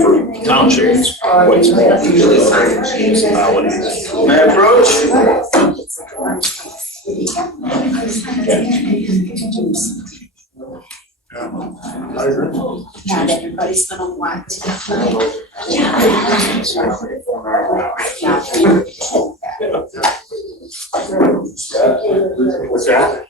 for township is quite small. May I approach? I agree. Not everybody's gonna want to. What's that?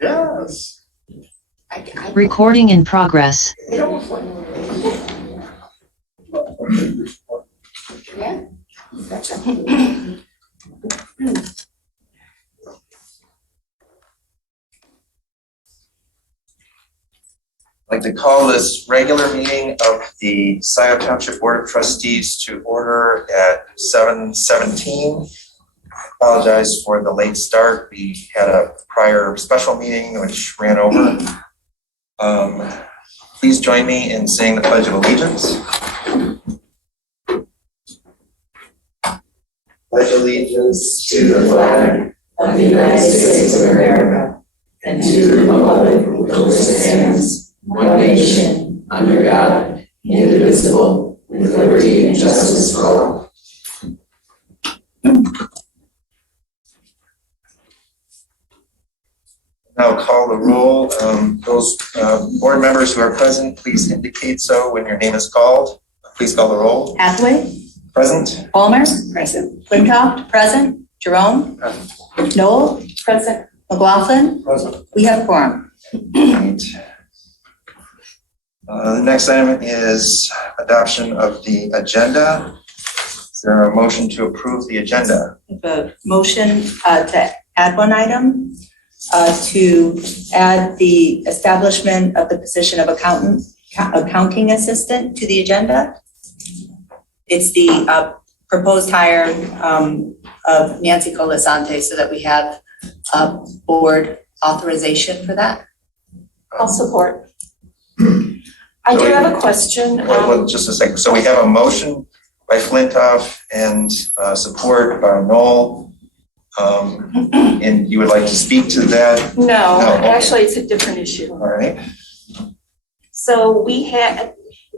Yes. Recording in progress. Yeah. Gotcha. I'd like to call this regular meeting of the Scio Township Board of Trustees to order at 7:17. Apologize for the late start. We had a prior special meeting which ran over. Please join me in saying the Pledge of Allegiance. Pledge allegiance to the flag of the United States of America and to the republic for which it stands, one nation, under God, indivisible, with liberty and justice for all. Now call the roll. Those board members who are present, please indicate so when your name is called. Please call the roll. Hathaway. Present. Palmer. Present. Flintoff. Present. Jerome. Present. Noel. Present. McLaughlin. Present. We have quorum. Right. The next item is adoption of the agenda. Is there a motion to approve the agenda? The motion to add one item, to add the establishment of the position of accounting assistant to the agenda. It's the proposed hire of Nancy Colasante, so that we have board authorization for that. I'll support. I do have a question. Just a second. So we have a motion by Flintoff and support by Knoll. And you would like to speak to that? No, okay. actually, it's a different issue. All right. So we had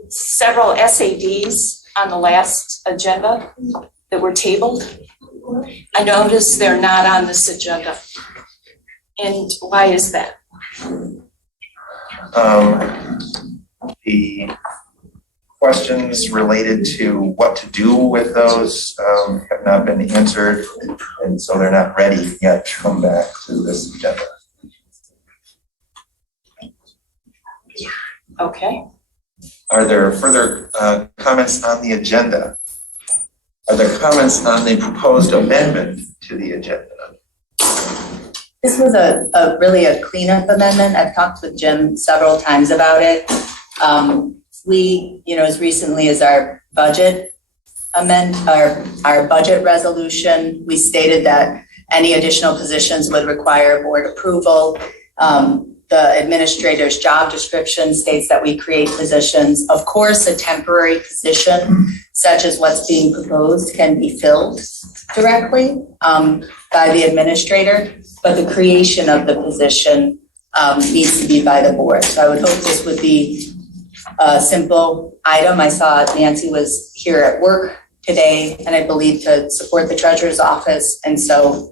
several SADs on the last agenda that were tabled. I noticed they're not on this agenda. And why is that? The questions related to what to do with those have not been answered, and so they're not ready yet to come back to this agenda. Okay. Are there further comments on the agenda? Are there comments on the proposed amendment to the agenda? This was a really a cleanup amendment. I've talked with Jim several times about it. We, as recently as our budget our budget resolution, we stated that any additional positions would require board approval. The administrator's job description states that we create positions. Of course, a temporary position, such as what's being proposed, can be filled directly by the administrator, but the creation of the position needs to be by the board. So I would hope this would be a simple item. I saw Nancy was here at work today, and I believe to support the treasurer's office. And so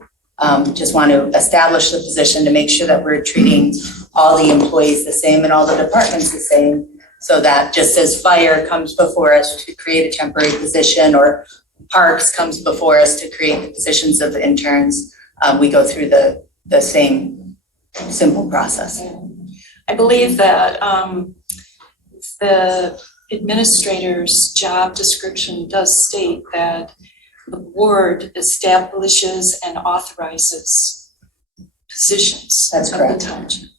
just want to establish the position to make sure that we're treating all the employees the same and all the departments the same, so that just as fire comes before us to create a temporary position, or parks comes before us to create the positions of interns, we go through the same simple process. I believe that the administrator's job description does state that the board establishes and authorizes positions. That's of correct. the township.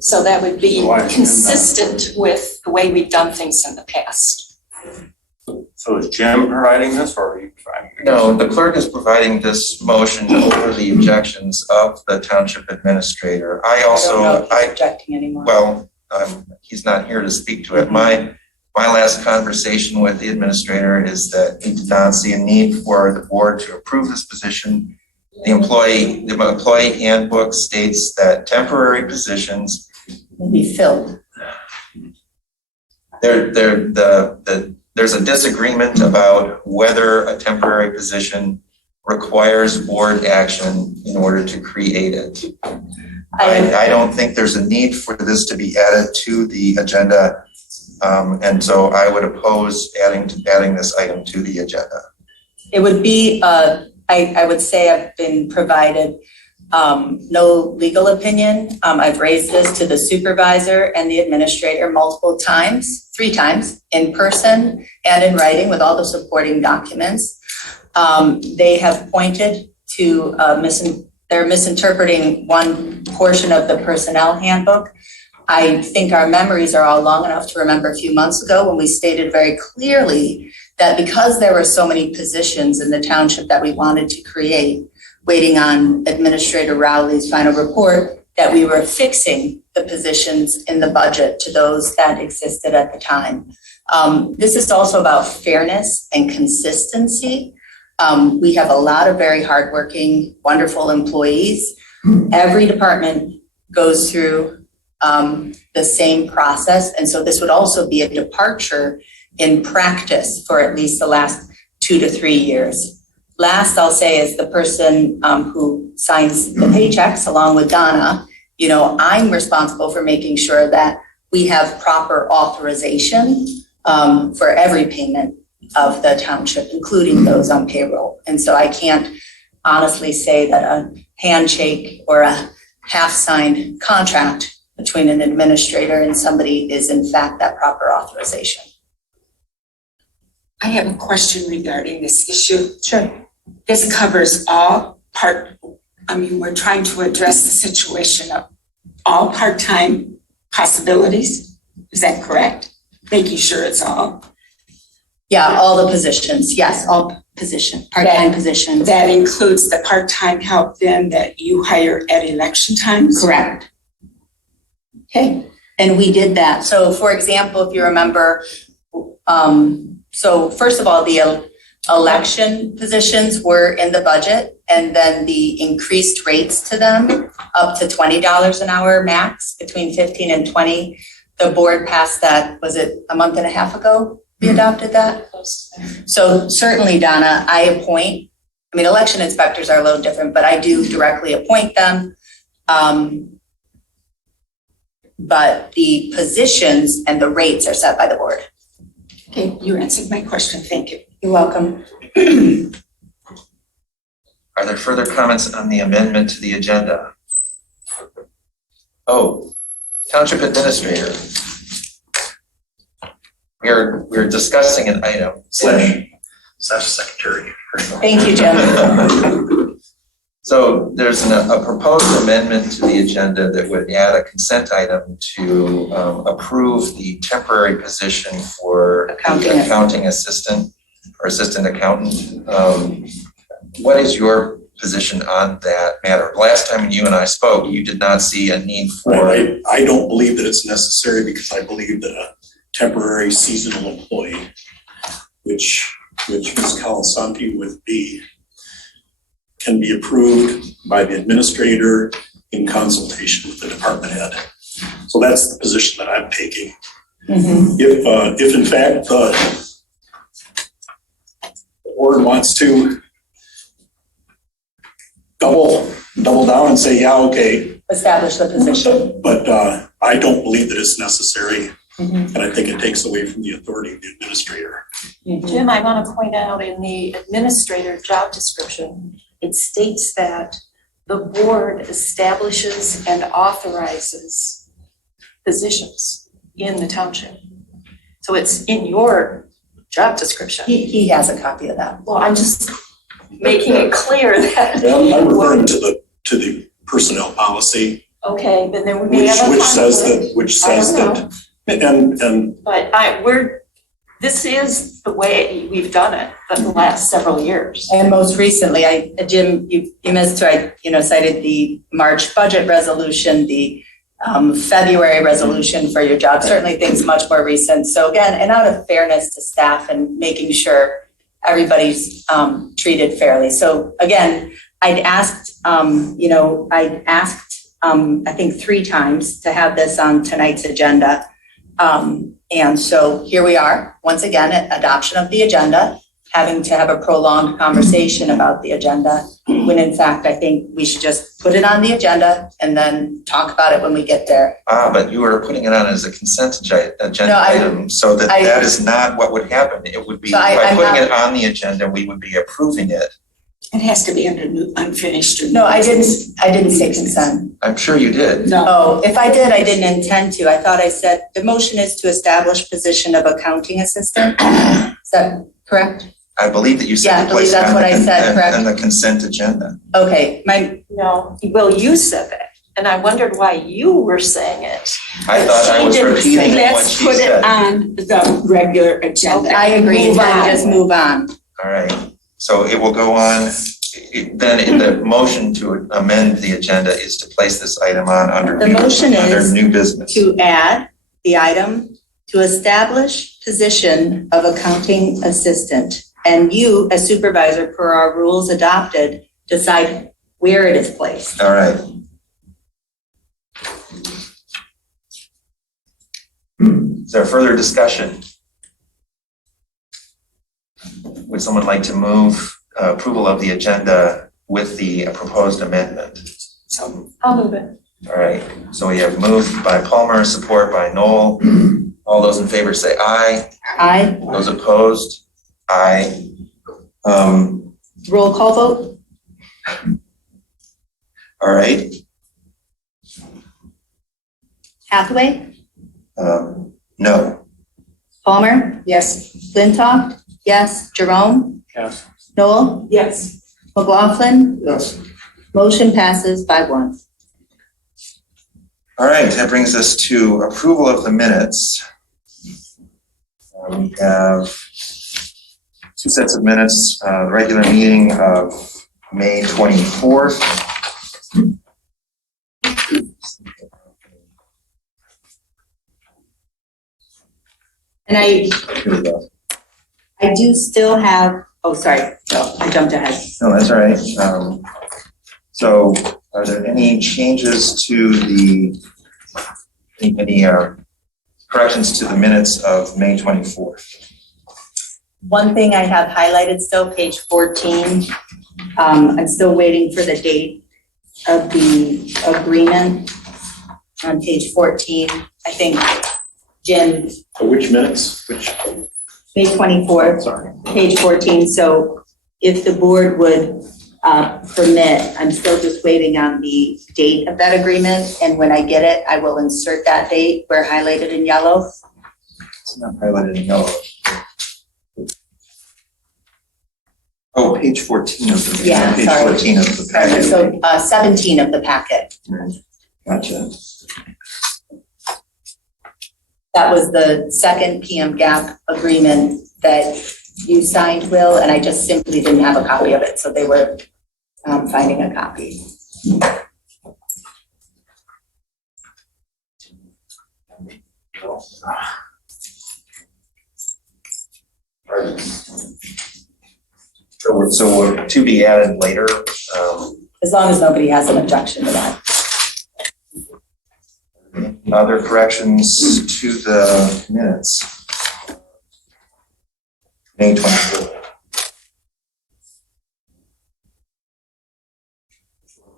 So that would be consistent with the way we've done things in the past. So is Jim providing this, or are you providing it? No, the clerk is providing this motion over the objections of the township administrator. I don't know if also, he's objecting anymore. well, he's not here to speak to it. My last conversation with the administrator is that he did not see a need for the board to approve this position. The employee handbook states that temporary positions, Will be filled. there's a disagreement about whether a temporary position requires board action in order to create it. I don't think there's a need for this to be added to the agenda. And so I would oppose adding this item to the agenda. It would be, I would say I've been provided no legal opinion. I've raised this to the supervisor and the administrator multiple times, 3 times, in person and in writing with all the supporting documents. They have pointed to they're misinterpreting one portion of the personnel handbook. I think our memories are all long enough to remember a few months ago when we stated very clearly that because there were so many positions in the township that we wanted to create, waiting on Administrator Rowley's final report, that we were fixing the positions in the budget to those that existed at the time. This is also about fairness and consistency. We have a lot of very hardworking, wonderful employees. Every department goes through the same process. And so this would also be a departure in practice for at least the last 2 to 3 years. Last, I'll say, is the person who signs the paychecks along with Donna. I'm responsible for making sure that we have proper authorization for every payment of the township, including those on payroll. And so I can't honestly say that a handshake or a half-signed contract between an administrator and somebody is in fact that proper authorization. I have a question regarding this issue. Sure. This covers we're trying to address the situation of all part-time possibilities. Is that correct? Making sure it's all. Yeah, all the positions. Yes, all positions, part-time positions. That includes the part-time help then that you hire at election times? Correct. Okay, and we did that. So for example, if you remember, so first of all, the election positions were in the budget, and then the increased rates to them up to $20 an hour max, between 15 and 20. The board passed that, was it a month and a half ago we adopted that? So certainly, Donna, I appoint, I mean, election inspectors are a little different, but I do directly appoint them. But the positions and the rates are set by the board. Okay, you answered my question. Thank you. You're welcome. Are there further comments on the amendment to the agenda? Oh, Township Administrator. We're discussing an item slash secretary. Thank you, Jim. So there's a proposed amendment to the agenda that would add a consent item to approve the temporary position for Accounting. accounting assistant or assistant accountant. What is your position on that matter? Last time you and I spoke, you did not see a need for. Right, I don't believe that it's necessary because I believe that a temporary seasonal employee, which Ms. Calasanti would be, can be approved by the administrator in consultation with the department head. So that's the position that I'm taking. Mm-hmm. If in fact the board wants to double down and say, yeah, okay, Establish the position. but I don't believe that it's necessary. Mhm. And I think it takes away from the authority of the administrator. Jim, I want to point out in the administrator job description, it states that the board establishes and authorizes positions in the township. So it's in your job description. He has a copy of that. Well, I'm just making it clear that. I'm referring to the personnel policy, Okay, then there would be other which says conflict. that, and But this is the way we've done it for the last several years. And most recently, Jim, you missed, cited the March budget resolution, the February resolution for your job, certainly things much more recent. So again, and out of fairness to staff and making sure everybody's treated fairly. So again, I think 3 times to have this on tonight's agenda. And so here we are, once again, at adoption of the agenda, having to have a prolonged conversation about the agenda, when in fact, I think we should just put it on the agenda and then talk about it when we get there. But you were putting it on as a consent agenda No, item, so that is not what would happen. It would be, So by I'm putting not- it on the agenda, we would be approving it. It has to be under unfinished. or- No, I didn't say consent. I'm sure you did. No. Oh, if I did, I didn't intend to. I thought I said, the motion is to establish position of accounting assistant. Is that correct? I believe that you Yeah, I said believe place that's on what I said, correct? on the consent agenda. Okay, No, well, you said that, and I wondered why you were saying it. I thought I She was didn't repeating say, what let's she put it said. on the regular agenda. I agree, Move then on. just move on. All right, so it will go on. Then in the motion to amend the agenda is to place this item on under The motion under is new business. To add the item to establish position of accounting assistant. And you, as supervisor, per our rules adopted, decide where it is placed. All right. Is there further discussion? Would someone like to move approval of the agenda with the proposed amendment? So I'll move it. All right, so we have moved by Palmer, support by Knoll. All those in favor say aye. Aye. Those opposed? Aye. Roll call vote? All right. Hathaway? No. Palmer? Yes. Flintoff? Yes. Jerome? Yes. Noel? Yes. McLaughlin? yes, Motion passes 5-1. All right, that brings us to approval of the minutes. We have 2 sets of minutes, the regular meeting of May 24th. And I do still have, oh, sorry, no, I jumped ahead. No, that's all right. So are there any changes to any corrections to the minutes of May 24th? One thing I have highlighted still, page 14, I'm still waiting for the date of the agreement on page 14. I think Jim, Which minutes? Which? May 24th, Sorry. page 14. So if the board would permit, I'm still just waiting on the date of that agreement. And when I get it, I will insert that date where highlighted in yellow. It's not highlighted in yellow. Oh, page 14 of the, Yeah, page sorry. 14 of the packet. So 17 of the packet. Gotcha. That was the second PM gap agreement that you signed, Will, and I just simply didn't have a copy of it, so they were finding a copy. So to be added later, As long as nobody has an objection to that. other corrections to the minutes. May 24th.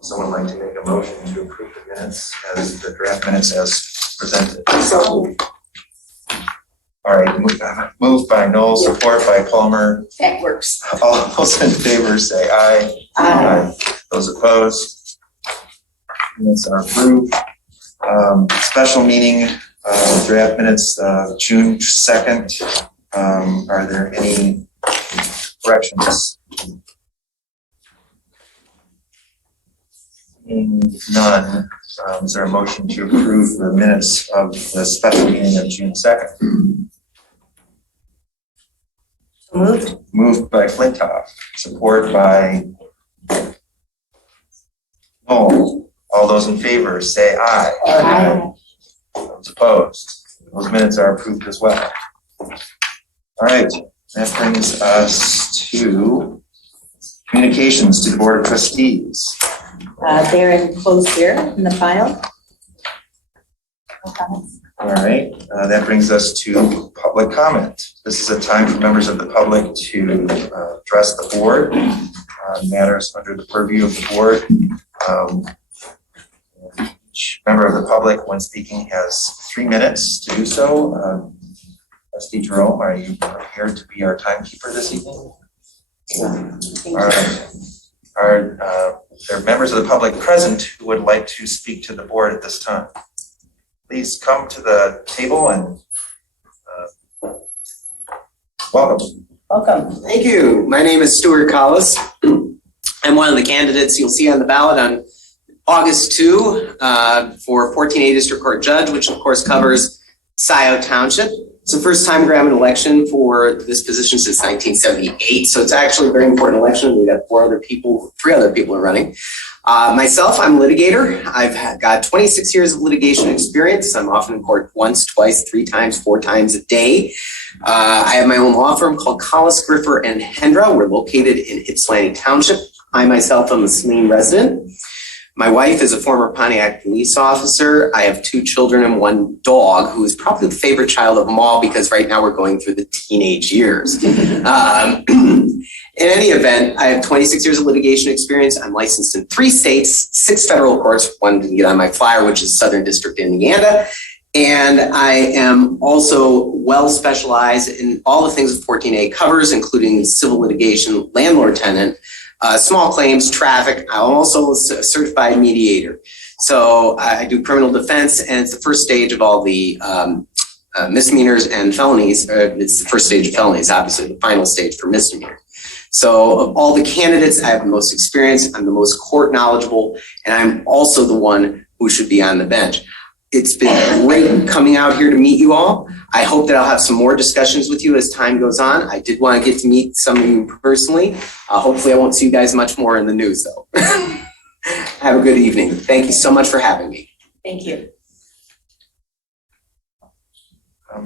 Someone like to make a motion to approve the minutes as the draft minutes as presented? So All right, moved by Noel, support by Palmer. that works. All those in favor say aye. Aye. Those opposed? Minutes are approved. Special meeting, draft minutes, June 2nd. Are there any corrections? Seeing none, is there a motion to approve the minutes of the special meeting of June 2nd? So moved. Moved by Flintoff, support by Noel. All those in favor say aye. Aye. Those opposed? Those minutes are approved as well. All right, that brings us to communications to the Board of Trustees. They're enclosed here in the file. No comments? All right, that brings us to public comment. This is a time for members of the public to address the board on matters under the purview of the board. Each member of the public, when speaking, has 3 minutes to do so. Trustee Jerome, are you prepared to be our timekeeper this evening? All right. Are there members of the public present who would like to speak to the board at this time? Please come to the table and welcome. Welcome. Thank you. My name is Stuart Kallis. I'm one of the candidates you'll see on the ballot on August 2 for 14A District Court Judge, which of course covers Scio Township. It's the first time we're having an election for this position since 1978. So it's actually a very important election. We've got 3 other people are running. Myself, I'm a litigator. I've got 26 years of litigation experience. I'm often in court once, twice, 3 times, 4 times a day. I have my own law firm called Kallis, Griffer, and Hendra. We're located in Ypsilanti Township. I myself am a Saline resident. My wife is a former Pontiac police officer. I have 2 children and 1 dog, who is probably the favorite child of them all because right now we're going through the teenage years. In any event, I have 26 years of litigation experience. I'm licensed in 3 states, 6 federal courts, 1 to get on my flyer, which is Southern District, Indiana. And I am also well specialized in all the things that 14A covers, including civil litigation, landlord-tenant, small claims, traffic. I'm also a certified mediator. So I do criminal defense, and it's the first stage of all the misdemeanors and felonies. It's the first stage of felonies, obviously the final stage for misdemeanor. So of all the candidates, I have the most experience, I'm the most court knowledgeable, and I'm also the one who should be on the bench. It's been great coming out here to meet you all. I hope that I'll have some more discussions with you as time goes on. I did want to get to meet some of you personally. Hopefully I won't see you guys much more in the news though. Have a good evening. Thank you so much for having me. Thank you. Are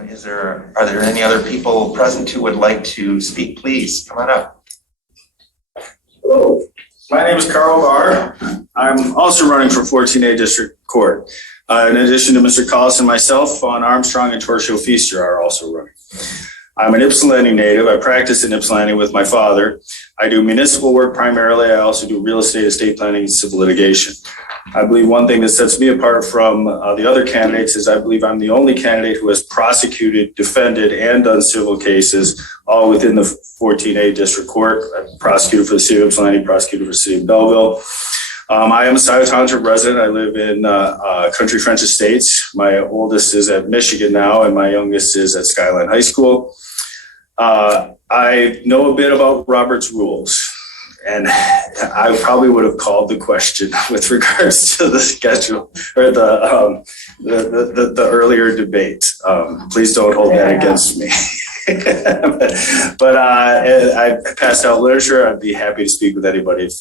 there any other people present who would like to speak? Please, come on up. Hello, my name is Carl Barr. I'm also running for 14A District Court. In addition to Mr. Kallis and myself, on Armstrong and Torshio Feaster are also running. I'm an Ypsilanti native. I practice in Ypsilanti with my father. I do municipal work primarily. I also do real estate, estate planning, and civil litigation. I believe one thing that sets me apart from the other candidates is I believe I'm the only candidate who has prosecuted, defended, and done civil cases all within the 14A District Court. I'm prosecutor for the city of Ypsilanti, prosecutor for the city of Belleville. I am a Scio Township resident. I live in Country French Estates. My oldest is at Michigan now, and my youngest is at Skyline High School. I know a bit about Robert's rules, and I probably would have called the question with regards to the schedule or the earlier debate. Please don't hold that against me. But I passed out literature. I'd be happy to speak with anybody if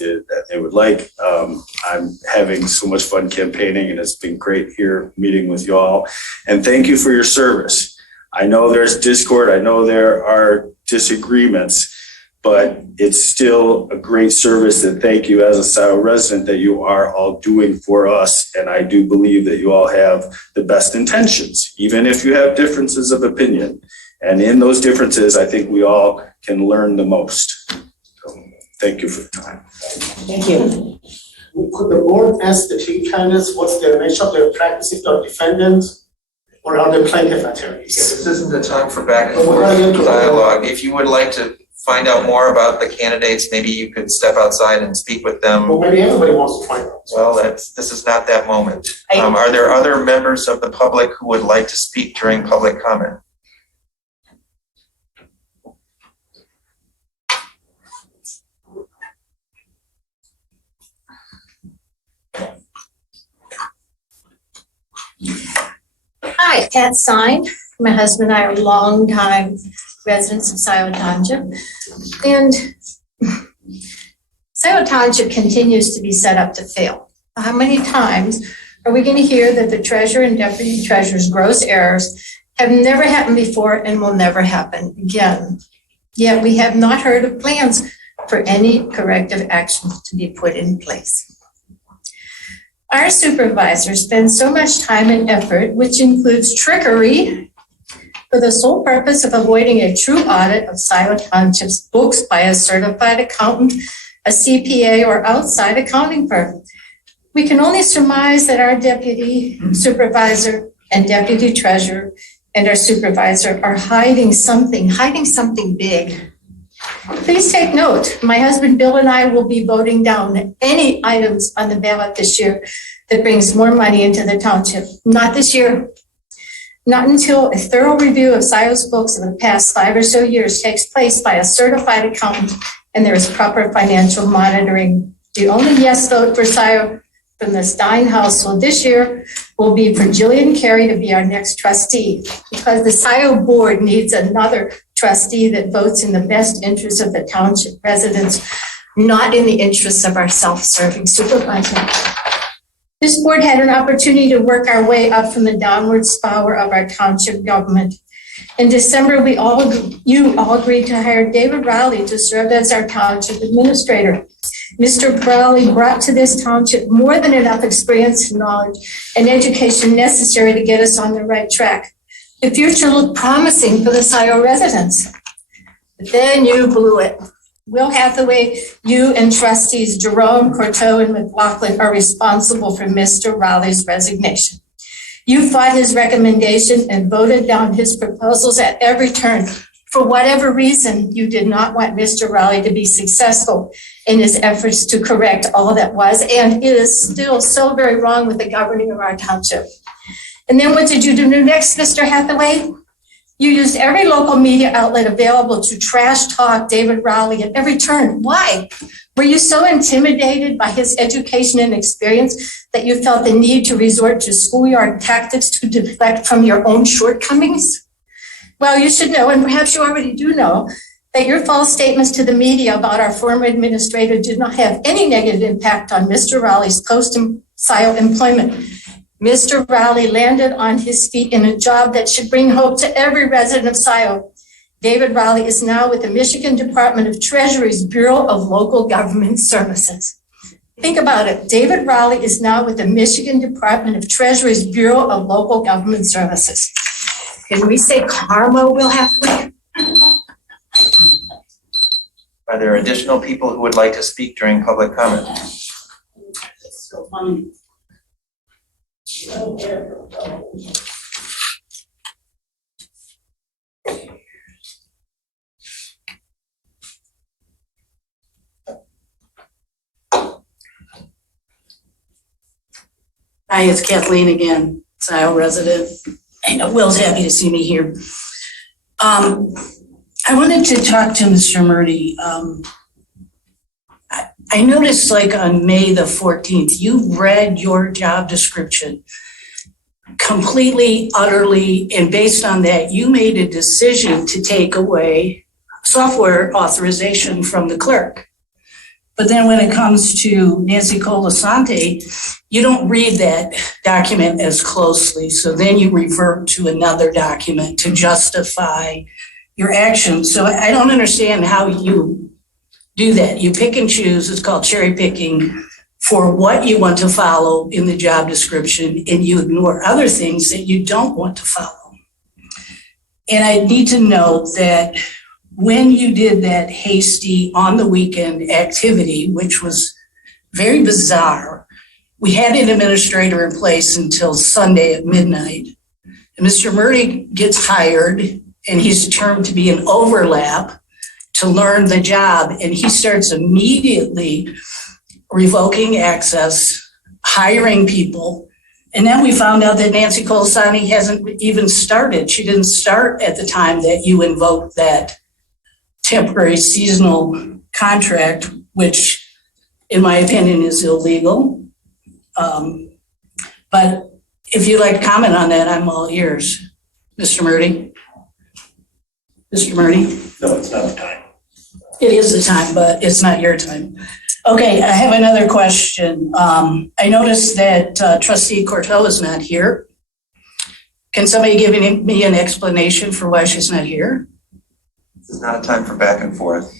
they would like. I'm having so much fun campaigning, and it's been great here meeting with you all. And thank you for your service. I know there's discord. I know there are disagreements, but it's still a great service, and thank you as a Scio resident that you are all doing for us. And I do believe that you all have the best intentions, even if you have differences of opinion. And in those differences, I think we all can learn the most. So, thank you for the time. Thank you. Could the board ask the two candidates what's their nature of their practice, if they're defendants or are they plaintiff attorneys? This isn't the time for back and forth dialogue. If you would like to find out more about the candidates, maybe you could step outside and speak with them. Well, maybe everybody wants to find out. Well, this is not that moment. Are there other members of the public who would like to speak during public comment? Hi, Pat Stein. My husband and I are longtime residents of Scio Township. And Scio Township continues to be set up to fail. How many times are we going to hear that the treasurer and deputy treasurer's gross errors have never happened before and will never happen again? Yet we have not heard of plans for any corrective action to be put in place. Our supervisor spends so much time and effort, which includes trickery, for the sole purpose of avoiding a true audit of Scio Township's books by a certified accountant, a CPA, or outside accounting firm. We can only surmise that our deputy supervisor and deputy treasurer and our supervisor are hiding something big. Please take note, my husband Bill and I will be voting down any items on the ballot this year that brings more money into the township. Not this year. Not until a thorough review of Scio's books of the past 5 or so years takes place by a certified accountant and there is proper financial monitoring. The only yes vote for Scio from the Stein household this year will be for Jillian Carey to be our next trustee, because the Scio board needs another trustee that votes in the best interest of the township residents, not in the interests of our self-serving supervisor. This board had an opportunity to work our way up from the downward spiral of our township government. In December, you all agreed to hire David Rowley to serve as our township administrator. Mr. Rowley brought to this township more than enough experience, knowledge, and education necessary to get us on the right track. The future looked promising for the Scio residents. But then you blew it. Will Hathaway, you and trustees Jerome, Courteau, and McLaughlin are responsible for Mr. Rowley's resignation. You fought his recommendation and voted down his proposals at every turn. For whatever reason, you did not want Mr. Rowley to be successful in his efforts to correct all that was and is still so very wrong with the governing of our township. And then what did you do next, Mr. Hathaway? You used every local media outlet available to trash talk David Rowley at every turn. Why? Were you so intimidated by his education and experience that you felt the need to resort to schoolyard tactics to deflect from your own shortcomings? Well, you should know, and perhaps you already do know, that your false statements to the media about our former administrator did not have any negative impact on Mr. Rowley's post-Scio employment. Mr. Rowley landed on his feet in a job that should bring hope to every resident of Scio. David Rowley is now with the Michigan Department of Treasury's Bureau of Local Government Services. Think about it. David Rowley is now with the Michigan Department of Treasury's Bureau of Local Government Services. Can we say karma will happen? Are there additional people who would like to speak during public comment? So funny. Hi, it's Kathleen again, Scio resident. I know Will's happy to see me here. I wanted to talk to Mr. Murdy. I noticed like on May the 14th, you read your job description completely, utterly, and based on that, you made a decision to take away software authorization from the clerk. But then when it comes to Nancy Colasante, you don't read that document as closely. So then you revert to another document to justify your action. So I don't understand how you do that. You pick and choose. It's called cherry picking for what you want to follow in the job description, and you ignore other things that you don't want to follow. And I need to know that when you did that hasty on the weekend activity, which was very bizarre, we had an administrator in place until Sunday at midnight. And Mr. Murray gets hired and he's determined to be an overlap to learn the job. And he starts immediately revoking access, hiring people. And then we found out that Nancy Colasani hasn't even started. She didn't start at the time that you invoked that temporary seasonal contract, which in my opinion is illegal. But if you'd like to comment on that, I'm all ears. Mr. Murdy? Mr. Murdy? No, it's not the time. It is the time, but it's not your time. Okay, I have another question. I noticed that Trustee Cortell is not here. Can somebody give me an explanation for why she's not here? This is not a time for back and forth.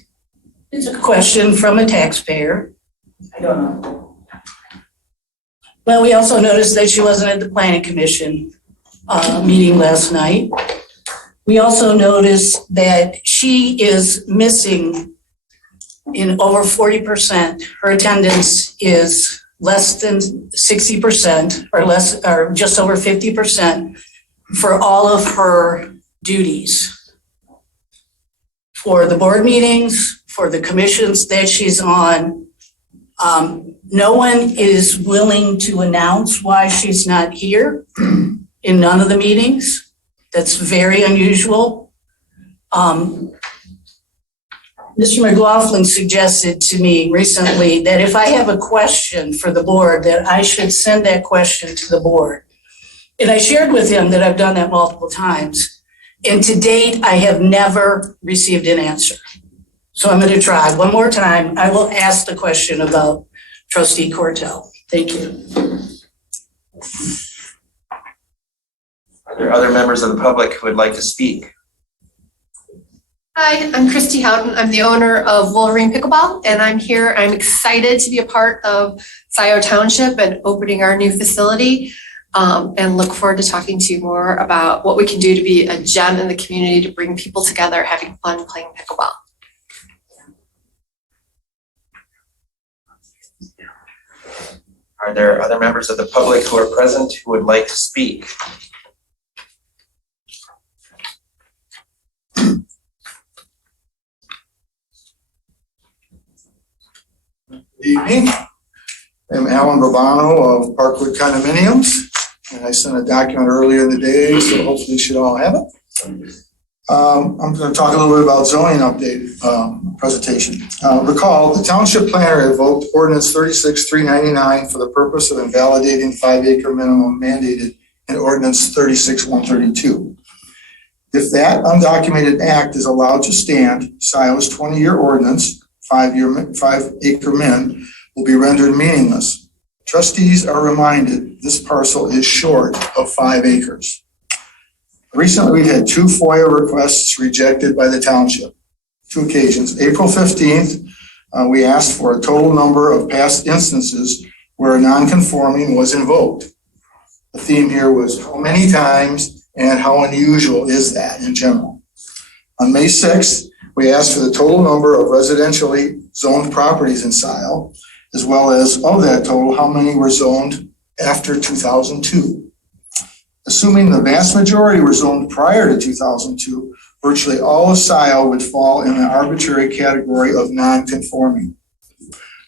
It's a question from a taxpayer. I don't know. Well, we also noticed that she wasn't at the Planning Commission meeting last night. We also noticed that she is missing in over 40%. Her attendance is less than 60% or less, or just over 50% for all of her duties. For the board meetings, for the commissions that she's on. No one is willing to announce why she's not here in none of the meetings. That's very unusual. Mr. McLaughlin suggested to me recently that if I have a question for the board, that I should send that question to the board. And I shared with him that I've done that multiple times. And to date, I have never received an answer. So I'm going to try one more time. I will ask the question about Trustee Cortell. Thank you. Are there other members of the public who would like to speak? Hi, I'm Christy Houghton. I'm the owner of Wolverine Pickleball, and I'm here. I'm excited to be a part of Scio Township and opening our new facility, and look forward to talking to you more about what we can do to be a gem in the community to bring people together having fun playing pickleball. Are there other members of the public who are present who would like to speak? Good evening. I'm Alan Bravano of Parkwood Condominiums, and I sent a document earlier in the day, so hopefully you should all have it. I'm going to talk a little bit about zoning update presentation. Recall, the township planner invoked ordinance 36-399 for the purpose of invalidating 5-acre minimum mandated in ordinance 36-132. If that undocumented act is allowed to stand, Scio's 20-year ordinance, 5-acre min, will be rendered meaningless. Trustees are reminded this parcel is short of 5 acres. Recently, we had 2 FOIA requests rejected by the township. 2 occasions. April 15th, we asked for a total number of past instances where non-conforming was invoked. The theme here was how many times and how unusual is that in general. On May 6th, we asked for the total number of residentially zoned properties in Scio, as well as of that total, how many were zoned after 2002. Assuming the vast majority were zoned prior to 2002, virtually all of Scio would fall in the arbitrary category of non-conforming.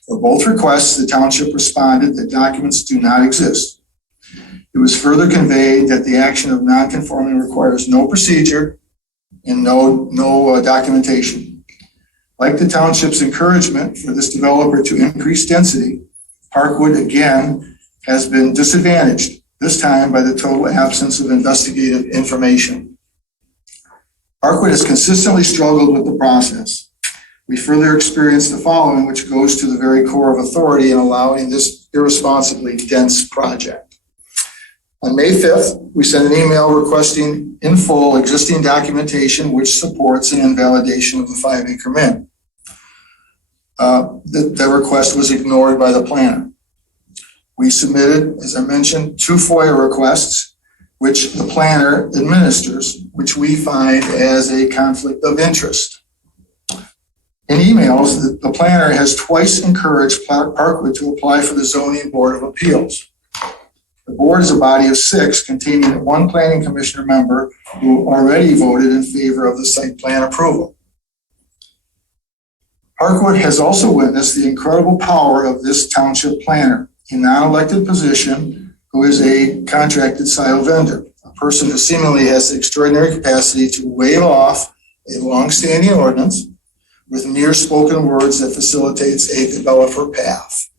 For both requests, the township responded that documents do not exist. It was further conveyed that the action of non-conforming requires no procedure and no documentation. Like the township's encouragement for this developer to increase density, Parkwood again has been disadvantaged, this time by the total absence of investigative information. Parkwood has consistently struggled with the process. We further experienced the following, which goes to the very core of authority in allowing this irresponsibly dense project. On May 5th, we sent an email requesting in full existing documentation which supports an invalidation of the 5-acre min. The request was ignored by the planner. We submitted, as I mentioned, 2 FOIA requests, which the planner administers, which we find as a conflict of interest. In emails, the planner has twice encouraged Parkwood to apply for the Zoning Board of Appeals. The board is a body of 6 containing 1 planning commissioner member who already voted in favor of the site plan approval. Parkwood has also witnessed the incredible power of this township planner, a non-elected position who is a contracted Scio vendor, a person who seemingly has the extraordinary capacity to wave off a long-standing ordinance with mere spoken words that facilitates a developer path.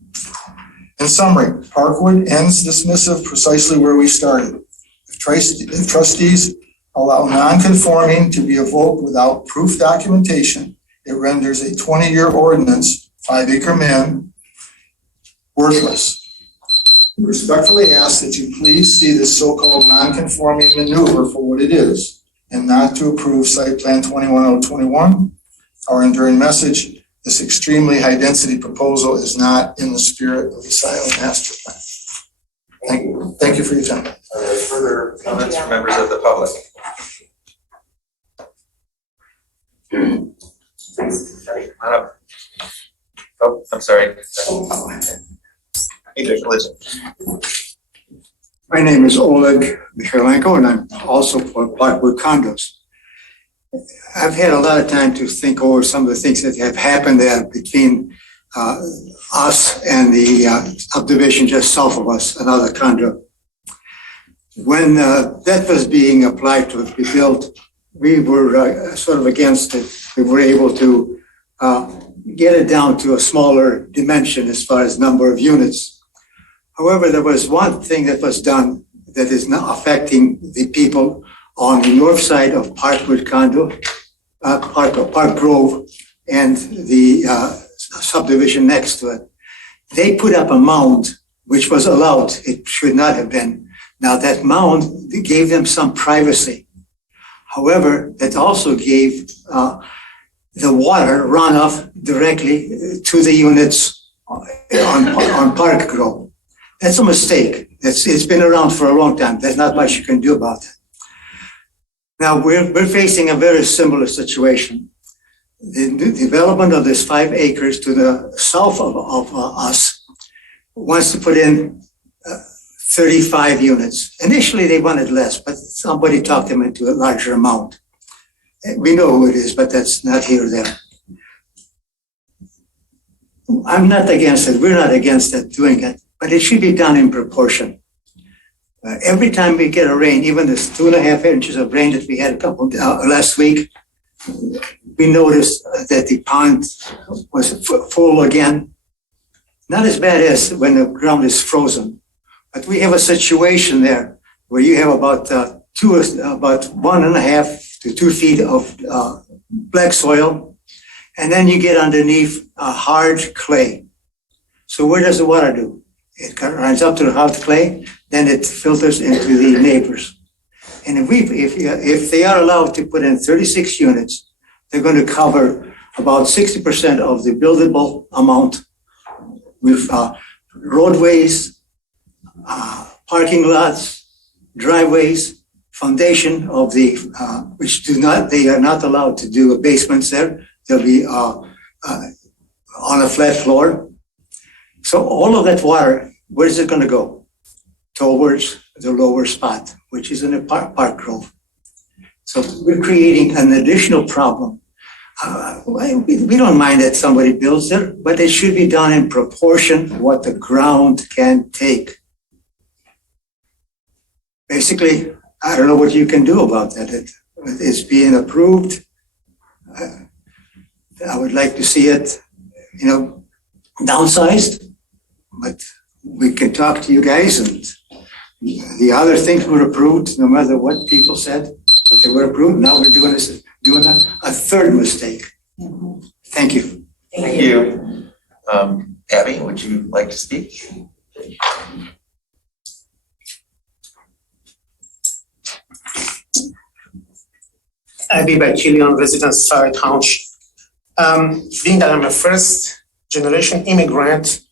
In summary, Parkwood ends dismissive precisely where we started. If trustees allow non-conforming to be evoked without proof documentation, it renders a 20-year ordinance, 5-acre min, worthless. We respectfully ask that you please see this so-called non-conforming maneuver for what it is and not to approve Site Plan 21021. Our enduring message, this extremely high-density proposal is not in the spirit of the Scio Master Plan. Thank you for your time. Are there further comments from members of the public? Sorry, oh, I'm sorry. My name is Oleg Mikhailenko, and I'm also for Parkwood Condos. I've had a lot of time to think over some of the things that have happened there between us and the subdivision just south of us, another condo. When that was being applied to be built, we were sort of against it. We were able to get it down to a smaller dimension as far as number of units. However, there was one thing that was done that is now affecting the people on the north side of Parkwood Condo, Park Grove, and the subdivision next to it. They put up a mound, which was allowed. It should not have been. Now that mound gave them some privacy. However, that also gave the water runoff directly to the units on Park Grove. That's a mistake. It's been around for a long time. There's not much you can do about it. Now, we're facing a very similar situation. The development of this 5 acres to the south of us wants to put in 35 units. Initially, they wanted less, but somebody talked them into a larger amount. We know who it is, but that's not here or there. I'm not against it. We're not against it, doing it, but it should be done in proportion. Every time we get a rain, even this 2.5 inches of rain that we had last week, we noticed that the pond was full again. Not as bad as when the ground is frozen, but we have a situation there where you have about 1.5 to 2 feet of black soil, and then you get underneath hard clay. So where does the water do? it runs up to the hot clay, then it filters into the neighbors. And if they are allowed to put in 36 units, they're going to cover about 60% of the buildable amount with roadways, parking lots, driveways, foundation of the, they are not allowed to do basements there. They'll be on a flat floor. So all of that water, where is it going to go? Towards the lower spot, which is in a Park Grove. So we're creating an additional problem. We don't mind that somebody builds there, but it should be done in proportion to what the ground can take. Basically, I don't know what you can do about that. It's being approved. I would like to see it, downsized, but we can talk to you guys, and the other things were approved, no matter what people said, but they were approved. Now we're doing a third mistake. Thank you. Thank you. Abby, would you like to speak? Abby Bakilian, resident Scio Township. Being that I'm a first generation immigrant,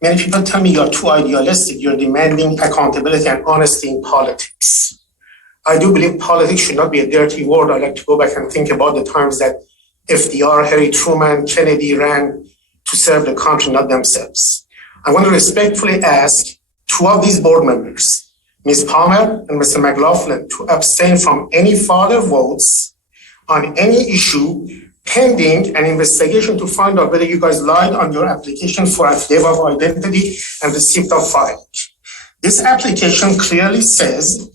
many people tell me you're too idealistic, you're demanding accountability and honesty in politics. I do believe politics should not be a dirty word. I like to go back and think about the times that FDR, Harry Truman, Kennedy ran to serve the country, not themselves. I want to respectfully ask two of these board members, Ms. Palmer and Mr. McLaughlin, to abstain from any further votes on any issue pending an investigation to find out whether you guys lied on your application for affidavit of identity and receipt of filing. This application clearly says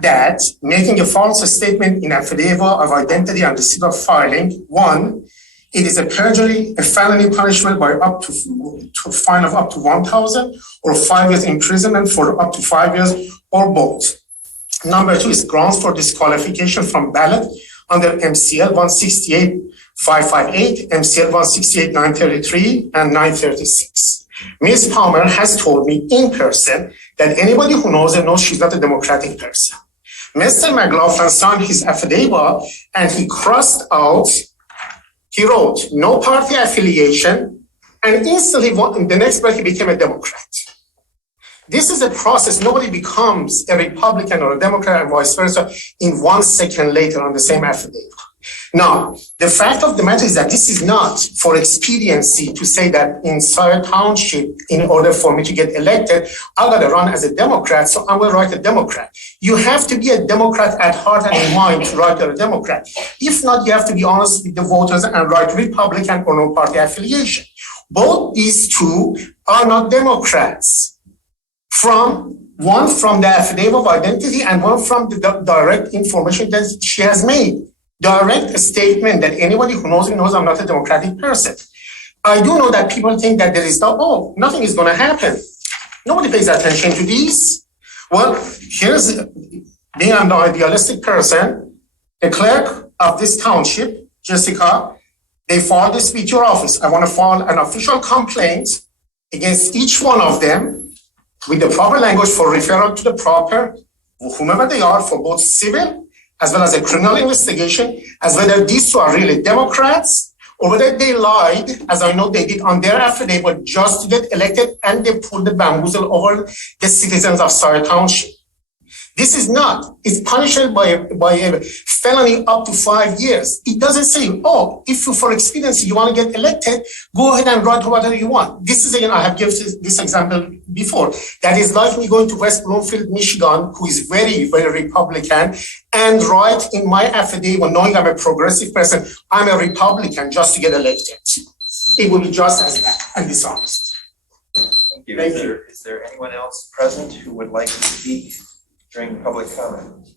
that making a false statement in affidavit of identity and receipt of filing, one, it is a perjury, a felony punishment by up to fine of up to 1,000 or 5 years imprisonment for up to 5 years or both. Number two is grounds for disqualification from ballot under MCL 168-558, MCL 168-933, and 936. Ms. Palmer has told me in person that anybody who knows her knows she's not a democratic person. Mr. McLaughlin signed his affidavit and he crossed out, he wrote, no party affiliation, and instantly in the next breath he became a Democrat. This is a process. Nobody becomes a Republican or a Democrat and vice versa in 1 second later on the same affidavit. Now, the fact of the matter is that this is not for expediency to say that in Scio Township, in order for me to get elected, I got to run as a Democrat, so I will write a Democrat. You have to be a Democrat at heart and in mind to write a Democrat. If not, you have to be honest with the voters and write Republican or no party affiliation. Both these two are not Democrats. One from the affidavit of identity and one from the direct information that she has made. Direct statement that anybody who knows me knows I'm not a democratic person. I do know that people think that there is nothing is going to happen. Nobody pays attention to these. Well, here's being an idealistic person, the clerk of this township, Jessica, they filed this with your office. I want to file an official complaint against each one of them with the proper language for referral to the proper, whomever they are, for both civil as well as a criminal investigation, as whether these two are really Democrats or whether they lied, as I know they did on their affidavit, just to get elected, and they pulled the bamboozle over the citizens of Scio Township. This is not, it's punishable by a felony up to 5 years. It doesn't say, if you, for expediency, you want to get elected, go ahead and write whatever you want. This is, again, I have given this example before. That is like me going to West Bloomfield, Michigan, who is very, very Republican, and write in my affidavit, knowing I'm a progressive person, I'm a Republican just to get elected. It will be just as bad and dishonest. Thank you. Is there anyone else present who would like to speak during public comment?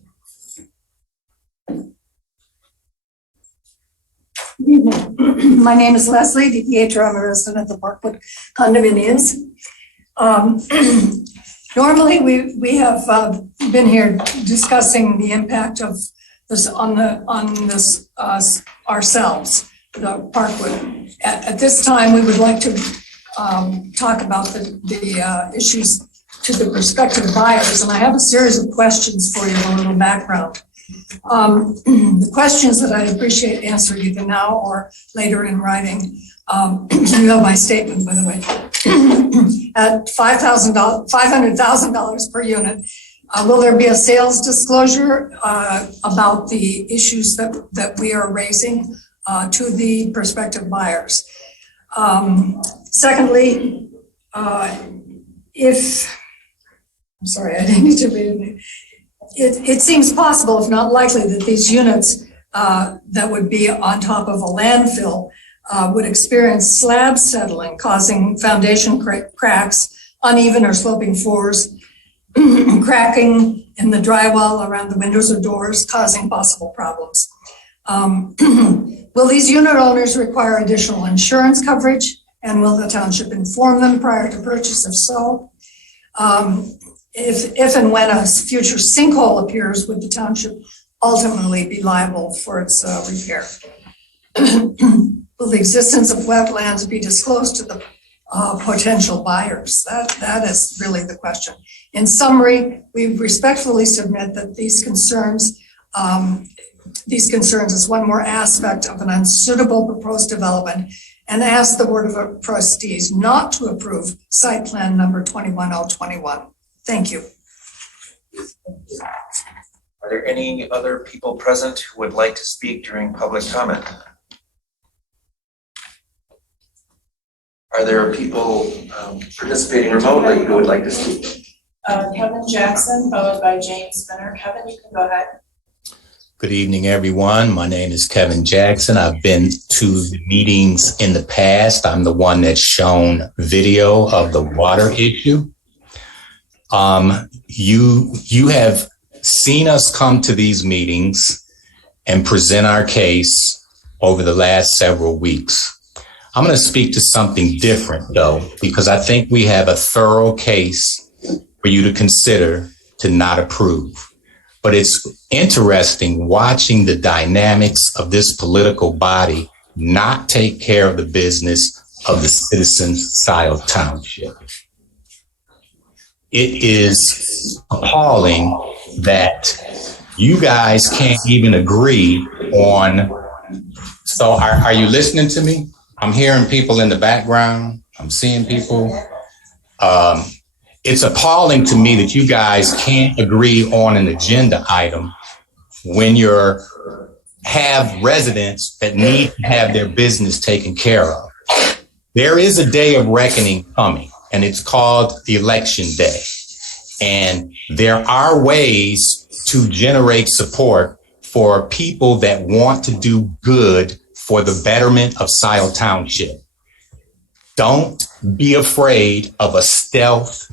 My name is Leslie DiPietro. I'm a resident of the Parkwood condominiums. Normally, we have been here discussing the impact of this on this ourselves, the Parkwood. At this time, we would like to talk about the issues to the prospective buyers, and I have a series of questions for you, a little background. The questions that I'd appreciate answering either now or later in writing. You know my statement, by the way. At $500,000 per unit, will there be a sales disclosure about the issues that we are raising to the prospective buyers? Secondly, I'm sorry, I didn't need to read it. It seems possible, if not likely, that these units that would be on top of a landfill would experience slab settling, causing foundation cracks, uneven or sloping floors, cracking in the drywall around the windows or doors, causing possible problems. Will these unit owners require additional insurance coverage, and will the township inform them prior to purchase? If so, if and when a future sinkhole appears, would the township ultimately be liable for its repair? Will the existence of wetlands be disclosed to the potential buyers? That is really the question. In summary, we respectfully submit that these concerns as one more aspect of an unsuitable proposed development, and ask the Board of Trustees not to approve site plan number 21021. Thank you. Are there any other people present who would like to speak during public comment? Are there people participating remotely who would like to speak? Kevin Jackson, followed by James Spinner. Kevin, you can go ahead. Good evening, everyone. My name is Kevin Jackson. I've been to the meetings in the past. I'm the one that's shown video of the water issue. You have seen us come to these meetings and present our case over the last several weeks. I'm going to speak to something different, though, because I think we have a thorough case for you to consider to not approve. But it's interesting watching the dynamics of this political body not take care of the business of the citizens of Scio Township. It is appalling that you guys can't even agree on. So are you listening to me? I'm hearing people in the background. I'm seeing people. It's appalling to me that you guys can't agree on an agenda item when you have residents that need to have their business taken care of. There is a day of reckoning coming, and it's called Election Day. And there are ways to generate support for people that want to do good for the betterment of Scio Township. Don't be afraid of a stealth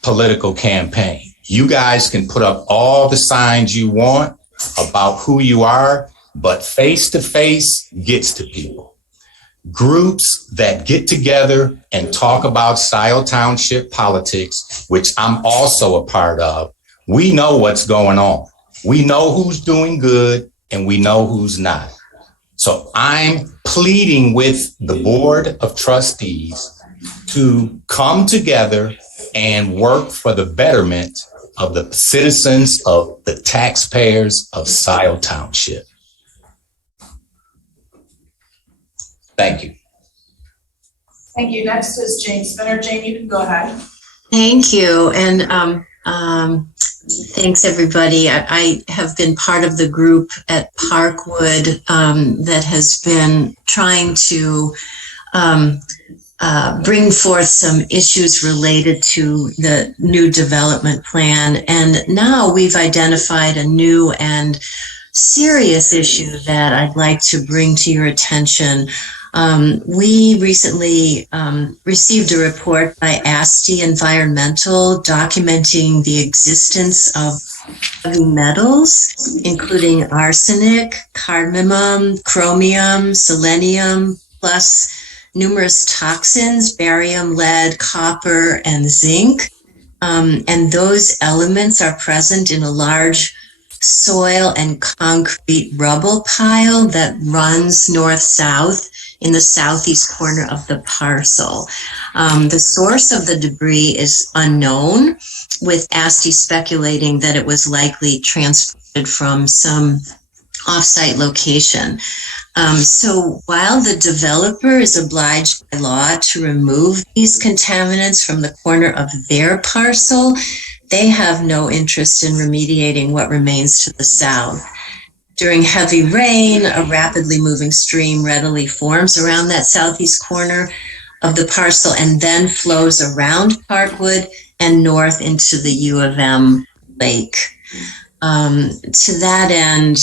political campaign. You guys can put up all the signs you want about who you are, but face to face gets to people. Groups that get together and talk about Scio Township politics, which I'm also a part of, we know what's going on. We know who's doing good and we know who's not. So I'm pleading with the Board of Trustees to come together and work for the betterment of the citizens, of the taxpayers of Scio Township. Thank you. Thank you. Next is James Spinner. Jane, you can go ahead. Thank you. And thanks, everybody. I have been part of the group at Parkwood that has been trying to bring forth some issues related to the new development plan. And now we've identified a new and serious issue that I'd like to bring to your attention. We recently received a report by ASTI Environmental documenting the existence of heavy metals, including arsenic, cadmium, chromium, selenium, plus numerous toxins, barium, lead, copper, and zinc. And those elements are present in a large soil and concrete rubble pile that runs north-south in the southeast corner of the parcel. The source of the debris is unknown, with ASTI speculating that it was likely transported from some off-site location. So while the developer is obliged by law to remove these contaminants from the corner of their parcel, they have no interest in remediating what remains to the south. During heavy rain, a rapidly moving stream readily forms around that southeast corner of the parcel and then flows around Parkwood and north into the U of M lake. To that end,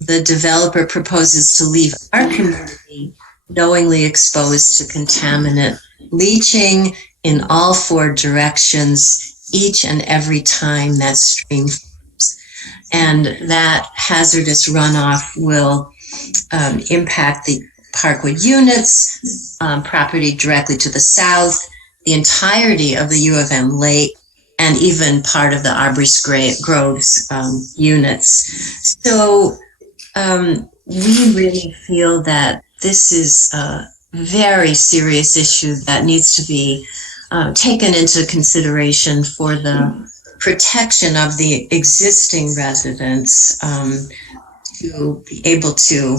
the developer proposes to leave our community knowingly exposed to contaminant leaching in all four directions each and every time that stream flows. And that hazardous runoff will impact the Parkwood units, property directly to the south, the entirety of the U of M lake, and even part of the Aubrey Groves units. So we really feel that this is a very serious issue that needs to be taken into consideration for the protection of the existing residents, to be able to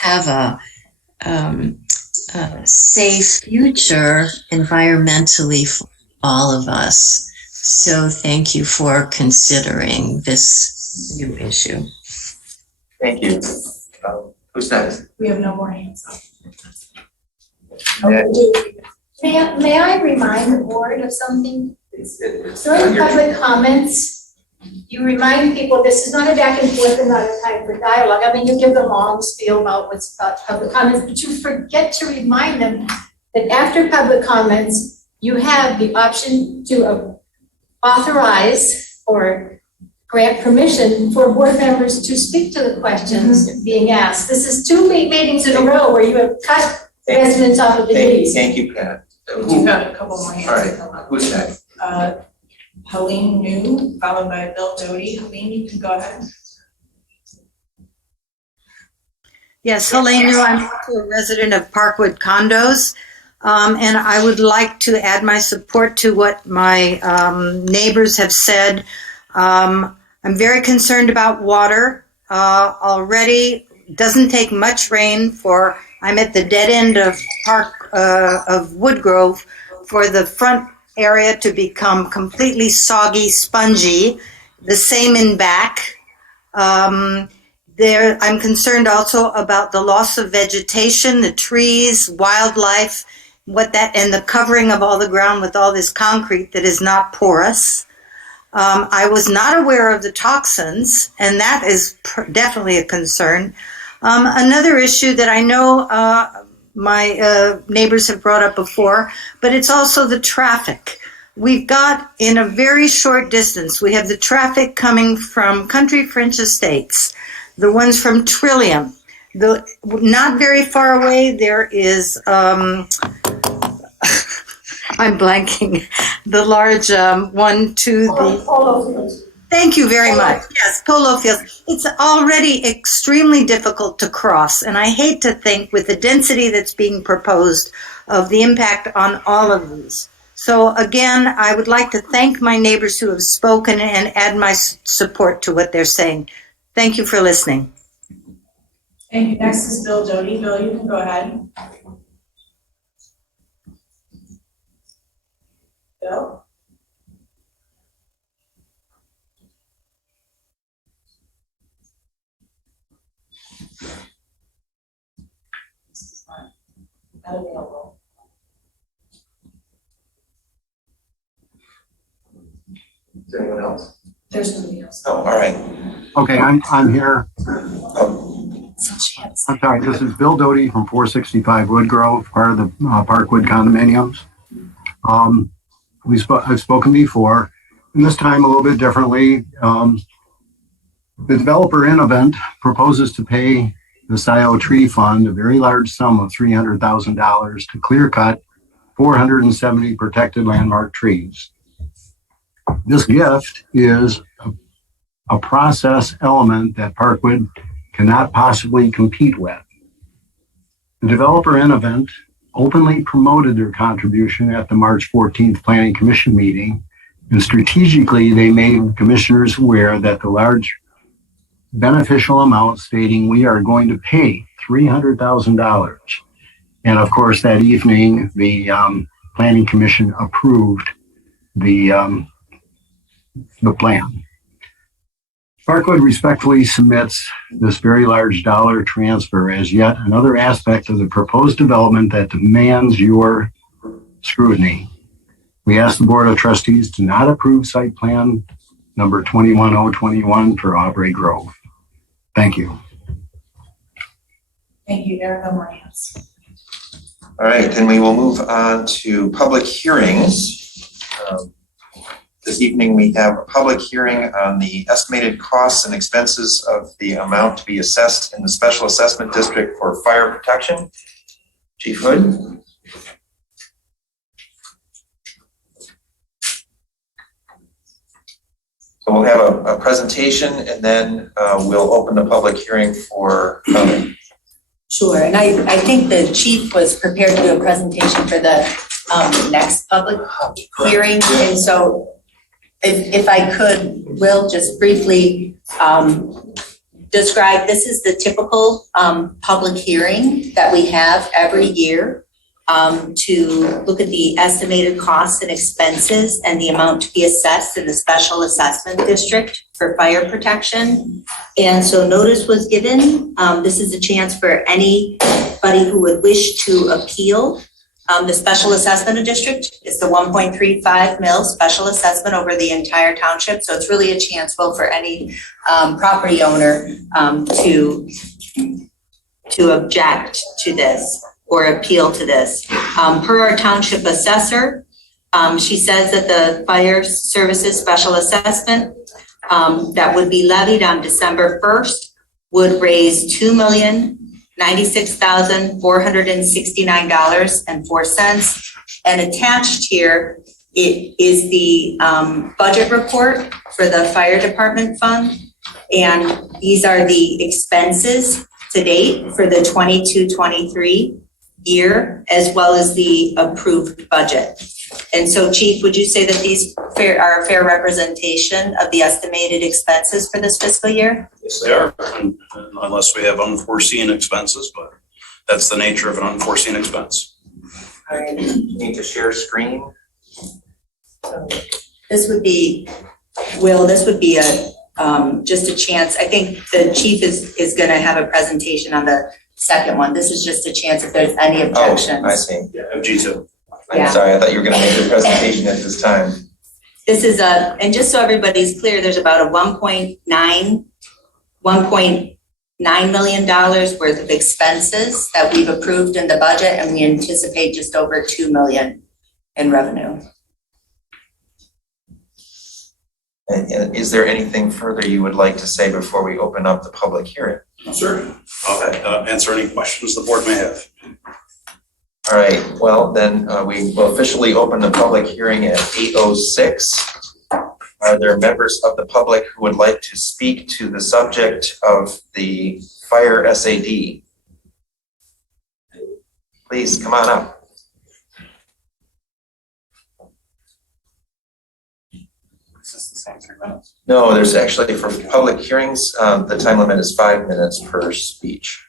have a safe future environmentally for all of us. So thank you for considering this new issue. Thank you. Who's next? We have no more hands up. May I remind the board of something? During public comments, you remind people this is not a back and forth and not a time for dialogue. I mean, you give them a long spiel about what's about public comments, but you forget to remind them that after public comments, you have the option to authorize or grant permission for board members to speak to the questions being asked. This is two meetings in a row where you have cut residents off of the duties. Thank you, Pat. You've got a couple more hands. All right, who's next? Helene New, followed by Bill Doty. Helene, you can go ahead. Yes, Helene New, I'm also a resident of Parkwood condos. And I would like to add my support to what my neighbors have said. I'm very concerned about water. Already doesn't take much rain for, I'm at the dead end of Woodgrove, for the front area to become completely soggy, spongy. The same in back. I'm concerned also about the loss of vegetation, the trees, wildlife, and the covering of all the ground with all this concrete that is not porous. I was not aware of the toxins, and that is definitely a concern. Another issue that I know my neighbors have brought up before, but it's also the traffic. We've got, in a very short distance, we have the traffic coming from Country French Estates, the ones from Trillium. Not very far away, there is, I'm blanking, the large one to the... Polo fields. Thank you very much. Yes, polo fields. It's already extremely difficult to cross, and I hate to think, with the density that's being proposed, of the impact on all of these. So again, I would like to thank my neighbors who have spoken and add my support to what they're saying. Thank you for listening. Thank you. Next is Bill Doty. Bill, you can go ahead. Bill? Not available. Is there anyone else? There's nobody else. Oh, all right. Okay, I'm here. I'm sorry, this is Bill Doty from 465 Woodgrove, part of the Parkwood condominiums. I've spoken before, and this time a little bit differently. The developer Innovent proposes to pay the Scio Tree Fund a very large sum of $300,000 to clear cut 470 protected landmark trees. This gift is a process element that Parkwood cannot possibly compete with. The developer Innovent openly promoted their contribution at the March 14th Planning Commission meeting, and strategically they made commissioners aware that the large beneficial amount stating we are going to pay $300,000. And of course, that evening, the Planning Commission approved the plan. Parkwood respectfully submits this very large dollar transfer as yet another aspect of the proposed development that demands your scrutiny. We ask the Board of Trustees to not approve site plan number 21021 for Aubrey Grove. Thank you. Thank you, there are no more hands. All right, then we will move on to public hearings. This evening, we have a public hearing on the estimated costs and expenses of the amount to be assessed in the Special Assessment District for fire protection. Chief Hood. So we'll have a presentation and then we'll open the public hearing for comment. Sure, and I think the chief was prepared to do a presentation for the next public hearing, and so if I could, Will, just briefly describe, this is the typical public hearing that we have every year to look at the estimated costs and expenses and the amount to be assessed in the Special Assessment District for fire protection. And so notice was given. This is a chance for anybody who would wish to appeal the Special Assessment District. It's the 1.35 mil special assessment over the entire township. So it's really a chance, Will, for any property owner to object to this or appeal to this. Per our township assessor, she says that the fire services special assessment that would be levied on December 1st would raise $2,096,469.04. And attached here, it is the budget report for the fire department fund. And these are the expenses to date for the 22-23 year, as well as the approved budget. And so, Chief, would you say that these are a fair representation of the estimated expenses for this fiscal year? Yes, they are, unless we have unforeseen expenses, but that's the nature of an unforeseen expense. All right, you need to share screen. This would be, Will, this would be a just a chance. I think the chief is going to have a presentation on the second one. This is just a chance if there's any objections. Oh, I see. Yeah, G2. I'm sorry, I thought you were going to make the presentation at this time. This is and just so everybody's clear, there's about a $1.9 million worth of expenses that we've approved in the budget, and we anticipate just over $2 million in revenue. And is there anything further you would like to say before we open up the public hearing? Sure. I'll answer any questions the board may have. All right, well, then we will officially open the public hearing at 8:06. Are there members of the public who would like to speak to the subject of the fire SAD? Please come on up. Is this the same 3 minutes? No, there's actually, for public hearings, the time limit is 5 minutes per speech.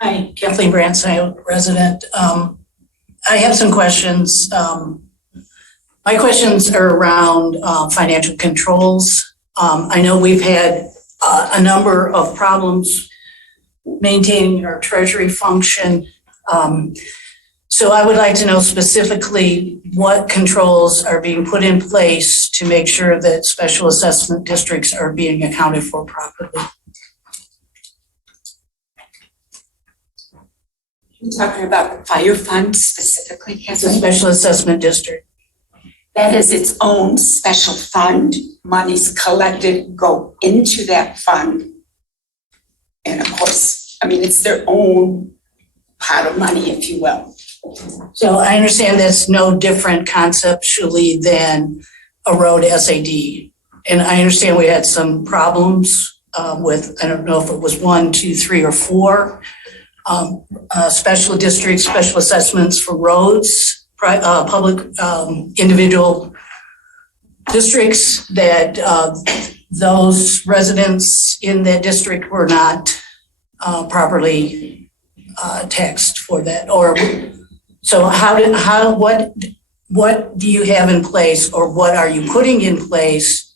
Hi, Kathleen Brandt, Scio resident. I have some questions. My questions are around financial controls. I know we've had a number of problems maintaining our treasury function. So I would like to know specifically what controls are being put in place to make sure that special assessment districts are being accounted for properly. You're talking about the fire fund specifically, It's a Kathleen? special assessment district. That is its own special fund. Monies collected go into that fund. And of course, I mean, it's their own pot of money, if you will. So I understand that's no different conceptually than a road SAD. And I understand we had some problems with, I don't know if it was 1, 2, 3, or 4 special districts, special assessments for roads, public individual districts that those residents in that district were not properly taxed for that. Or so what do you have in place, or what are you putting in place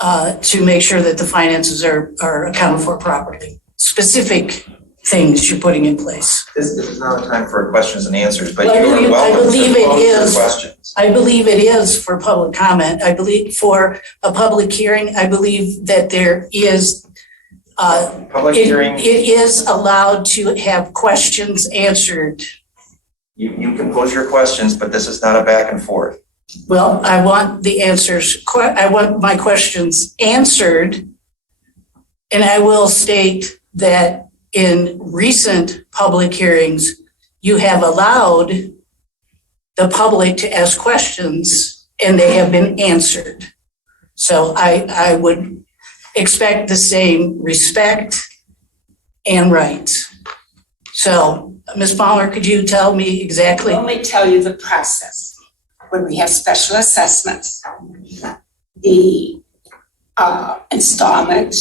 to make sure that the finances are accounted for properly? Specific things you're putting in place. This is not a time for questions and answers, but Well, you are welcome to pose your questions. I believe it is for public comment. I believe for a public hearing, I believe that there is Public hearing, it is allowed to have questions answered. you can pose your questions, but this is not a back and forth. Well, I want the answers, I want my questions answered. And I will state that in recent public hearings, you have allowed the public to ask questions and they have been answered. So I would expect the same respect and rights. So, Ms. Palmer, could you tell me exactly? Let me tell you the process. When we have special assessments, the installment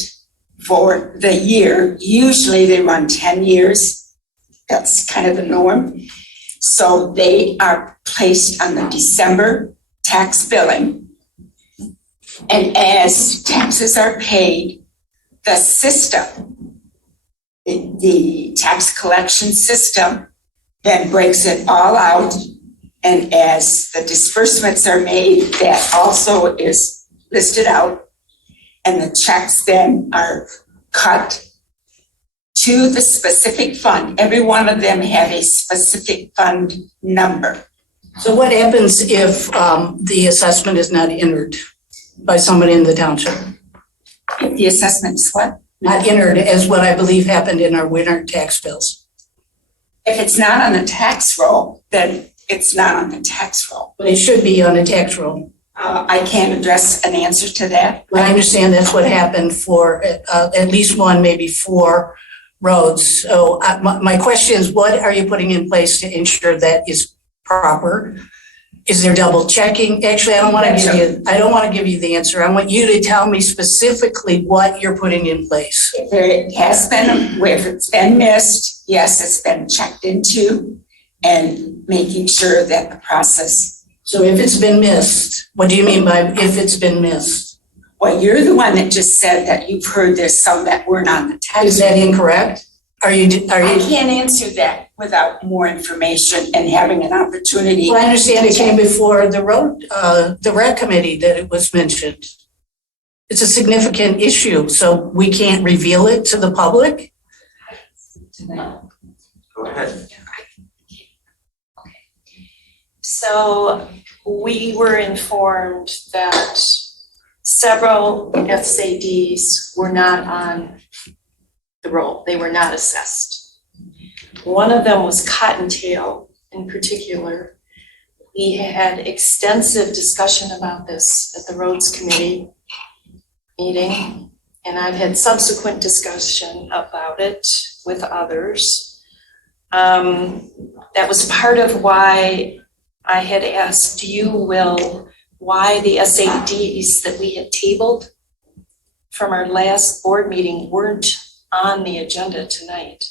for the year, usually they run 10 years. That's kind of the norm. So they are placed on the December tax billing. And as taxes are paid, the system, the tax collection system, then breaks it all out. And as the disbursements are made, that also is listed out. And the checks then are cut to the specific fund. Every one of them have a specific fund number. So what happens if the assessment is not entered by somebody in the township? If the assessment is what? Not entered, as what I believe happened in our winter tax bills. If it's not on the tax roll, then it's not on the tax roll. But it should be on a tax roll. I can't address an answer to that. I understand that's what happened for at least one, maybe 4 roads. So my question is, what are you putting in place to ensure that is proper? Is there double checking? Actually, I don't want to give you the answer. I want you to tell me specifically what you're putting in place. If it has been, if it's been missed, yes, it's been checked into, and making sure that the process. So if it's been missed, what do you mean by if it's been missed? Well, you're the one that just said that you've heard there's some that weren't on the tax. Is that incorrect? I can't answer that without more information and having an opportunity. Well, I understand it came before the rec committee that it was mentioned. It's a significant issue, so we can't reveal it to the public? Go ahead. So we were informed that several SADs were not on the roll. They were not assessed. One of them was Cottontail in particular. We had extensive discussion about this at the Roads Committee meeting, and I've had subsequent discussion about it with others. That was part of why I had asked you, Will, why the SADs that we had tabled from our last board meeting weren't on the agenda tonight.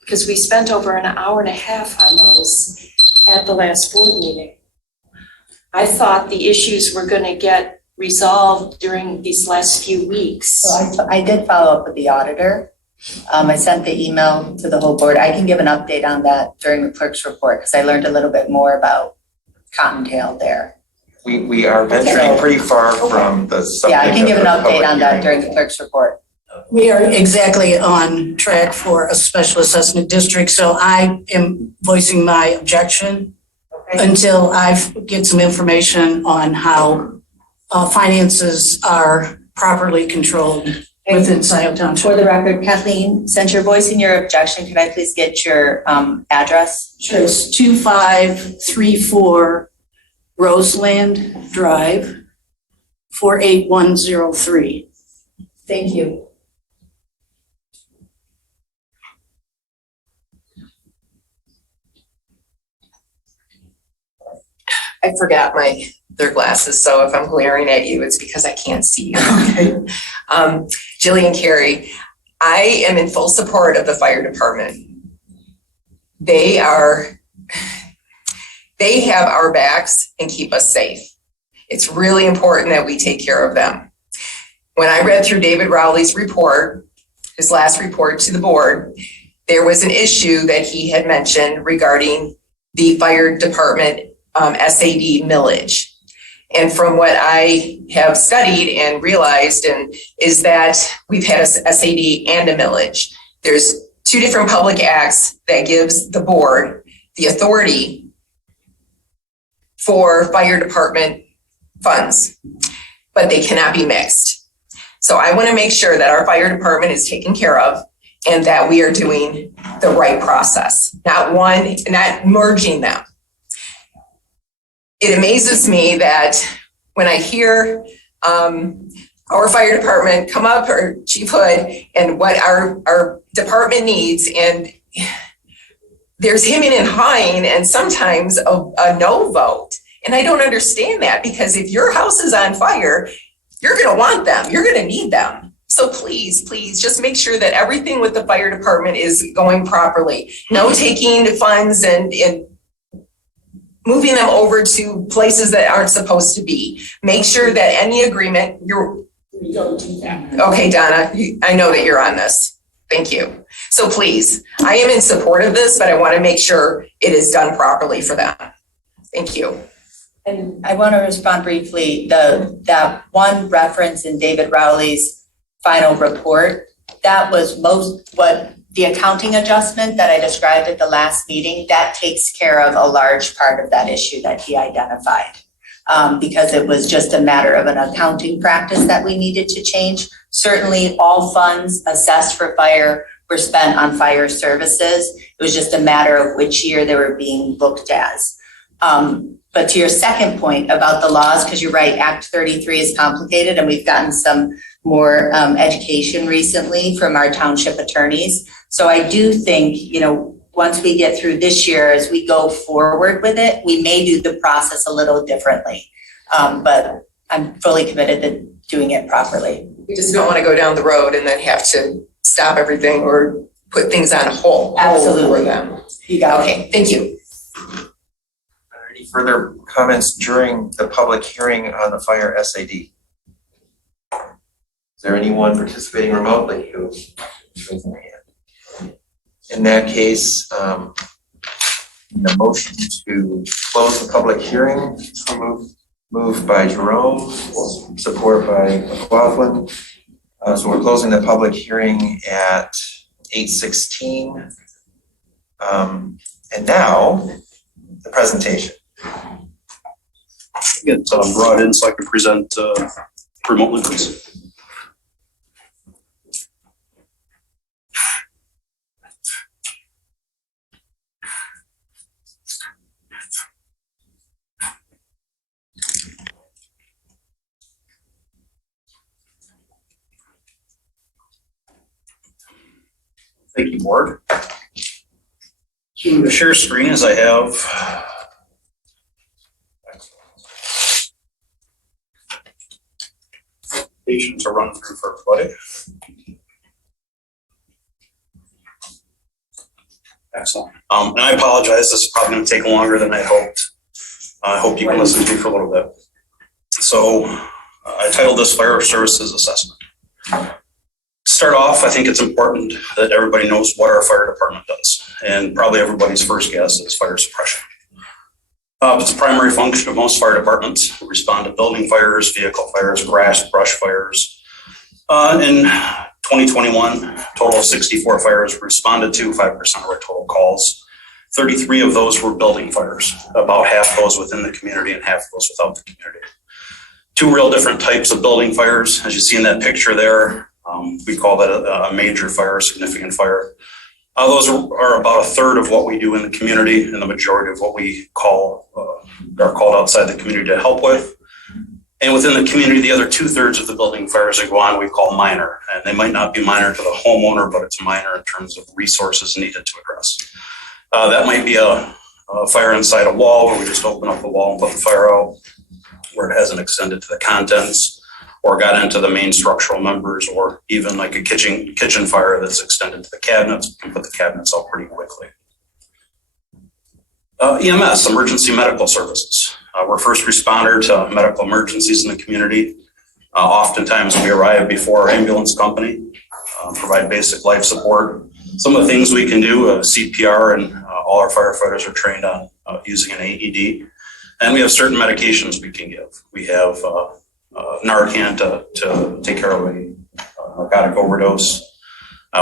Because we spent over an hour and a half on those at the last board meeting. I thought the issues were going to get resolved during these last few weeks. So I did follow up with the auditor. I sent the email to the whole board. I can give an update on that during the clerk's report because I learned a little bit more about Cottontail there. We are venturing pretty far from the subject. Yeah, I can give an of the update public on that hearing. during the clerk's report. We are exactly on track for a special assessment district, so I am voicing my objection until I get some information on how finances are properly controlled within Scio Township. For the record, Kathleen, since you're voicing your objection, can I please get your address? Sure, it's 2534 Roseland Drive, 48103. Thank you. I forgot their glasses, so if I'm glaring at you, it's because I can't see you. Okay. Jillian Carey, I am in full support of the fire department. They have our backs and keep us safe. It's really important that we take care of them. When I read through David Rowley's report, his last report to the board, there was an issue that he had mentioned regarding the fire department SAD millage. And from what I have studied and realized is that we've had a SAD and a millage. There's two different public acts that gives the board the authority for fire department funds, but they cannot be mixed. So I want to make sure that our fire department is taken care of and that we are doing the right process, not merging them. It amazes me that when I hear our fire department come up, or Chief Hood, and what our department needs, and there's hemming and hawing and sometimes a no vote. And I don't understand that, because if your house is on fire, you're gonna want them, you're gonna need them. So please, just make sure that everything with the fire department is going properly. No taking funds and moving them over to places that aren't supposed to be. Make sure that any agreement, We don't do that. okay, Donna, I know that you're on this. Thank you. So please, I am in support of this, but I want to make sure it is done properly for them. Thank you. And I want to respond briefly. That one reference in David Rowley's final report, that was what the accounting adjustment that I described at the last meeting, that takes care of a large part of that issue that he identified. Because it was just a matter of an accounting practice that we needed to change. Certainly all funds assessed for fire were spent on fire services. It was just a matter of which year they were being booked as. But to your second point about the laws, because you're right, Act 33 is complicated, and we've gotten some more education recently from our township attorneys. So I do think, once we get through this year, as we go forward with it, we may do the process a little differently. But I'm fully committed to doing it properly. We just don't want to go down the road and then have to stop everything or put things on hold. Absolutely. For them. You got it. Okay, thank you. Are there any further comments during the public hearing on the fire SAD? Is there anyone participating remotely who is raising their hand? In that case, the motion to close the public hearing, moved by Jerome, support by McLaughlin. So we're closing the public hearing at 8:16. And now, the presentation. Get brought in so I can present remotely, please. Thank you, board. The share screen as I have. Patients to run through for everybody. Excellent. And I apologize, this is probably going to take longer than I hoped. I hope you can listen to me for a little bit. So I titled this Fire Services Assessment. To start off, I think it's important that everybody knows what our fire department does. And probably everybody's first guess is fire suppression. It's a primary function of most fire departments. We respond to building fires, vehicle fires, grass, brush fires. In 2021, total of 64 fires were responded to, 5% of our total calls. 33 of those were building fires, about half those within the community and half those without the community. Two real different types of building fires. As you see in that picture there, we call that a major fire, a significant fire. Those are about a third of what we do in the community and the majority of what we are called outside the community to help with. And within the community, the other 2/3 of the building fires that go on, we call minor. And they might not be minor to the homeowner, but it's minor in terms of resources needed to address. That might be a fire inside a wall where we just open up the wall and put the fire out, where it hasn't extended to the contents or got into the main structural members, or even like a kitchen fire that's extended to the cabinets. We can put the cabinets out pretty quickly. EMS, emergency medical services. We're first responder to medical emergencies in the community. Oftentimes we arrive before our ambulance company, provide basic life support. Some of the things we can do, CPR, and all our firefighters are trained on using an AED. And we have certain medications we can give. We have Narcan to take care of a narcotic overdose.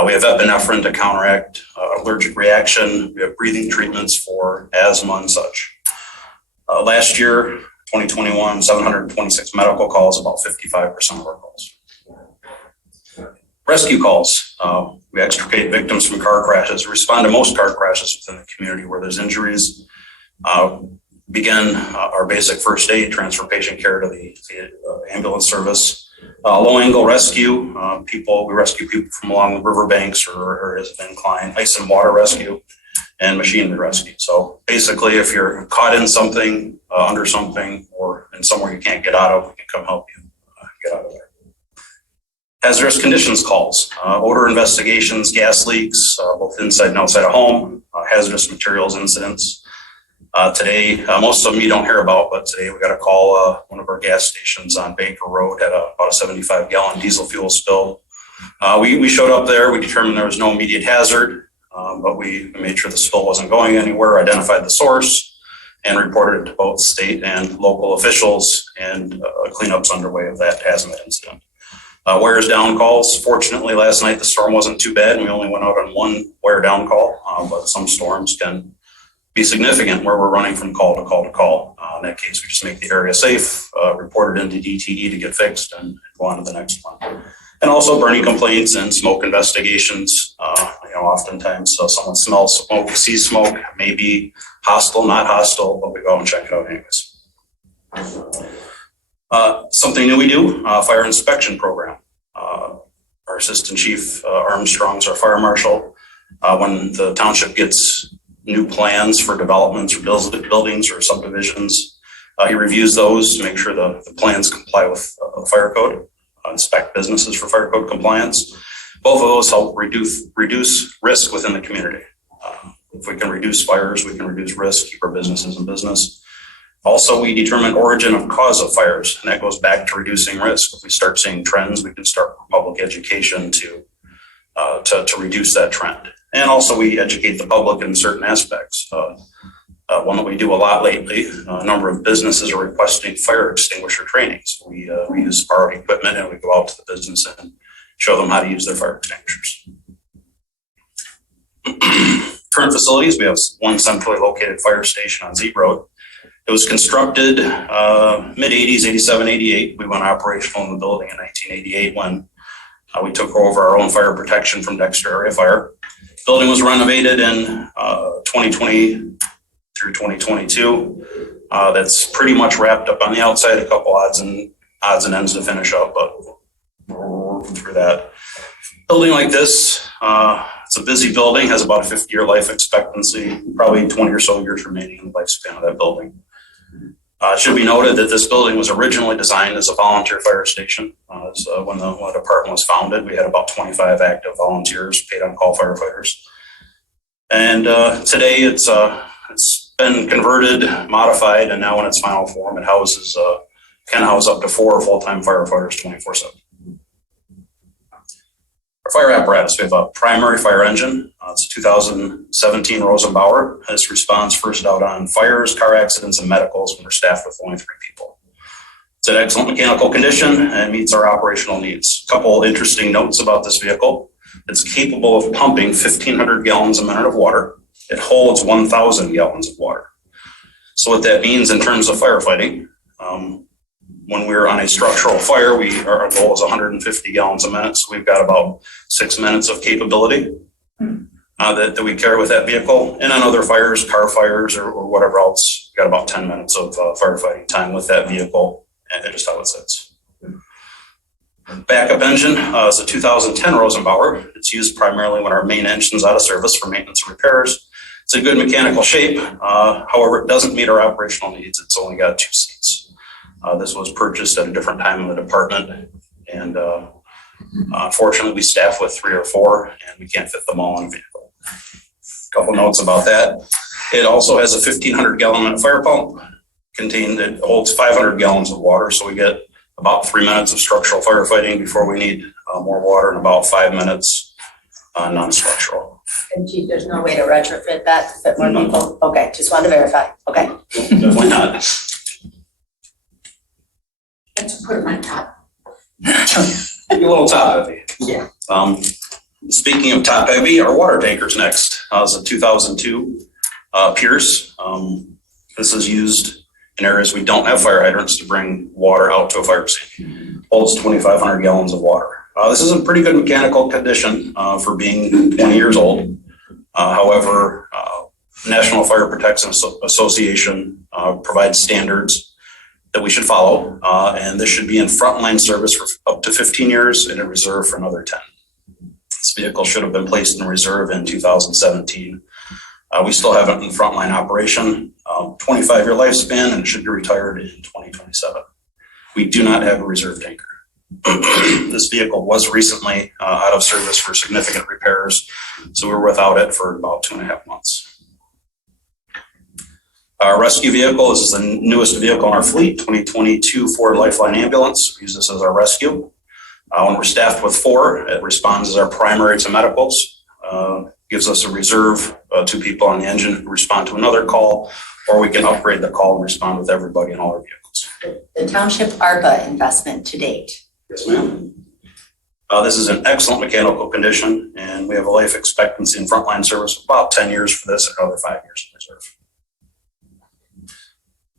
We have epinephrine to counteract allergic reaction. We have breathing treatments for asthma and such. Last year, 2021, 726 medical calls, about 55% of our calls. Rescue calls. We extricate victims from car crashes, respond to most car crashes within the community where there's injuries. Begin our basic first aid, transfer patient care to the ambulance service. Low angle rescue, we rescue people from along the riverbanks or areas of incline, ice and water rescue, and machinery rescue. So basically, if you're caught in something, under something, or in somewhere you can't get out of, we can come help you get out of there. Hazardous conditions calls, odor investigations, gas leaks, both inside and outside of home, hazardous materials incidents. Today, most of them you don't hear about, but today we got a call, one of our gas stations on Baker Road had about a 75-gallon diesel fuel spill. We showed up there, we determined there was no immediate hazard, but we made sure the spill wasn't going anywhere, identified the source, and reported it to both state and local officials, and cleanup's underway of that hazmat incident. Wires down calls. Fortunately, last night the storm wasn't too bad, and we only went out on one wire down call, but some storms can be significant where we're running from call to call to call. In that case, we just make the area safe, report it into DTE to get fixed, and go on to the next one. And also burning complaints and smoke investigations. Oftentimes someone smells smoke, sees smoke, may be hostile, not hostile, but we go out and check it out anyways. Something new we do, fire inspection program. Our assistant chief, Armstrong's our fire marshal. When the township gets new plans for developments or buildings or subdivisions, he reviews those to make sure the plans comply with fire code, inspect businesses for fire code compliance. Both of those help reduce risk within the community. If we can reduce fires, we can reduce risk, keep our businesses in business. Also, we determine origin of cause of fires, and that goes back to reducing risk. If we start seeing trends, we can start public education to reduce that trend. And also, we educate the public in certain aspects. One that we do a lot lately, a number of businesses are requesting fire extinguisher trainings. We use borrowed equipment, and we go out to the business and show them how to use their fire extinguishers. Current facilities, we have one centrally located fire station on Zeet Road. It was constructed mid-80s, 87, 88. We went operational in the building in 1988 when we took over our own fire protection from Dexter Area Fire. Building was renovated in 2020 through 2022. That's pretty much wrapped up on the outside, a couple odds and ends to finish up, but we're working through that. Building like this, it's a busy building, has about a 50-year life expectancy, probably 20 or so years remaining in the lifespan of that building. It should be noted that this building was originally designed as a volunteer fire station. When the department was founded, we had about 25 active volunteers, paid on call firefighters. And today it's been converted, modified, and now in its final form, it can house up to 4 full-time firefighters 24/7. Our fire apparatus, we have a primary fire engine. It's a 2017 Rosenbauer. This responds first out on fires, car accidents, and medicals when we're staffed with only 3 people. It's in excellent mechanical condition and meets our operational needs. A couple interesting notes about this vehicle. It's capable of pumping 1,500 gallons a minute of water. It holds 1,000 gallons of water. So what that means in terms of firefighting, when we're on a structural fire, our goal is 150 gallons a minute. So we've got about 6 minutes of capability that we carry with that vehicle. And on other fires, car fires or whatever else, we've got about 10 minutes of firefighting time with that vehicle and just how it sits. Backup engine is a 2010 Rosenbauer. It's used primarily when our main engine's out of service for maintenance and repairs. It's in good mechanical shape. However, it doesn't meet our operational needs. It's only got 2 seats. This was purchased at a different time in the department, and unfortunately, we staff with 3 or 4, and we can't fit them all in a vehicle. A couple notes about that. It also has a 1,500 gallon fire pump. It holds 500 gallons of water, so we get about 3 minutes of structural firefighting before we need more water, and about 5 minutes non-structural. And Chief, there's no way to retrofit that to fit more people? Okay, just wanted to verify. Okay. Definitely not. That's a put it on top. A little top heavy. Yeah. Speaking of top heavy, our water tanker's next. It's a 2002 Pierce. This is used in areas we don't have fire hydrants to bring water out to a fire scene. Holds 2,500 gallons of water. This is in pretty good mechanical condition for being 20 years old. However, National Fire Protection Association provides standards that we should follow, and this should be in frontline service for up to 15 years and in reserve for another 10. This vehicle should have been placed in reserve in 2017. We still have it in frontline operation, 25-year lifespan, and it should be retired in 2027. We do not have a reserve tanker. This vehicle was recently out of service for significant repairs, so we were without it for about 2.5 months. Our rescue vehicle, this is the newest vehicle in our fleet, 2022 Ford Lifeline ambulance. We use this as our rescue. When we're staffed with 4, it responds as our primary to medicals. Gives us a reserve, 2 people on the engine who respond to another call, or we can upgrade the call and respond with everybody in all our vehicles. The township ARPA investment to date. Yes, ma'am. This is in excellent mechanical condition, and we have a life expectancy in frontline service of about 10 years for this and another 5 years in reserve.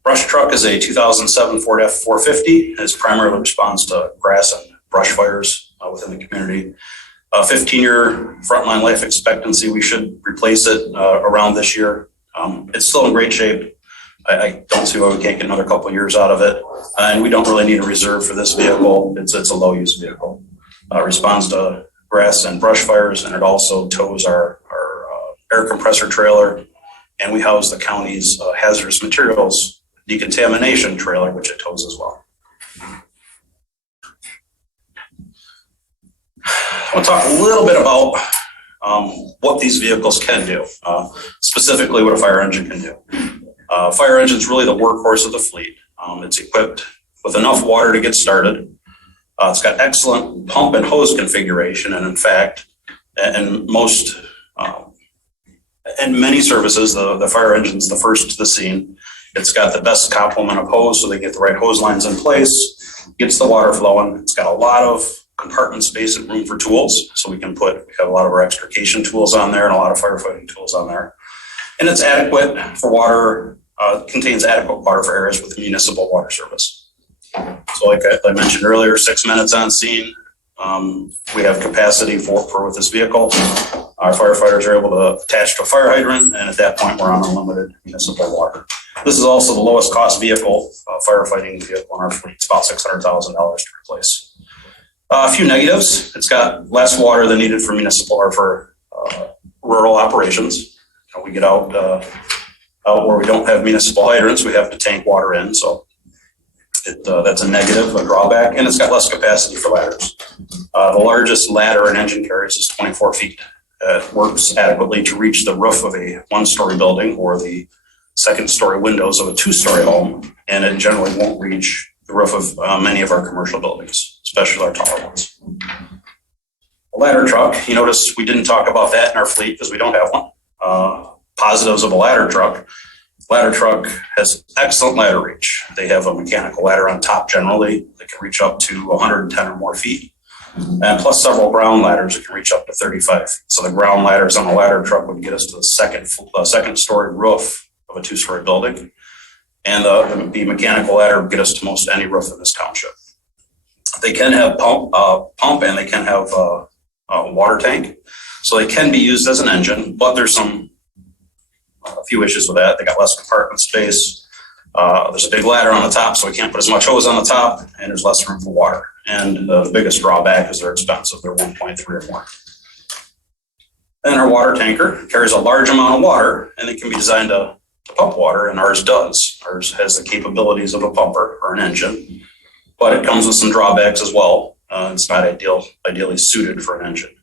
Brush truck is a 2007 Ford F-450. It primarily responds to grass and brush fires within the community. 15-year frontline life expectancy. We should replace it around this year. It's still in great shape. I don't see why we can't get another couple of years out of it. And we don't really need a reserve for this vehicle. It's a low-use vehicle. Responds to grass and brush fires, and it also tows our air compressor trailer. And we house the county's hazardous materials decontamination trailer, which it tows as well. I want to talk a little bit about what these vehicles can do, specifically what a fire engine can do. Fire engine is really the workhorse of the fleet. It's equipped with enough water to get started. It's got excellent pump and hose configuration, and in fact, in many services, the fire engine's the first to the scene. It's got the best complement of hose, so they get the right hose lines in place, gets the water flowing. It's got a lot of compartment space and room for tools, so we have a lot of our extrication tools on there and a lot of firefighting tools on there. And it's adequate for water, contains adequate water for areas with municipal water service. So like I mentioned earlier, 6 minutes on scene. We have capacity for with this vehicle. Our firefighters are able to attach to a fire hydrant, and at that point, we're on unlimited municipal water. This is also the lowest cost vehicle, firefighting vehicle in our fleet. It's about $600,000 to replace. A few negatives. It's got less water than needed for municipal or for rural operations. We get out where we don't have municipal hydrants, we have to tank water in. So that's a negative, a drawback, and it's got less capacity for ladders. The largest ladder an engine carries is 24 feet. It works adequately to reach the roof of a 1-story building or the 2nd-story windows of a 2-story home, and it generally won't reach the roof of many of our commercial buildings, especially our taller ones. A ladder truck, you notice we didn't talk about that in our fleet because we don't have one. Positives of a ladder truck. Ladder truck has excellent ladder reach. They have a mechanical ladder on top generally that can reach up to 110 or more feet. And plus several ground ladders that can reach up to 35. So the ground ladders on the ladder truck would get us to the second-story roof of a 2-story building. And the mechanical ladder would get us to most any roof in this township. They can have pump and they can have a water tank. So they can be used as an engine, but there's a few issues with that. They got less compartment space. There's a big ladder on the top, so we can't put as much hose on the top, and there's less room for water. And the biggest drawback is they're expensive. They're 1.3 or more. And our water tanker carries a large amount of water, and it can be designed to pump water, and ours does. Ours has the capabilities of a pumper or an engine, but it comes with some drawbacks as well. It's not ideally suited for an engine.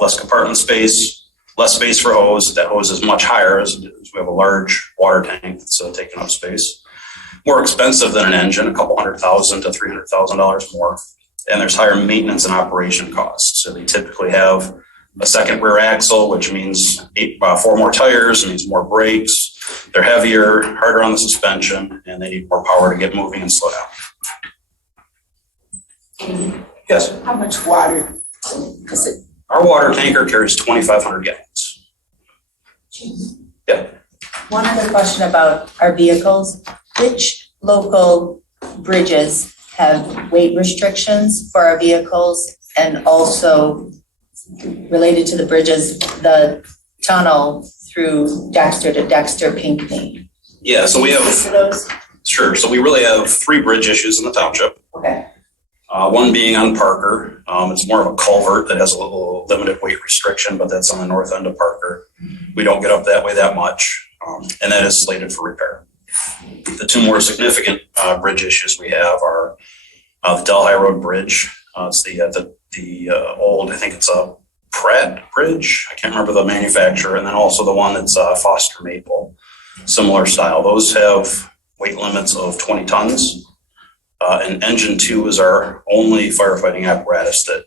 Less compartment space, less space for hose. That hose is much higher as we have a large water tank that's taking up space. More expensive than an engine, a couple $100,000 to $300,000 more. And there's higher maintenance and operation costs. So they typically have a second rear axle, which means 4 more tires, means more brakes. They're heavier, harder on the suspension, and they need more power to get moving and slow down. Yes? How much water? Our water tanker carries 2,500 gallons. Yeah. One other question about our vehicles. Which local bridges have weight restrictions for our vehicles? And also related to the bridges, the tunnel through Dexter to Dexter Pinckney. Yeah, so we have, Those? sure. So we really have 3 bridge issues in the township. Okay. One being on Parker. It's more of a culvert that has a little limited weight restriction, but that's on the north end of Parker. We don't get up that way that much, and that is slated for repair. The 2 more significant bridge issues we have are the Dell High Road Bridge. It's the old, I think it's a Pratt Bridge. I can't remember the manufacturer, and then also the one that's Foster Maple, similar style. Those have weight limits of 20 tons. And Engine 2 is our only firefighting apparatus that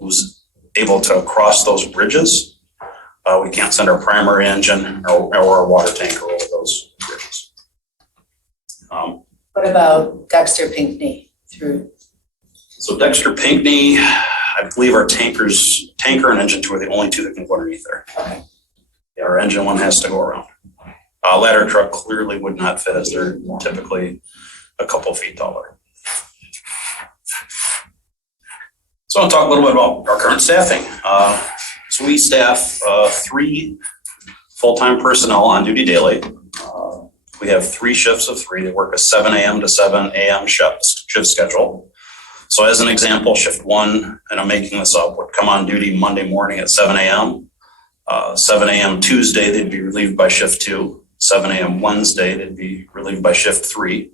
was able to cross those bridges. We can't send our primary engine or our water tanker over those bridges. What about Dexter Pinckney through? So Dexter Pinckney, I believe our tanker and Engine 2 are the only 2 that can go underneath there. Okay. Yeah, our Engine 1 has to go around. Ladder truck clearly would not fit as they're typically a couple feet taller. So I'll talk a little bit about our current staffing. So we staff 3 full-time personnel on duty daily. We have 3 shifts of 3. They work a 7 a.m. to 7 a.m. shift schedule. So as an example, shift 1, and I'm making this up, would come on duty Monday morning at 7 a.m. 7 a.m. Tuesday, they'd be relieved by shift 2. 7 a.m. Wednesday, they'd be relieved by shift 3.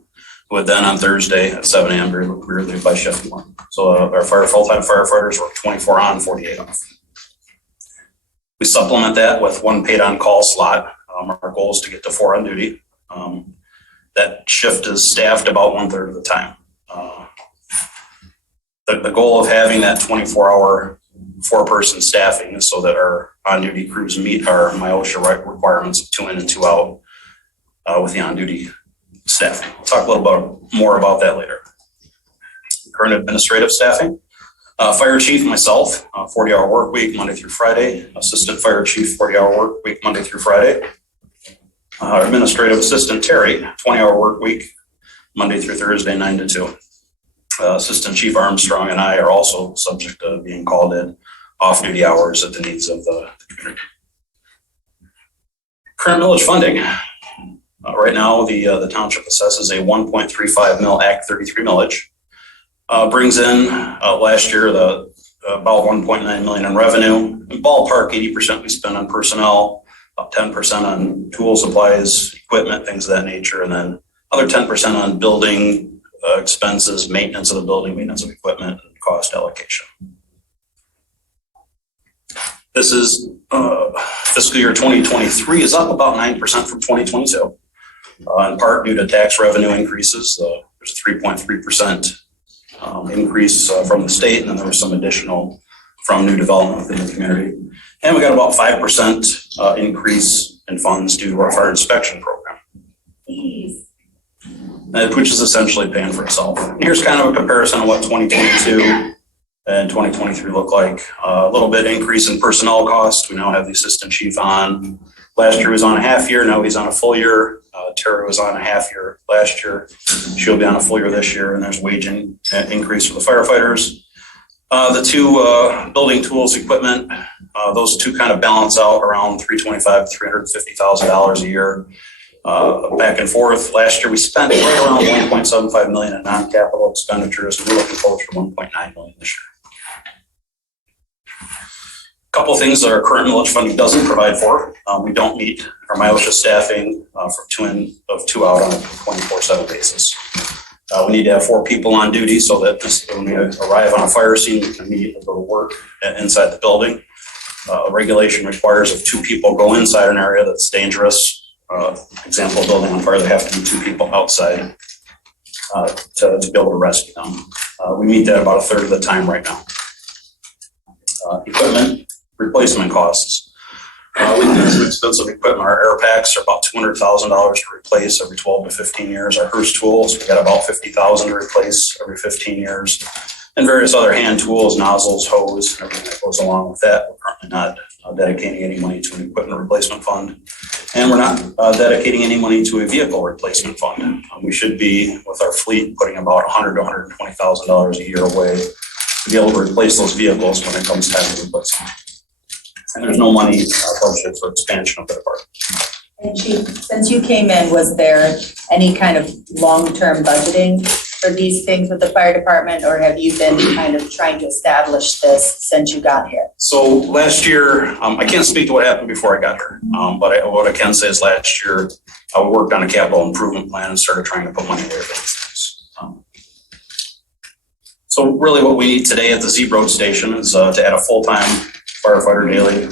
Would then on Thursday at 7 a.m. be relieved by shift 1. So our full-time firefighters work 24 on, 48 off. We supplement that with 1 paid on-call slot. Our goal is to get to 4 on duty. That shift is staffed about 1/3 of the time. The goal of having that 24-hour 4-person staffing is so that our on-duty crews meet our MIOSHA requirements of 2 in and 2 out with the on-duty staffing. We'll talk a little bit more about that later. Current administrative staffing. Fire chief, myself, 40-hour work week, Monday through Friday. Assistant fire chief, 40-hour work week, Monday through Friday. Administrative assistant Terry, 20-hour work week, Monday through Thursday, 9 to 2. Assistant Chief Armstrong and I are also subject to being called in off-duty hours at the needs of the community. Current millage funding. Right now, the township assesses a 1.35 mil Act 33 millage. Brings in last year about 1.9 million in revenue. In ballpark, 80% we spend on personnel, about 10% on tool supplies, equipment, things of that nature, and then other 10% on building expenses, maintenance of the building, maintenance of equipment, and cost allocation. This is fiscal year 2023 is up about 9% from 2022, in part due to tax revenue increases. There's a 3.3% increase from the state, and then there was some additional from new development within the community. And we got about 5% increase in funds due to our fire inspection program, which is essentially paying for itself. And here's kind of a comparison of what 2022 and 2023 look like. A little bit increase in personnel costs. We now have the assistant chief on. Last year he was on a half year, now he's on a full year. Tara was on a half year last year. She'll be on a full year this year, and there's wage increase for the firefighters. The 2 building tools, equipment, those 2 kind of balance out around $325,000 to $350,000 a year. back and forth. Last year, we spent right around 1.75 million in non-capital expenditures. We're looking forward to 1.9 million this year. Couple of things that our current millage funding doesn't provide for. We don't meet our militia staffing for 2 in of 2 out on a 24/7 basis. We need to have 4 people on duty so that when we arrive on a fire scene, we can immediately go to work inside the building. Regulation requires if 2 people go inside an area that's dangerous, example, building on fire, there have to be 2 people outside to be able to rescue them. We meet that about a third of the time right now. Equipment replacement costs. We need some expensive equipment. Our air packs are about $200,000 to replace every 12 to 15 years. Our Hearst tools, we got about 50,000 to replace every 15 years. And various other hand tools, nozzles, hose, and everything that goes along with that. We're currently not dedicating any money to an equipment replacement fund. And we're not dedicating any money to a vehicle replacement fund. We should be, with our fleet, putting about $100,000 to $120,000 a year away to be able to replace those vehicles when it comes time to replace them. And there's no money budgeted for expansion of the department. And Chief, since you came in, was there any kind of long-term budgeting for these things with the fire department, or have you been kind of trying to establish this since you got here? So last year, I can't speak to what happened before I got here, but what I can say is last year, I worked on a capital improvement plan and started trying to put money there for these things. So really what we need today at the Z Road station is to add a full-time firefighter daily to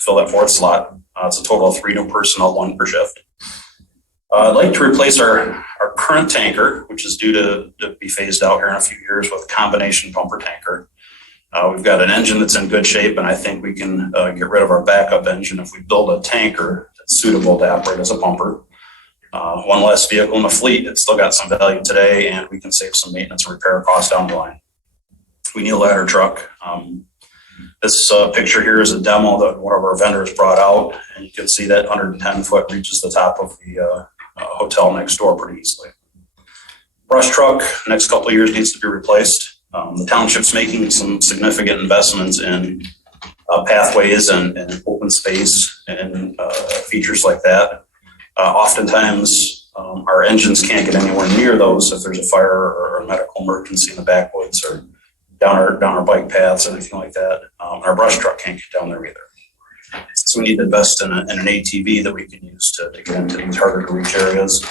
fill that 4th slot. It's a total of 3 new personnel, 1 per shift. I'd like to replace our current tanker, which is due to be phased out here in a few years, with a combination pumper tanker. We've got an engine that's in good shape, and I think we can get rid of our backup engine if we build a tanker that's suitable to operate as a pumper. 1 less vehicle in the fleet, it's still got some value today, and we can save some maintenance and repair costs down the line. We need a ladder truck. This picture here is a demo that one of our vendors brought out, and you can see that 110 foot reaches the top of the hotel next door pretty easily. Brush truck, next couple of years needs to be replaced. The township's making some significant investments in pathways and open space and features like that. Oftentimes, our engines can't get anywhere near those if there's a fire or a medical emergency in the backwoods or down our bike paths or anything like that. Our brush truck can't get down there either. So we need to invest in an ATV that we can use to get into these harder to reach areas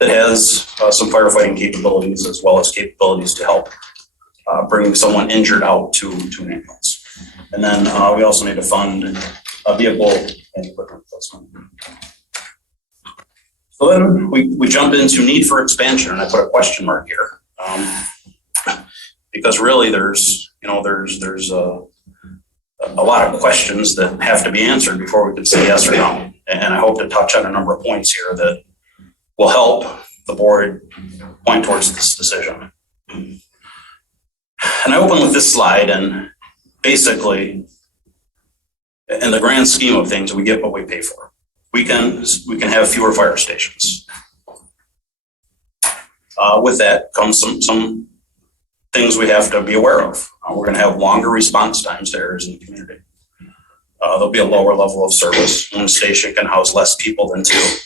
that has some firefighting capabilities as well as capabilities to help bring someone injured out to an ambulance. And then we also need to fund a vehicle and equipment replacement. So then we jump into need for expansion, and I put a question mark here. Because really there's a lot of questions that have to be answered before we can say yes or no. And I hope to touch on a number of points here that will help the board point towards this decision. And I open with this slide, and basically, in the grand scheme of things, we get what we pay for. We can have fewer fire stations. With that comes some things we have to be aware of. We're going to have longer response times to areas in the community. There'll be a lower level of service. One station can house less people than 2.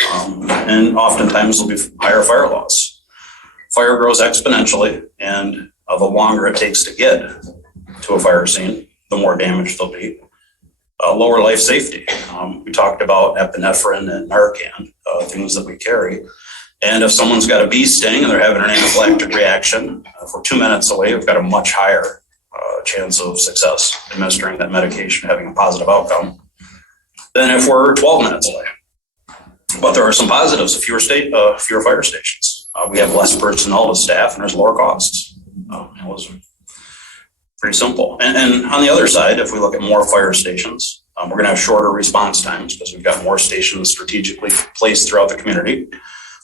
And oftentimes there'll be higher fire loss. Fire grows exponentially, and the longer it takes to get to a fire scene, the more damage there'll be. Lower life safety. We talked about epinephrine and Narcan, things that we carry. And if someone's got a bee sting and they're having an anaphylactic reaction, if we're 2 minutes away, we've got a much higher chance of success administering that medication, having a positive outcome, than if we're 12 minutes away. But there are some positives, fewer fire stations. We have less personnel to staff, and there's lower costs. It was pretty simple. And on the other side, if we look at more fire stations, we're going to have shorter response times because we've got more stations strategically placed throughout the community.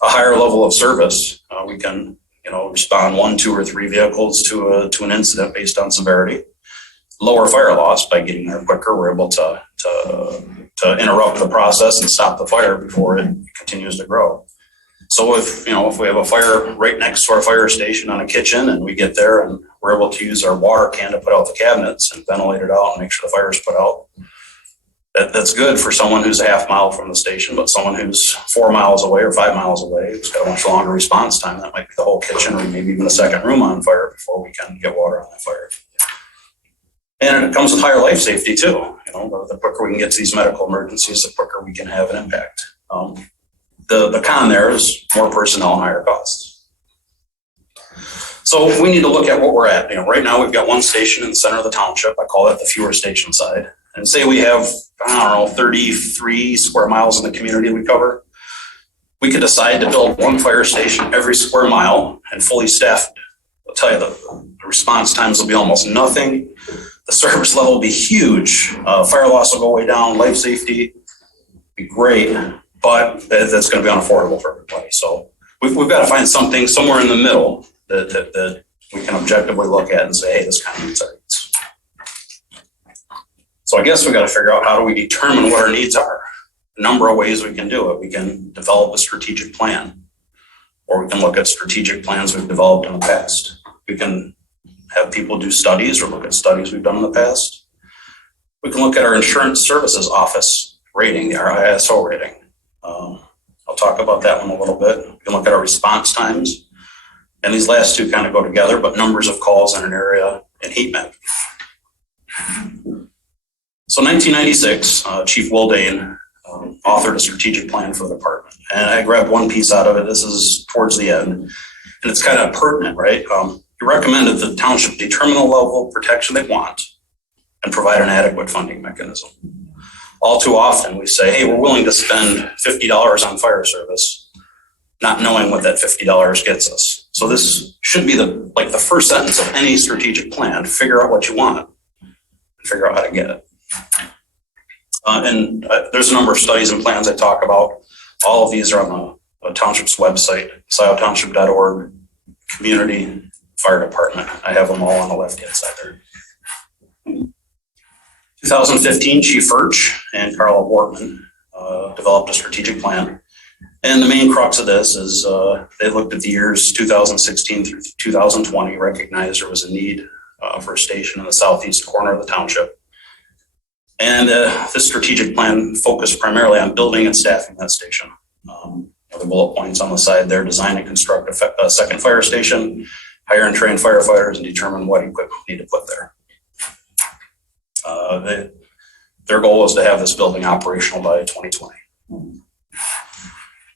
A higher level of service. We can, respond 1, 2, or 3 vehicles to an incident based on severity. Lower fire loss by getting there quicker. We're able to interrupt the process and stop the fire before it continues to grow. So if we have a fire right next to our fire station on a kitchen, and we get there and we're able to use our water can to put out the cabinets and ventilate it out and make sure the fire is put out, That's good for someone who's a half mile from the station, but someone who's 4 miles away or 5 miles away, who's got a much longer response time, that might be the whole kitchen or maybe even a second room on fire before we can get water on that fire. And it comes with higher life safety too. The quicker we can get to these medical emergencies, the quicker we can have an impact. The con there is more personnel and higher costs. So we need to look at what we're at. Right now we've got one station in the center of the township. I call that the fewer station side. And say we have, 33 square miles in the community we cover. We could decide to build one fire station every square mile and fully staffed. I'll tell you, the response times will be almost nothing. The service level will be huge. Fire loss will go way down. Life safety be great, but that's going to be unaffordable for everybody. So we've got to find something somewhere in the middle that we can objectively look at and say, hey, this kind of meets our needs. So I guess we got to figure out, how do we determine what our needs are? A number of ways we can do it. We can develop a strategic plan, or we can look at strategic plans we've developed in the past. We can have people do studies or look at studies we've done in the past. We can look at our insurance services office rating, our ISO rating. I'll talk about that one a little bit. We can look at our response times. And these last two kind of go together, but numbers of calls in an area and heat map. So 1996, Chief Wildane authored a strategic plan for the department. And I grabbed one piece out of it. This is towards the end. And it's kind of pertinent, right? He recommended the township determine the level of protection they want and provide an adequate funding mechanism. All too often we say, hey, we're willing to spend $50 on fire service, not knowing what that $50 gets us. So this should be the first sentence of any strategic plan. Figure out what you want and figure out how to get it. There's a number of studies and plans I talk about. All of these are on the township's website, sciotownship.org, community, fire department. I have them all on the left-hand side there. 2015, Chief Furch and Carla Wortman developed a strategic plan. And the main crux of this is they looked at the years 2016 through 2020, recognized there was a need for a station in the southeast corner of the township. And this strategic plan focused primarily on building and staffing that station. The bullet points on the side there: design and construct a second fire station, hire and train firefighters, and determine what equipment we need to put there. Their goal was to have this building operational by 2020.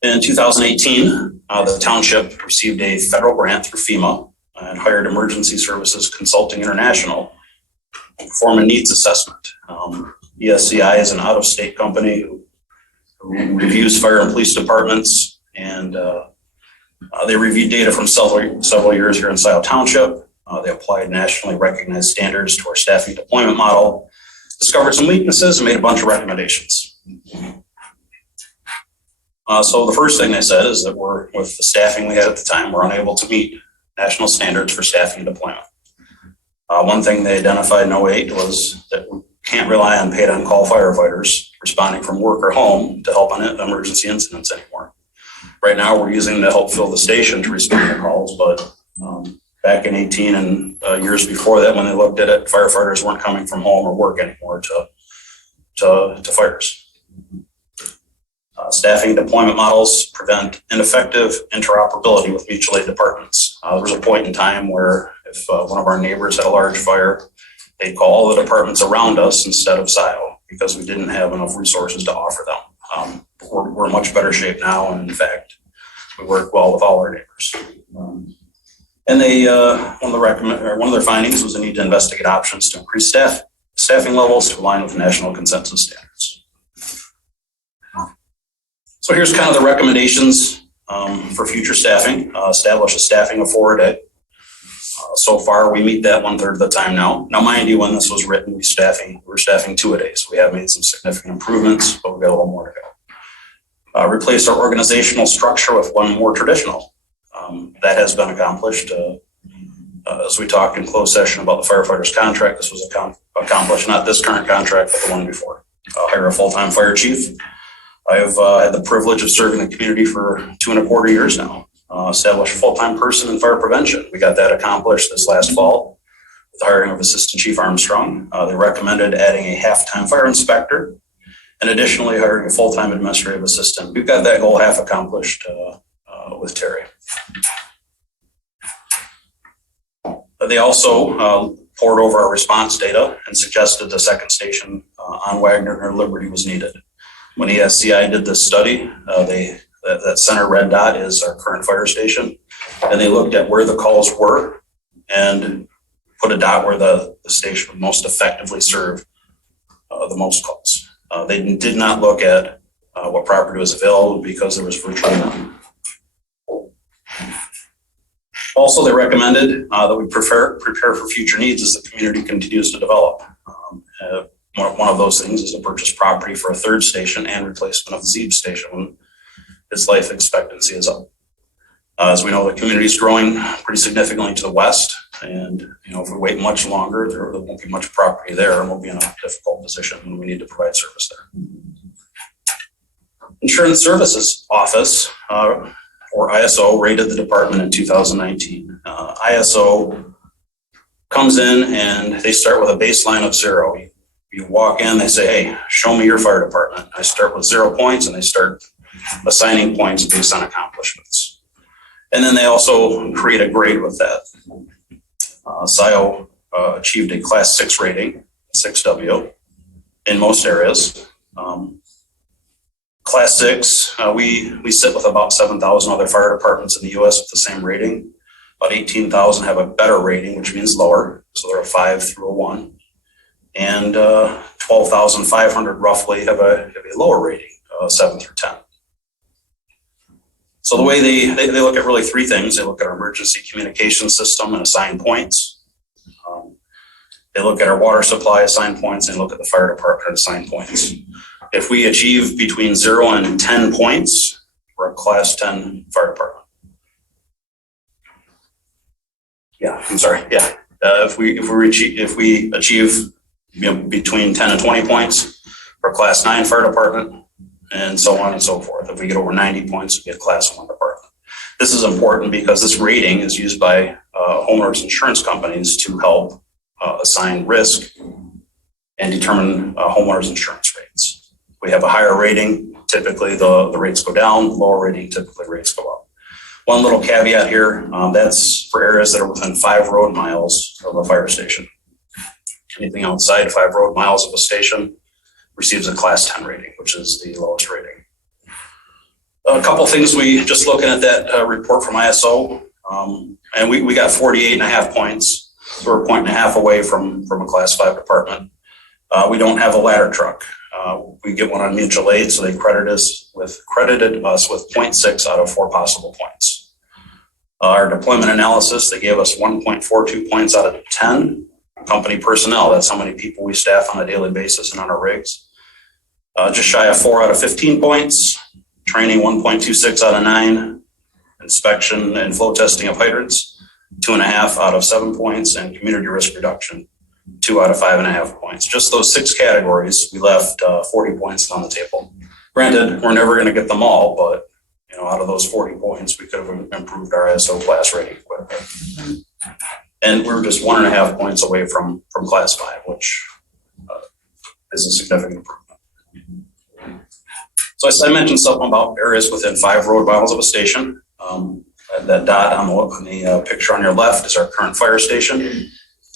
In 2018, the township received a federal grant through FEMA and hired Emergency Services Consulting International to perform a needs assessment. ESCI is an out-of-state company who reviews fire and police departments, and they reviewed data from several years here in Scio Township. They applied nationally recognized standards to our staffing deployment model, discovered some weaknesses, and made a bunch of recommendations. So the first thing they said is that with the staffing we had at the time, we're unable to meet national standards for staffing deployment. One thing they identified in 2008 was that we can't rely on paid-on-call firefighters responding from work or home to help on emergency incidents anymore. Right now, we're using them to help fill the station to respond to calls, but back in 18 and years before that, when they looked at it, firefighters weren't coming from home or work anymore to fires. Staffing deployment models prevent ineffective interoperability with mutual aid departments. There was a point in time where if one of our neighbors had a large fire, they'd call all the departments around us instead of Scio because we didn't have enough resources to offer them. We're in much better shape now, and in fact, we work well with all our neighbors. And they one of their findings was the need to investigate options to increase staffing levels to align with national consensus standards. So here's kind of the recommendations for future staffing. Establish a staffing of 4 a day. So far, we meet that 1/3 of the time now. Now, mind you, when this was written, we're staffing 2 a day. So we have made some significant improvements, but we've got a little more to go. Replace our organizational structure with one more traditional. That has been accomplished. As we talked in closed session about the firefighters contract, this was accomplished, not this current contract, but the one before. Hire a full-time fire chief. I've had the privilege of serving the community for 2.25 years now. Establish a full-time person in fire prevention. We got that accomplished this last fall with the hiring of Assistant Chief Armstrong. They recommended adding a half-time fire inspector and additionally hiring a full-time administrative assistant. We've got that goal half accomplished with Terry. They also poured over our response data and suggested the second station on Wagner near Liberty was needed. When ESCI did this study, that center red dot is our current fire station, and they looked at where the calls were and put a dot where the station would most effectively serve the most calls. They did not look at what property was available because there was virtually none. Also, they recommended that we prepare for future needs as the community continues to develop. One of those things is to purchase property for a third station and replacement of the Zeeb station when its life expectancy is up. As we know, the community is growing pretty significantly to the west, and if we wait much longer, there won't be much property there, and we'll be in a difficult position when we need to provide service there. Insurance Services Office, or ISO, rated the department in 2019. ISO comes in and they start with a baseline of 0. You walk in, they say, hey, show me your fire department. I start with 0 points, and they start assigning points based on accomplishments. And then they also create a grade with that. Scio achieved a class 6 rating, 6W, in most areas. Class 6, we sit with about 7,000 other fire departments in the U.S. with the same rating. About 18,000 have a better rating, which means lower. So they're a 5 through a 1. And 12,500 roughly have a lower rating, 7 through 10. So the way they look at really 3 things. They look at our emergency communication system and assign points. They look at our water supply, assign points, and look at the fire department and assign points. If we achieve between 0 and 10 points, we're a class 10 fire department. If we achieve between 10 and 20 points, we're a class 9 fire department, and so on and so forth. If we get over 90 points, we get class 1 department. This is important because this rating is used by homeowners insurance companies to help assign risk and determine homeowners insurance rates. We have a higher rating, typically the rates go down, lower rating, typically rates go up. One little caveat here, that's for areas that are within 5 road miles of a fire station. Anything outside 5 road miles of a station receives a class 10 rating, which is the lowest rating. A couple things we just looking at that report from ISO, and we got 48.5 points. So we're 1.5 points away from a class 5 department. We don't have a ladder truck. We get one on mutual aid, so they credited us with 0.6 out of 4 possible points. Our deployment analysis, they gave us 1.42 points out of 10. Company personnel, that's how many people we staff on a daily basis and on our rigs. Just shy of 4 out of 15 points. Training 1.26 out of 9. Inspection and flow testing of hydrants 2.5 out of 7 points, and community risk reduction 2 out of 5.5 points. Just those 6 categories, we left 40 points on the table. Granted, we're never going to get them all, but out of those 40 points, we could have improved our ISO class rating quite a bit. And we're just 1.5 points away from class 5, which is a significant improvement. So I mentioned something about areas within 5 road miles of a station. That dot on the picture on your left is our current fire station.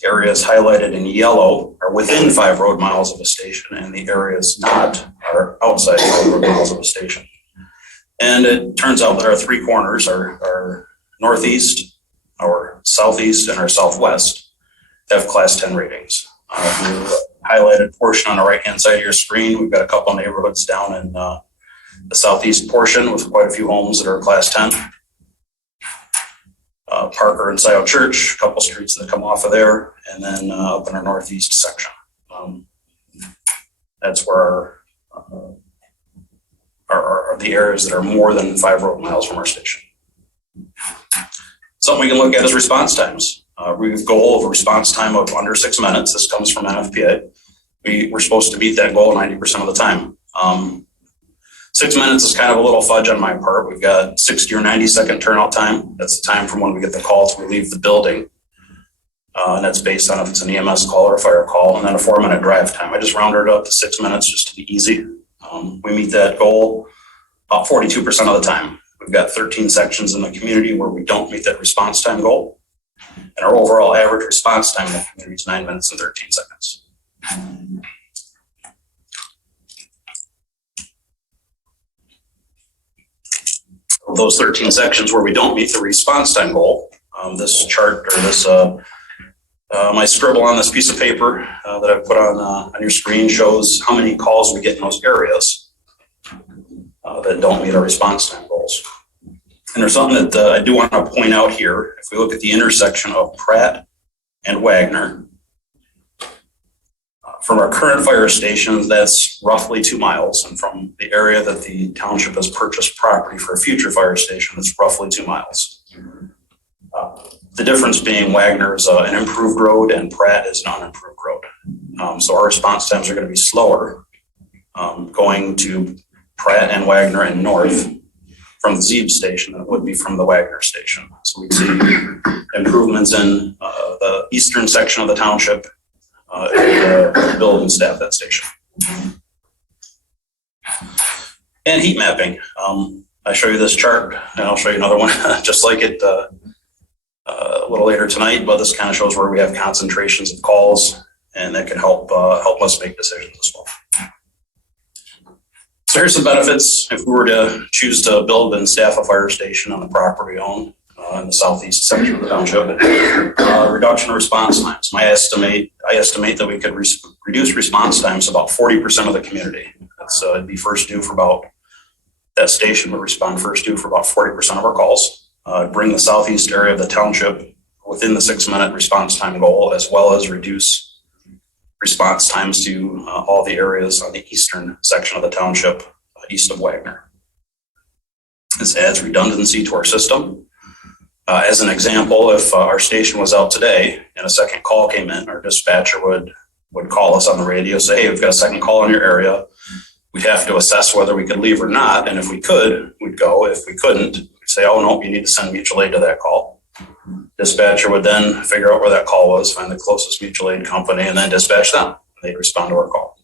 Areas highlighted in yellow are within 5 road miles of a station, and the areas not are outside 5 road miles of a station. And it turns out that our 3 corners, our northeast, our southeast, and our southwest, have class 10 ratings. The highlighted portion on the right-hand side of your screen, we've got a couple of neighborhoods down in the southeast portion with quite a few homes that are class 10. Parker and Scio Church, a couple streets that come off of there, and then up in our northeast section. That's where are the areas that are more than 5 road miles from our station. Something we can look at is response times. We have a goal of a response time of under 6 minutes. This comes from NFPA. We're supposed to meet that goal 90% of the time. 6 minutes is kind of a little fudge on my part. We've got 60 or 90 second turnout time. That's the time from when we get the call to we leave the building. And that's based on if it's an EMS call or a fire call, and then a 4-minute drive time. I just rounded it up to 6 minutes just to be easy. We meet that goal about 42% of the time. We've got 13 sections in the community where we don't meet that response time goal. And our overall average response time in the community is 9 minutes and 13 seconds. Of those 13 sections where we don't meet the response time goal, this chart or this my scribble on this piece of paper that I've put on your screen shows how many calls we get in those areas that don't meet our response time goals. And there's something that I do want to point out here. If we look at the intersection of Pratt and Wagner, from our current fire stations, that's roughly 2 miles. And from the area that the township has purchased property for a future fire station, it's roughly 2 miles. The difference being Wagner is an improved road and Pratt is an unimproved road. So our response times are going to be slower going to Pratt and Wagner and north from the Zeeb station than it would be from the Wagner station. So we see improvements in the eastern section of the township and build and staff that station. And heat mapping. I show you this chart and I'll show you another one just like it a little later tonight, but this kind of shows where we have concentrations of calls and that can help us make decisions as well. So here's some benefits if we were to choose to build and staff a fire station on the property owned in the southeast section of the township. Reduction of response times. I estimate that we could reduce response times about 40% of the community. That's it'd be first due for about that station would respond first due for about 40% of our calls. Bring the southeast area of the township within the 6-minute response time goal, as well as reduce response times to all the areas on the eastern section of the township, east of Wagner. This adds redundancy to our system. As an example, if our station was out today and a second call came in, our dispatcher would call us on the radio, say, hey, we've got a second call in your area. We'd have to assess whether we could leave or not. And if we could, we'd go. If we couldn't, we'd say, oh, no, you need to send mutual aid to that call. Dispatcher would then figure out where that call was, find the closest mutual aid company, and then dispatch them. They'd respond to our call.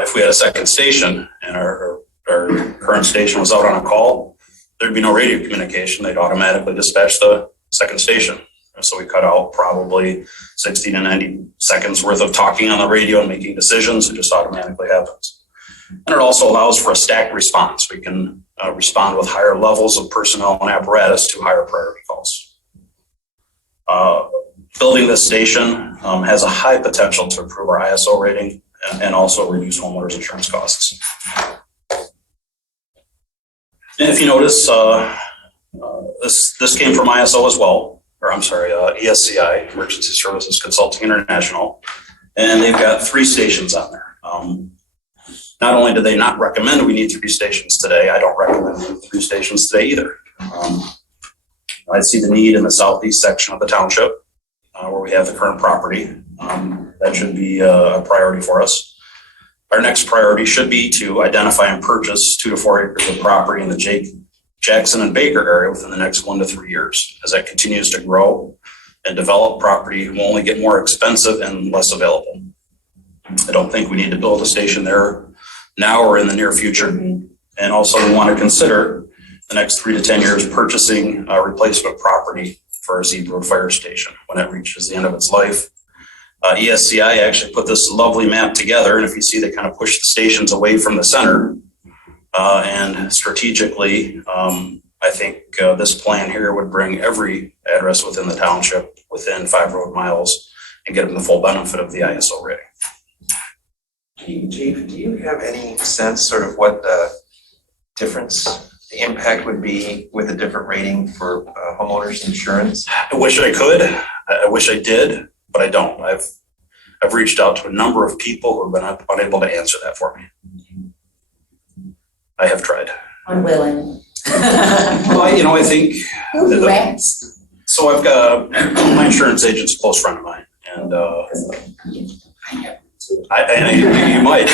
If we had a second station and our current station was out on a call, there'd be no radio communication. They'd automatically dispatch the second station. So we cut out probably 60 to 90 seconds worth of talking on the radio and making decisions. It just automatically happens. And it also allows for a stacked response. We can respond with higher levels of personnel and apparatus to higher priority calls. Building this station has a high potential to improve our ISO rating and also reduce homeowners insurance costs. And if you notice, this came from ISO as well, or I'm sorry, ESCI, Emergency Services Consulting International, and they've got 3 stations on there. Not only do they not recommend we need 3 stations today, I don't recommend 3 stations today either. I see the need in the southeast section of the township where we have the current property. That should be a priority for us. Our next priority should be to identify and purchase 2 to 4 acres of property in the Jackson and Baker area within the next 1 to 3 years. As that continues to grow and develop, property will only get more expensive and less available. I don't think we need to build a station there now or in the near future. And also we want to consider the next 3 to 10 years purchasing replacement property for our Zeeb Road Fire Station when it reaches the end of its life. ESCI actually put this lovely map together, and if you see, they kind of push the stations away from the center. And strategically, I think this plan here would bring every address within the township within 5 road miles and get them the full benefit of the ISO rating. Chief, do you have any sense sort of what the difference, the impact would be with a different rating for homeowners insurance? I wish I could. I wish I did, but I don't. I've reached out to a number of people who have been unable to answer that for me. I have tried. Unwilling. Well, I think. Who you asked? So I've got my insurance agent's a close friend of mine, and you might.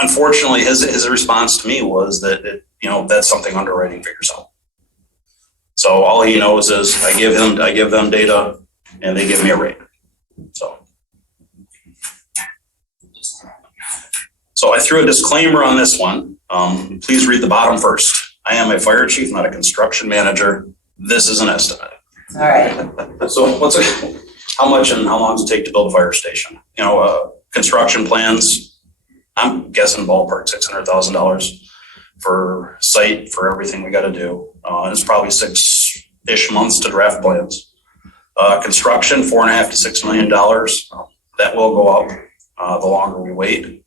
Unfortunately, his response to me was that that's something underwriting figures out. So all he knows is I give them data, and they give me a rate. So So I threw a disclaimer on this one. Please read the bottom first. I am a fire chief, not a construction manager. This is an estimate. All right. So how much and how long does it take to build a fire station? You know, construction plans, I'm guessing ballpark $600,000 for site, for everything we got to do. And it's probably 6-ish months to draft plans. Construction, $4.5 to $6 million. That will go up the longer we wait.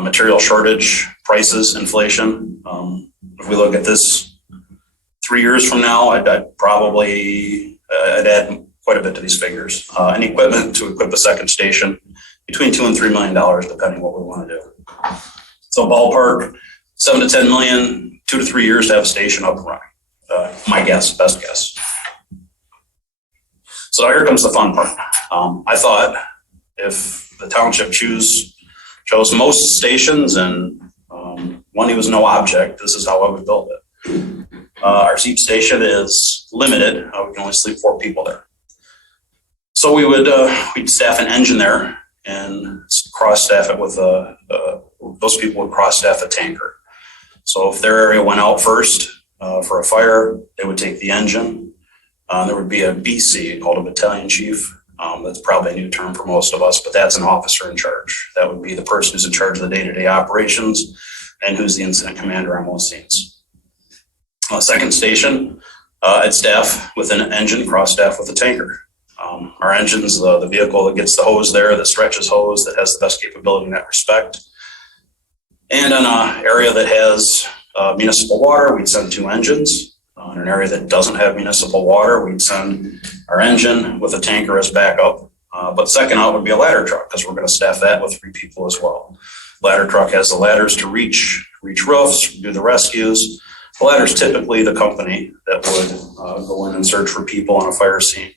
Material shortage, prices, inflation. If we look at this 3 years from now, I'd add quite a bit to these figures. And equipment to equip a second station, between $2 and $3 million, depending what we want to do. So ballpark, 7 to 10 million, 2 to 3 years to have a station up and running. My guess, best guess. So here comes the fun part. I thought if the township chose most stations and money was no object, this is how I would build it. Our seat station is limited. We can only sleep 4 people there. So we'd staff an engine there and cross staff it with those people would cross staff a tanker. So if their area went out first for a fire, they would take the engine. There would be a BC called a battalion chief. That's probably a new term for most of us, but that's an officer in charge. That would be the person who's in charge of the day-to-day operations and who's the incident commander on most scenes. Second station, I'd staff with an engine, cross staff with a tanker. Our engine's the vehicle that gets the hose there, that stretches hose, that has the best capability in that respect. And in an area that has municipal water, we'd send 2 engines. In an area that doesn't have municipal water, we'd send our engine with a tanker as backup. But second out would be a ladder truck, because we're going to staff that with 3 people as well. Ladder truck has the ladders to reach roofs, do the rescues. The ladder's typically the company that would go in and search for people on a fire scene,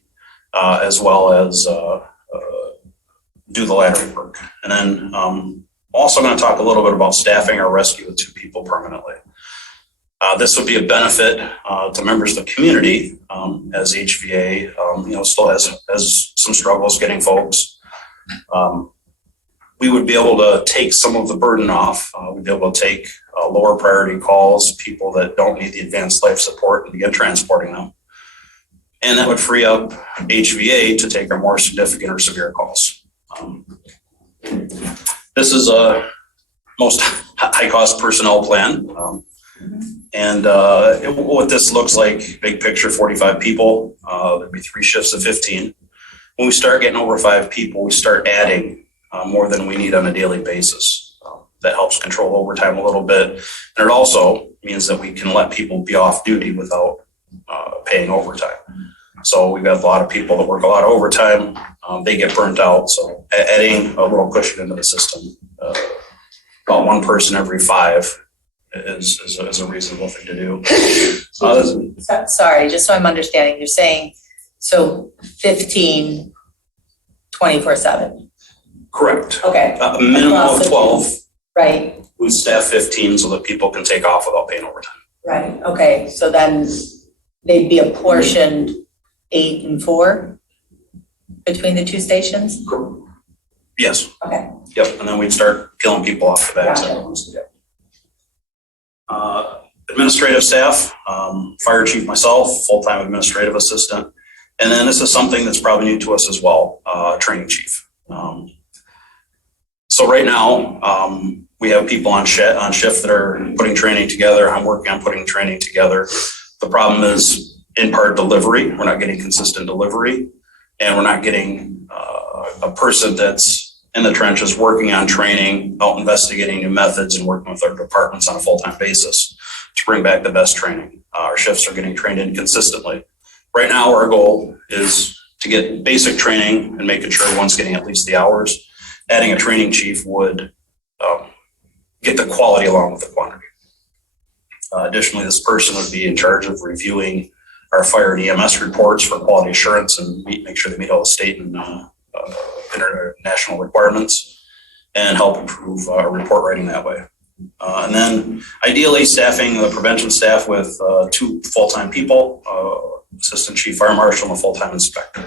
as well as do the ladder work. And then also going to talk a little bit about staffing our rescue with 2 people permanently. This would be a benefit to members of the community, as HVA, still has some struggles getting folks. We would be able to take some of the burden off. We'd be able to take lower priority calls, people that don't need the advanced life support, and begin transporting them. And that would free up HVA to take our more significant or severe calls. This is a most high cost personnel plan. What this looks like, big picture, 45 people, there'd be 3 shifts of 15. When we start getting over 5 people, we start adding more than we need on a daily basis. That helps control overtime a little bit. And it also means that we can let people be off duty without paying overtime. So we've got a lot of people that work a lot of overtime. They get burnt out. So adding a little cushion into the system, about 1 person every 5 is a reasonable thing to do. Sorry, just so I'm understanding, you're saying, so 15, 24/7? Correct. Okay. A minimum of 12. Right, We staff 15 so that people can take off without paying overtime. right, okay, so then they'd be apportioned 8 and 4 between the 2 stations? Yes. Okay. Yep, and then we'd start killing people off the backside. Administrative staff, fire chief myself, full-time administrative assistant. And then this is something that's probably new to us as well, training chief. So right now, we have people on shift that are putting training together. I'm working on putting training together. The problem is in part delivery. We're not getting consistent delivery, and we're not getting a person that's in the trenches working on training, out investigating new methods, and working with our departments on a full-time basis to bring back the best training. Our shifts are getting trained in consistently. Right now, our goal is to get basic training and making sure everyone's getting at least the hours. Adding a training chief would get the quality along with the quantity. Additionally, this person would be in charge of reviewing our fire and EMS reports for quality assurance and make sure they meet all the state and international requirements, and help improve report writing that way. And then ideally staffing the prevention staff with 2 full-time people, assistant chief fire marshal and a full-time inspector.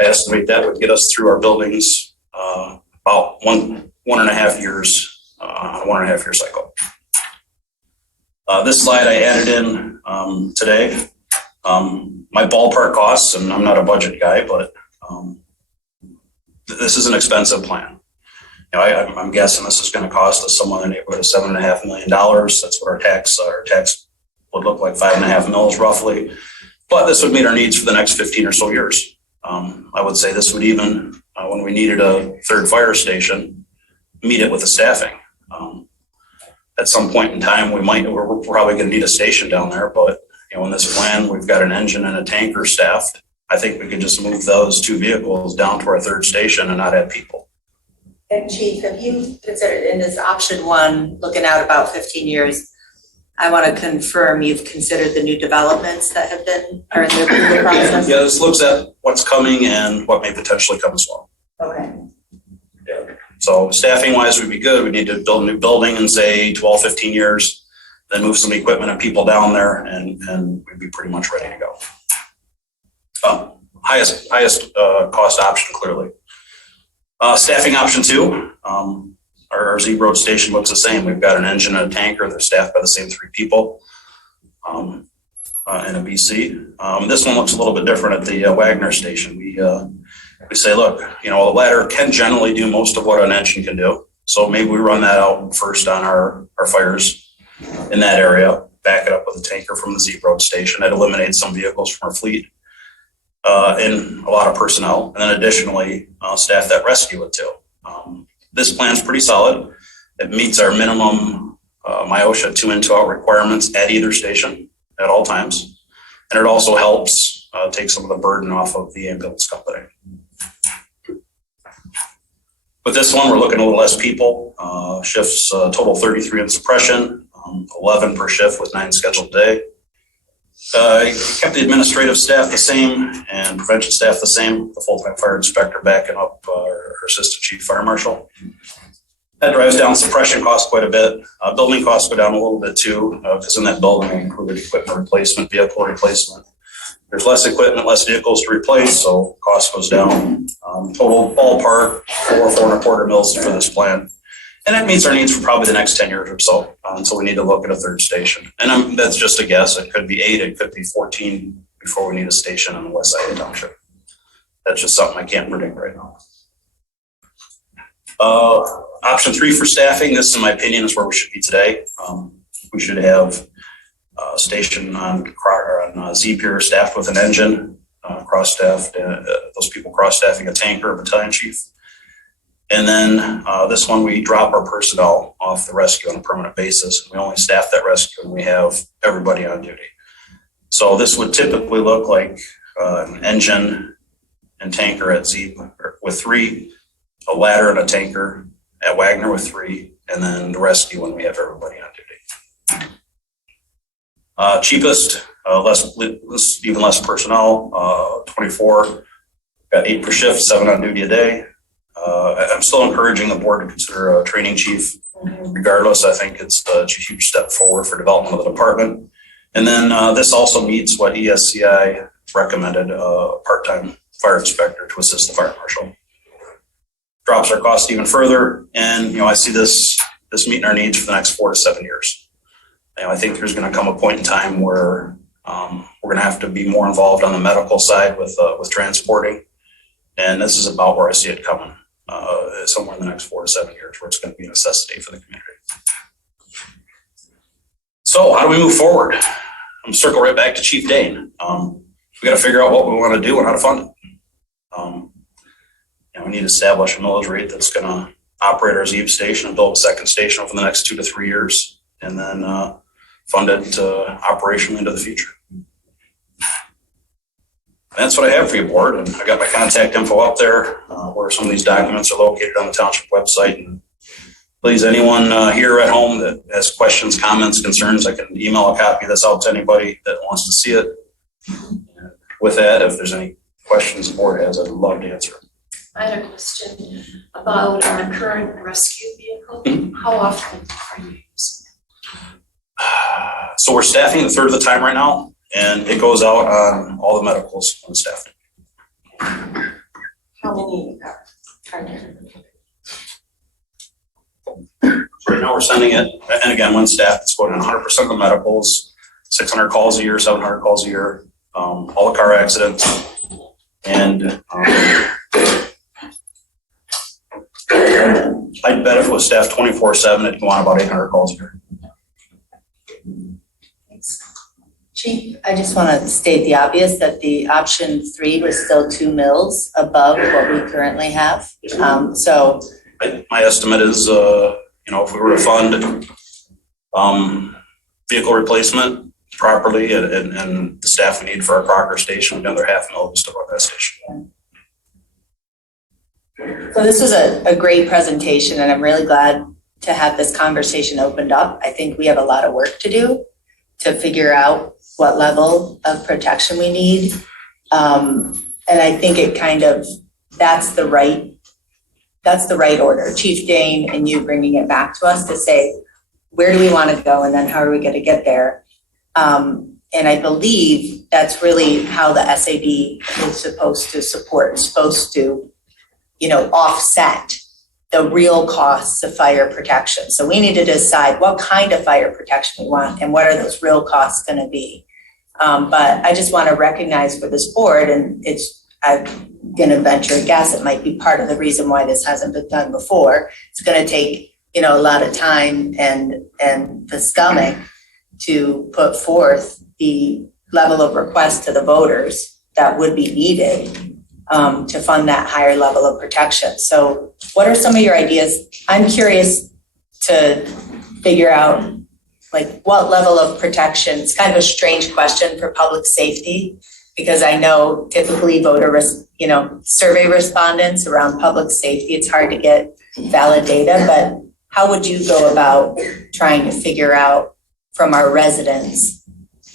I estimate that would get us through our buildings about one and a half years on a 1.5 year cycle. This slide I added in today. My ballpark costs, and I'm not a budget guy, but this is an expensive plan. You know, I'm guessing this is going to cost us somewhere in the neighborhood of $7.5 million. That's what our tax would look like, 5.5 mils roughly. But this would meet our needs for the next 15 or so years. I would say this would even, when we needed a third fire station, meet it with the staffing. At some point in time, we're probably going to need a station down there, but you know, in this plan, we've got an engine and a tanker staffed. I think we could just move those 2 vehicles down to our third station and not have people. And Chief, have you considered in this option 1, looking out about 15 years, I want to confirm you've considered the new developments that are in the approval process? Yeah, this looks at what's coming and what may potentially come as well. Okay. Yeah. So staffing wise, we'd be good. We need to build a new building in say 12, 15 years, then move some equipment and people down there and we'd be pretty much ready to go. Highest cost option, clearly. Staffing option 2, our Z Road station looks the same. We've got an engine and a tanker. They're staffed by the same 3 people and a BC. This one looks a little bit different at the Wagner station. We say, look, you know, a ladder can generally do most of what an engine can do. So maybe we run that out first on our fires in that area, back it up with a tanker from the Z Road station. That eliminates some vehicles from our fleet and a lot of personnel. And then additionally, staff that rescue it too. This plan's pretty solid. It meets our minimum MIOSHA 2 in 2 out requirements at either station at all times. And it also helps take some of the burden off of the ambulance company. With this one, we're looking at a little less people. Shifts total 33 in suppression, 11 per shift with 9 scheduled a day. Kept the administrative staff the same and prevention staff the same. The full-time fire inspector backing up our assistant chief fire marshal. That drives down suppression costs quite a bit. Building costs go down a little bit too, because in that building we included equipment replacement, vehicle replacement. There's less equipment, less vehicles to replace, so cost goes down. Total ballpark, 4.25 mils for this plan. And that meets our needs for probably the next 10 years or so, until we need to look at a third station. And that's just a guess. It could be 8, it could be 14 before we need a station on the west side of the township. That's just something I can't predict right now. Option 3 for staffing, this in my opinion is where we should be today. We should have a station on Z-Pier staffed with an engine, cross-staffed, those people cross-staffing a tanker, a battalion chief. And then this one, we drop our personnel off the rescue on a permanent basis. We only staff that rescue when we have everybody on duty. So this would typically look like an engine and tanker at Z with 3, a ladder and a tanker at Wagner with 3, and then the rescue when we have everybody on duty. Cheapest, even less personnel, 24, got 8 per shift, 7 on duty a day. I'm still encouraging the board to consider a training chief. Regardless, I think it's a huge step forward for development of the department. And then this also meets what ESCI recommended, a part-time fire inspector to assist the fire marshal. Drops our cost even further, and you know, I see this meeting our needs for the next 4 to 7 years. You know, I think there's going to come a point in time where we're going to have to be more involved on the medical side with transporting, and this is about where I see it coming. Somewhere in the next 4 to 7 years, where it's going to be a necessity for the community. So, how do we move forward? I'm going to circle right back to Chief Dane. We got to figure out what we want to do and how to fund it. We need to establish a millage rate that's going to operate our ZEB station and build a second station over the next 2 to 3 years, and then fund it operationally into the future. And that's what I have for you, board. And I got my contact info up there where some of these documents are located on the township website. And please, anyone here at home that has questions, comments, concerns, I can email a copy of this out to anybody that wants to see it. And with that, if there's any questions the board has, I'd love to answer. I had a question about our current rescue vehicle. How often are you using it? So we're staffing a third of the time right now, and it goes out on all the medicals when staffed. How many are there? For right now we're sending it, and again, when staff, it's going on 100% of the medicals, 600 calls a year, 700 calls a year, all the car accidents. And I'd bet if it was staffed 24/7, it'd go on about 800 calls a year. Chief, I just want to state the obvious that the option 3 was still 2 mills above what we currently have. So My estimate is, if we were to fund vehicle replacement properly and the staff we need for our Crocker station, another $500,000 just above that station. So this was a great presentation, and I'm really glad to have this conversation opened up. I think we have a lot of work to do to figure out what level of protection we need. And I think it that's the right order. Chief Dane and you bringing it back to us to say, where do we want to go, and then how are we going to get there? And I believe that's really how the SAB is supposed to support, offset the real costs of fire protection. So we need to decide what kind of fire protection we want and what are those real costs going to be. But I just want to recognize for this board, and I'm going to venture a guess, it might be part of the reason why this hasn't been done before. It's going to take, a lot of time and the stomach to put forth the level of request to the voters that would be needed to fund that higher level of protection. So what are some of your ideas? I'm curious to figure out what level of protection. It's kind of a strange question for public safety, because I know typically survey respondents around public safety, it's hard to get valid data, but how would you go about trying to figure out from our residents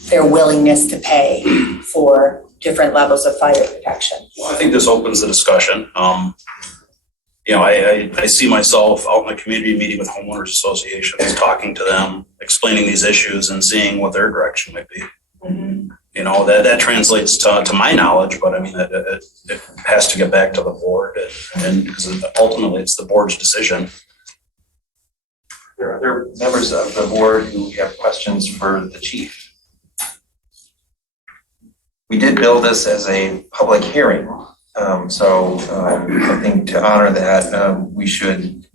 their willingness to pay for different levels of fire protection? Well, I think this opens the discussion. I see myself out in the community meeting with homeowners associations, talking to them, explaining these issues and seeing what their direction might be. Mm-hmm. That translates to my knowledge, but I mean, it has to get back to the board, and because ultimately it's the board's decision. There are other members of the board who have questions for the chief. We did build this as a public hearing, so I think to honor that, we should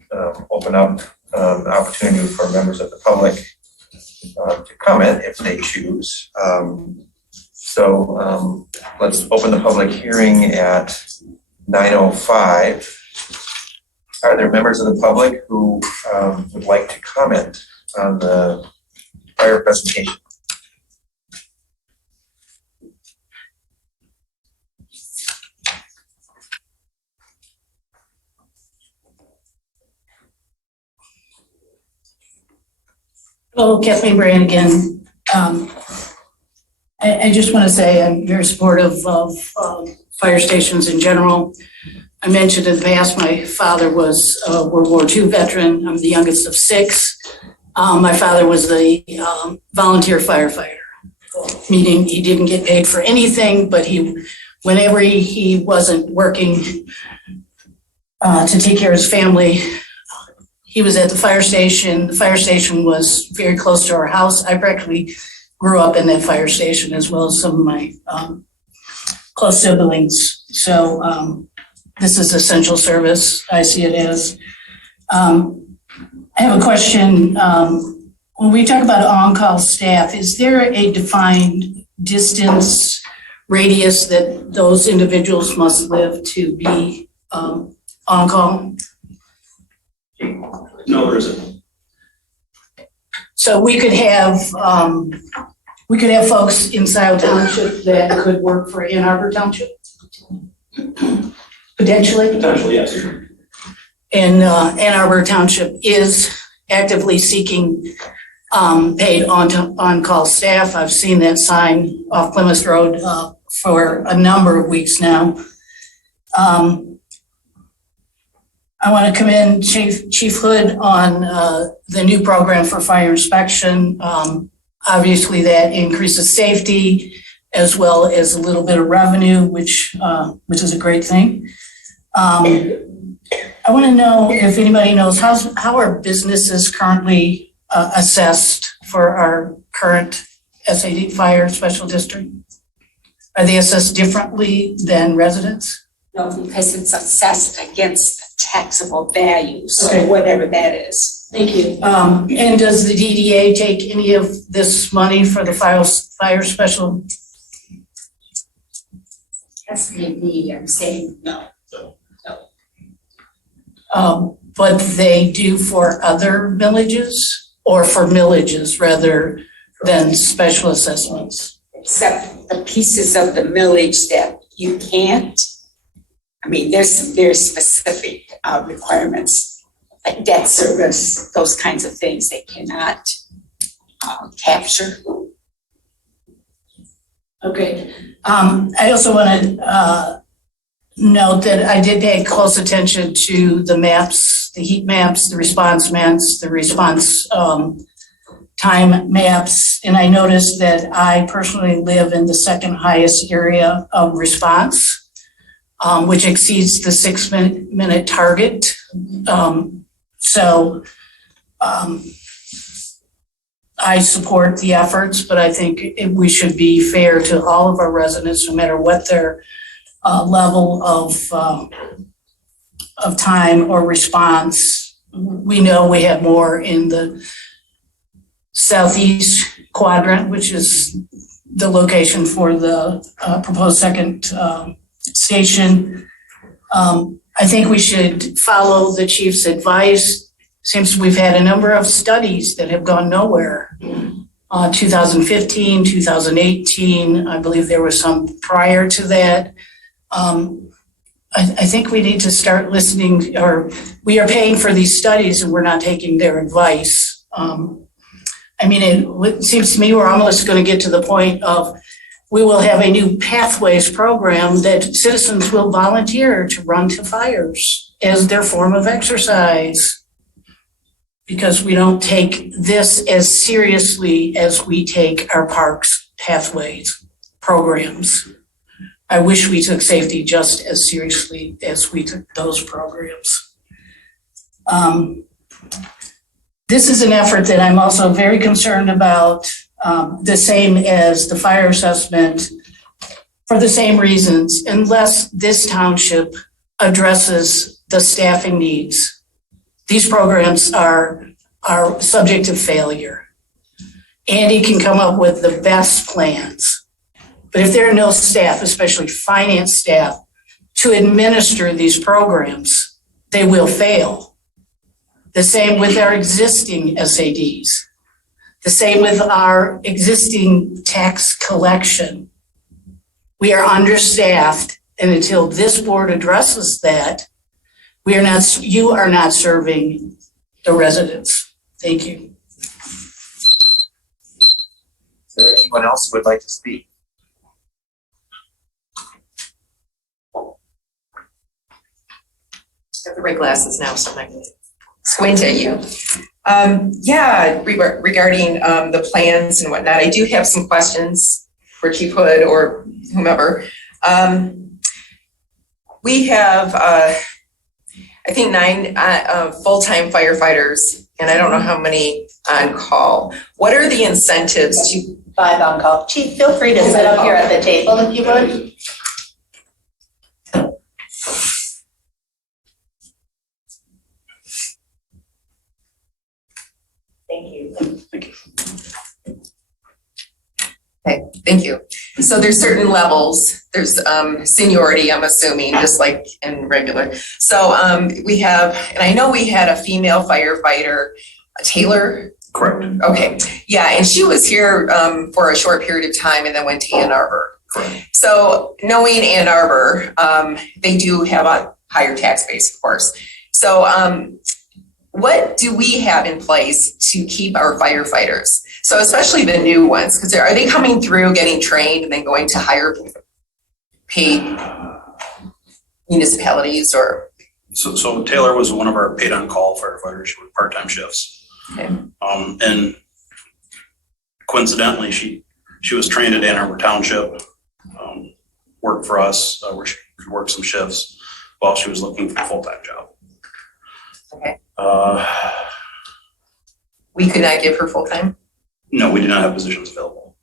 open up an opportunity for members of the public to comment if they choose. So let's open the public hearing at 9:05. Are there members of the public who would like to comment on the prior presentation? Hello, Kathleen Brannigan. I just want to say I'm very supportive of fire stations in general. I mentioned in the past, my father was a World War II veteran. I'm the youngest of 6. My father was a volunteer firefighter, meaning he didn't get paid for anything, but whenever he wasn't working to take care of his family, he was at the fire station. The fire station was very close to our house. I practically grew up in that fire station, as well as some of my close siblings. So this is essential service, I see it as. I have a question. When we talk about on-call staff, is there a defined distance radius that those individuals must live to be on-call? No, there isn't. So we could have folks in Scio Township that could work for Ann Arbor Township? Potentially? Potentially, yes. And Ann Arbor Township is actively seeking paid on-call staff. I've seen that sign off Plymouth Road for a number of weeks now. I want to commend Chief Hood on the new program for fire inspection. Obviously, that increases safety as well as a little bit of revenue, which is a great thing. I want to know if anybody knows how are businesses currently assessed for our current SAD fire special district? Are they assessed differently than residents? No, because it's assessed against the taxable values, Okay. or whatever that is. Thank you. And does the DDA take any of this money for the fire special? That's maybe, I'm saying no. But they do for other villages or for millages rather than special assessments? Except the pieces of the millage that you can't. I mean, there's some very specific requirements, like debt service, those kinds of things they cannot capture. Okay. I also want to note that I did pay close attention to the maps, the heat maps, the response time maps, and I noticed that I personally live in the second highest area of response, which exceeds the 6-minute target. I support the efforts, but I think we should be fair to all of our residents, no matter what their level of time or response. We know we have more in the southeast quadrant, which is the location for the proposed second station. I think we should follow the chief's advice. Seems we've had a number of studies that have gone nowhere. 2015, 2018, I believe there was some prior to that. I think we need to start listening, or we are paying for these studies and we're not taking their advice. I mean, it seems to me we're almost going to get to the point of we will have a new pathways program that citizens will volunteer to run to fires as their form of exercise, because we don't take this as seriously as we take our parks pathways programs. I wish we took safety just as seriously as we took those programs. This is an effort that I'm also very concerned about, the same as the fire assessment, for the same reasons, unless this township addresses the staffing needs. These programs are subject to failure. Andy can come up with the best plans, but if there are no staff, especially finance staff, to administer these programs, they will fail. The same with our existing SADs. The same with our existing tax collection. We are understaffed, and until this board addresses that, you are not serving the residents. Thank you. Is there anyone else who would like to speak? Got the right glasses now, so I'm not gonna squint at you. Regarding the plans and whatnot, I do have some questions for Chief Hood or whomever. We have, I think 9 full-time firefighters, and I don't know how many on call. What are the incentives to? 5 on call. Chief, feel free to sit up here at the table if you would. Thank you. Thank you. Okay, thank you. So there's certain levels. There's seniority, I'm assuming, just like in regular. So we have, and I know we had a female firefighter, Taylor. Correct. Okay, yeah, and she was here for a short period of time and then went to Ann Arbor. Correct. So knowing Ann Arbor, they do have a higher tax base, of course. So what do we have in place to keep our firefighters? So especially the new ones, because are they coming through, getting trained, and then going to higher paid municipalities or? So Taylor was one of our paid on call firefighters. She worked part-time shifts. Okay. And coincidentally, she was trained at Ann Arbor Township, worked for us, where she could work some shifts while she was looking for a full-time job. We could not give her full-time? No, we do not have positions available.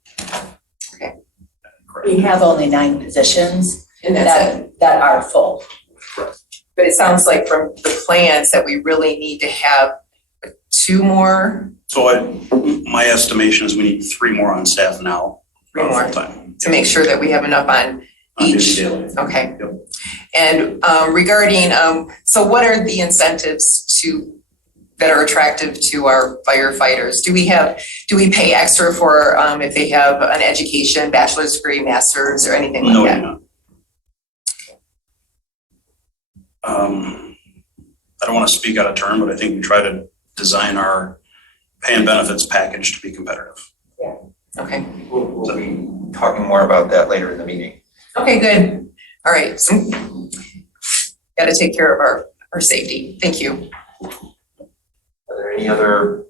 We have only 9 positions And that's it. that are full. But it sounds like from the plans that we really need to have 2 more, So my estimation is we need 3 more on staff now. 3 more. Full-time. to make sure that we have enough on On duty each. daily. Okay. And regarding, so what are the incentives that are attractive to our firefighters? Do we pay extra for if they have an education, bachelor's degree, master's, or anything like No, we that? do not. I don't want to speak out of turn, but I think we try to design our pay and benefits package to be competitive. Okay. We'll be talking more about that later in the meeting. Okay, good. All right. So got to take care of our safety. Thank you. Are there any other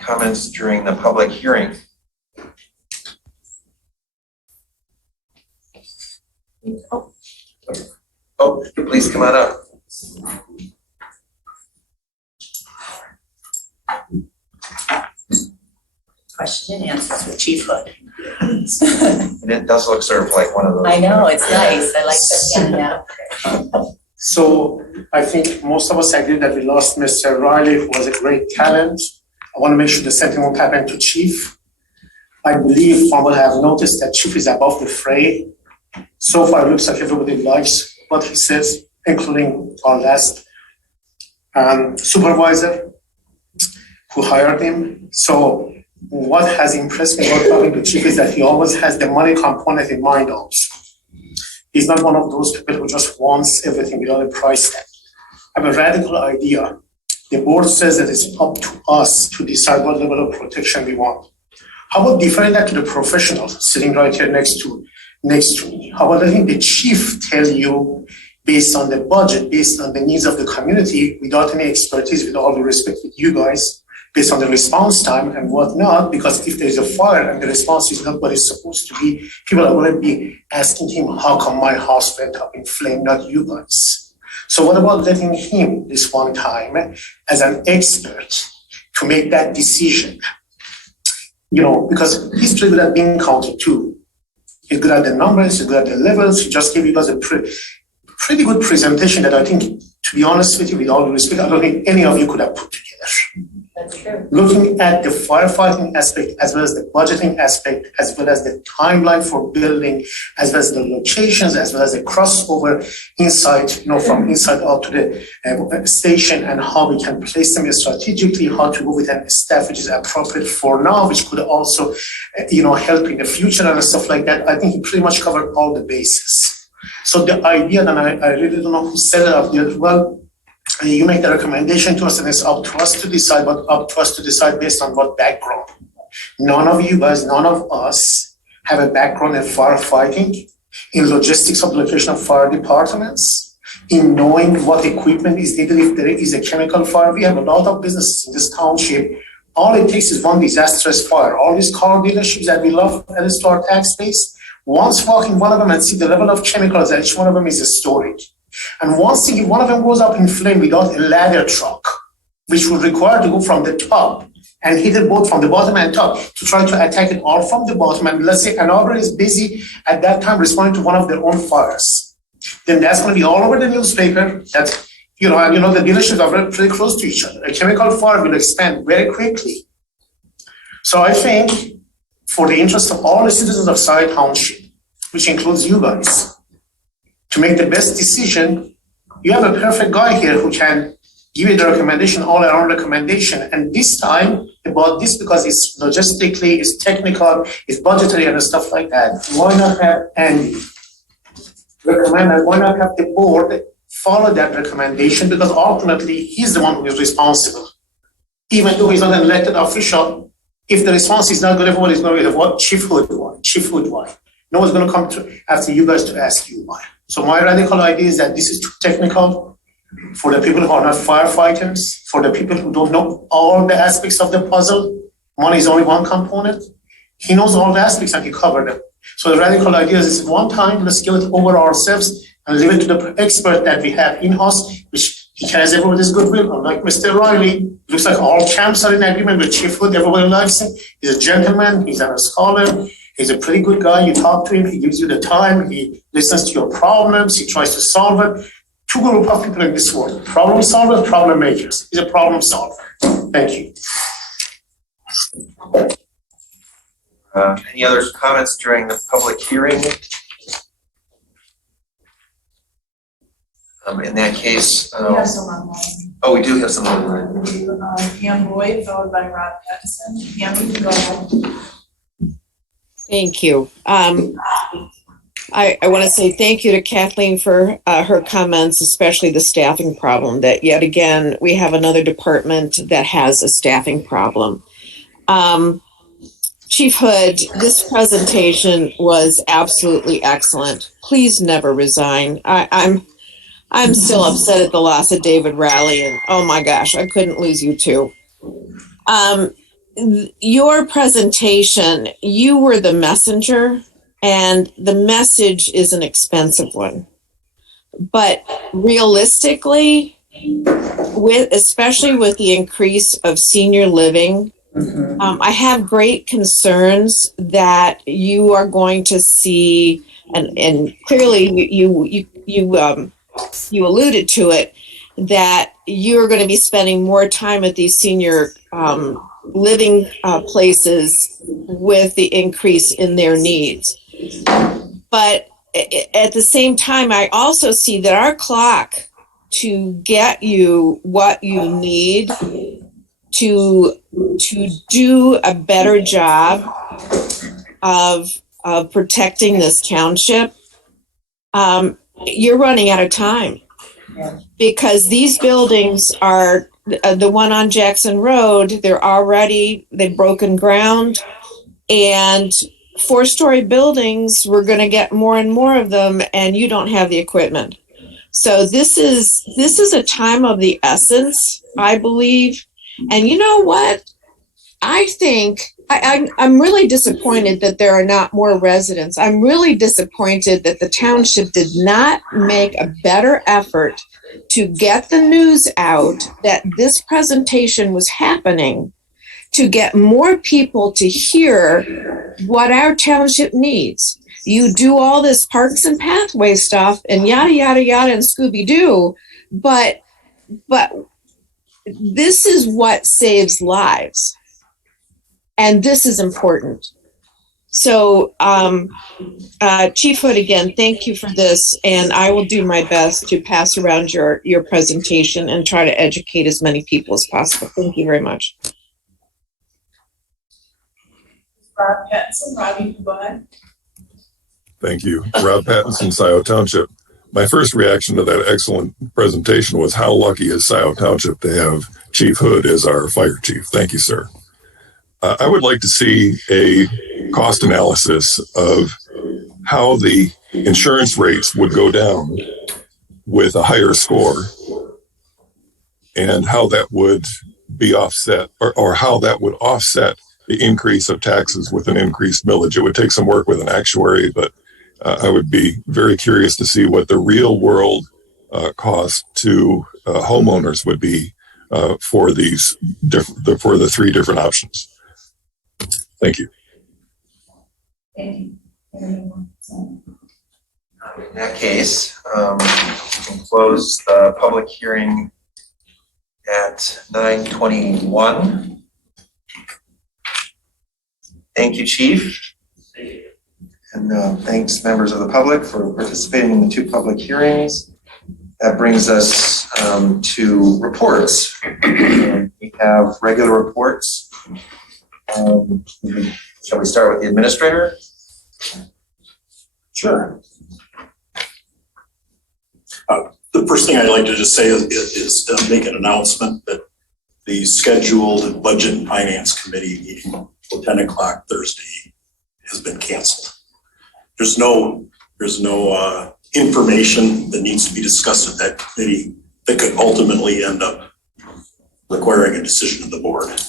comments during the public hearing? Oh, please come on up. Question and answers with Chief Hood. And it does look sort of like one of those. I know, it's nice. I like that. So I think most of us agree that we lost Mr. Riley, who was a great talent. I want to make sure the same thing won't happen to Chief. I believe from what I have noticed that Chief is above the fray. So far, it looks like everybody likes what he says, including our last supervisor who hired him. So what has impressed me about talking to Chief is that he always has the money component in mind also. He's not one of those people who just wants everything without a price tag. I have a radical idea. The board says that it's up to us to decide what level of protection we want. How about deferring that to the professional sitting right here next to me? How about letting the chief tell you based on the budget, based on the needs of the community, without any expertise, with all due respect with you guys, based on the response time and whatnot, because if there's a fire and the response is not what it's supposed to be, people are going to be asking him, how come my house went up in flame, not you guys? So what about letting him this one time as an expert to make that decision? You know, because he's pretty good at being counted too. He's good at the numbers, he's good at the levels. He just gave you guys a pretty good presentation that I think, to be honest with you, with all due respect, I don't think any of you could have put together. That's true. Looking at the firefighting aspect, as well as the budgeting aspect, as well as the timeline for building, as well as the locations, as well as the crossover inside, from inside out to the station, and how we can place them strategically, how to go with a staff which is appropriate for now, which could also, help in the future and stuff like that. I think he pretty much covered all the bases. So the idea, and I really don't know who said it up there, well, you make the recommendation to us and it's up to us to decide, but up to us to decide based on what background. None of you guys, none of us have a background in firefighting, in logistics of location of fire departments, in knowing what equipment is needed if there is a chemical fire. We have a lot of businesses in this township. All it takes is one disastrous fire. All these car dealerships that we love added to our tax base, once walk in one of them and see the level of chemicals that each one of them is storing. And once if one of them goes up in flame without a ladder truck, which would require to go from the top and hit it both from the bottom and top to try to attack it all from the bottom, and let's say Ann Arbor is busy at that time responding to one of their own fires, then that's going to be all over the newspaper that, the dealerships are very pretty close to each other. A chemical fire will expand very quickly. So I think for the interest of all the citizens of Scio Township, which includes you guys, to make the best decision, you have a perfect guy here who can give you the recommendation, all around recommendation. And this time about this, because it's logistically, it's technical, it's budgetary and stuff like that. Why not have Andy recommend that? Why not have the board follow that recommendation? Because ultimately he's the one who is responsible. Even though he's not an elected official, if the response is not good, everybody's going to be what? Chief Hood, why? Chief Hood, why? No one's going to come to after you guys to ask you why. So my radical idea is that this is too technical for the people who are not firefighters, for the people who don't know all the aspects of the puzzle. Money is only one component. He knows all the aspects and he covered them. So the radical idea is one time, let's give it over ourselves and leave it to the expert that we have in-house, which He carries everybody's goodwill, unlike Mr. Riley. Looks like all camps are in agreement with Chief Hood, everybody likes him. He's a gentleman, he's a scholar, he's a pretty good guy. You talk to him, he gives you the time, he listens to your problems, he tries to solve it. Two group of people in this world, problem solvers, problem makers. He's a problem solver. Thank you. Any other comments during the public hearing? In that case, We have some online. we do have some online. Pam Boyd, followed by Rob Pattinson. Pam, you can go ahead. Thank you. I want to say thank you to Kathleen for her comments, especially the staffing problem, that yet again, we have another department that has a staffing problem. Chief Hood, this presentation was absolutely excellent. Please never resign. I'm still upset at the loss of David Rowley, and oh my gosh, I couldn't lose you too. Your presentation, you were the messenger, and the message is an expensive one. But realistically, especially with the increase of senior living, I have great concerns that you are going to see, and clearly you alluded to it, that you're going to be spending more time at these senior living places with the increase in their needs. But at the same time, I also see that our clock to get you what you need to do a better job of protecting this township, you're running out of time. Because these buildings are, the one on Jackson Road, they've broken ground, and 4-story buildings, we're going to get more and more of them, and you don't have the equipment. So this is a time of the essence, I believe. And you know what? I think I'm really disappointed that there are not more residents. I'm really disappointed that the township did not make a better effort to get the news out that this presentation was happening, to get more people to hear what our township needs. You do all this parks and pathway stuff and yada, yada, yada, and Scooby-Doo, but this is what saves lives. And this is important. So, Chief Hood, again, thank you for this. And I will do my best to pass around your presentation and try to educate as many people as possible. Thank you very much. Rob Pattinson. Rob, you can go ahead. Thank you. Rob Pattinson, Scio Township. My first reaction to that excellent presentation was how lucky is Scio Township to have Chief Hood as our fire chief. Thank you, sir. I would like to see a cost analysis of how the insurance rates would go down with a higher score and how that would be offset or how that would offset the increase of taxes with an increased millage. It would take some work with an actuary, but I would be very curious to see what the real world cost to homeowners would be for for the three different options. Thank you. In that case, we can close the public hearing at 9:21. Thank you, Chief. And thanks, members of the public, for participating in the two public hearings. That brings us to reports. We have regular reports. Shall we start with the administrator? Sure. The first thing I'd like to just say is to make an announcement that the scheduled Budget and Finance Committee meeting for 10 o'clock Thursday has been canceled. There's no information that needs to be discussed at that committee that could ultimately end up requiring a decision of the board.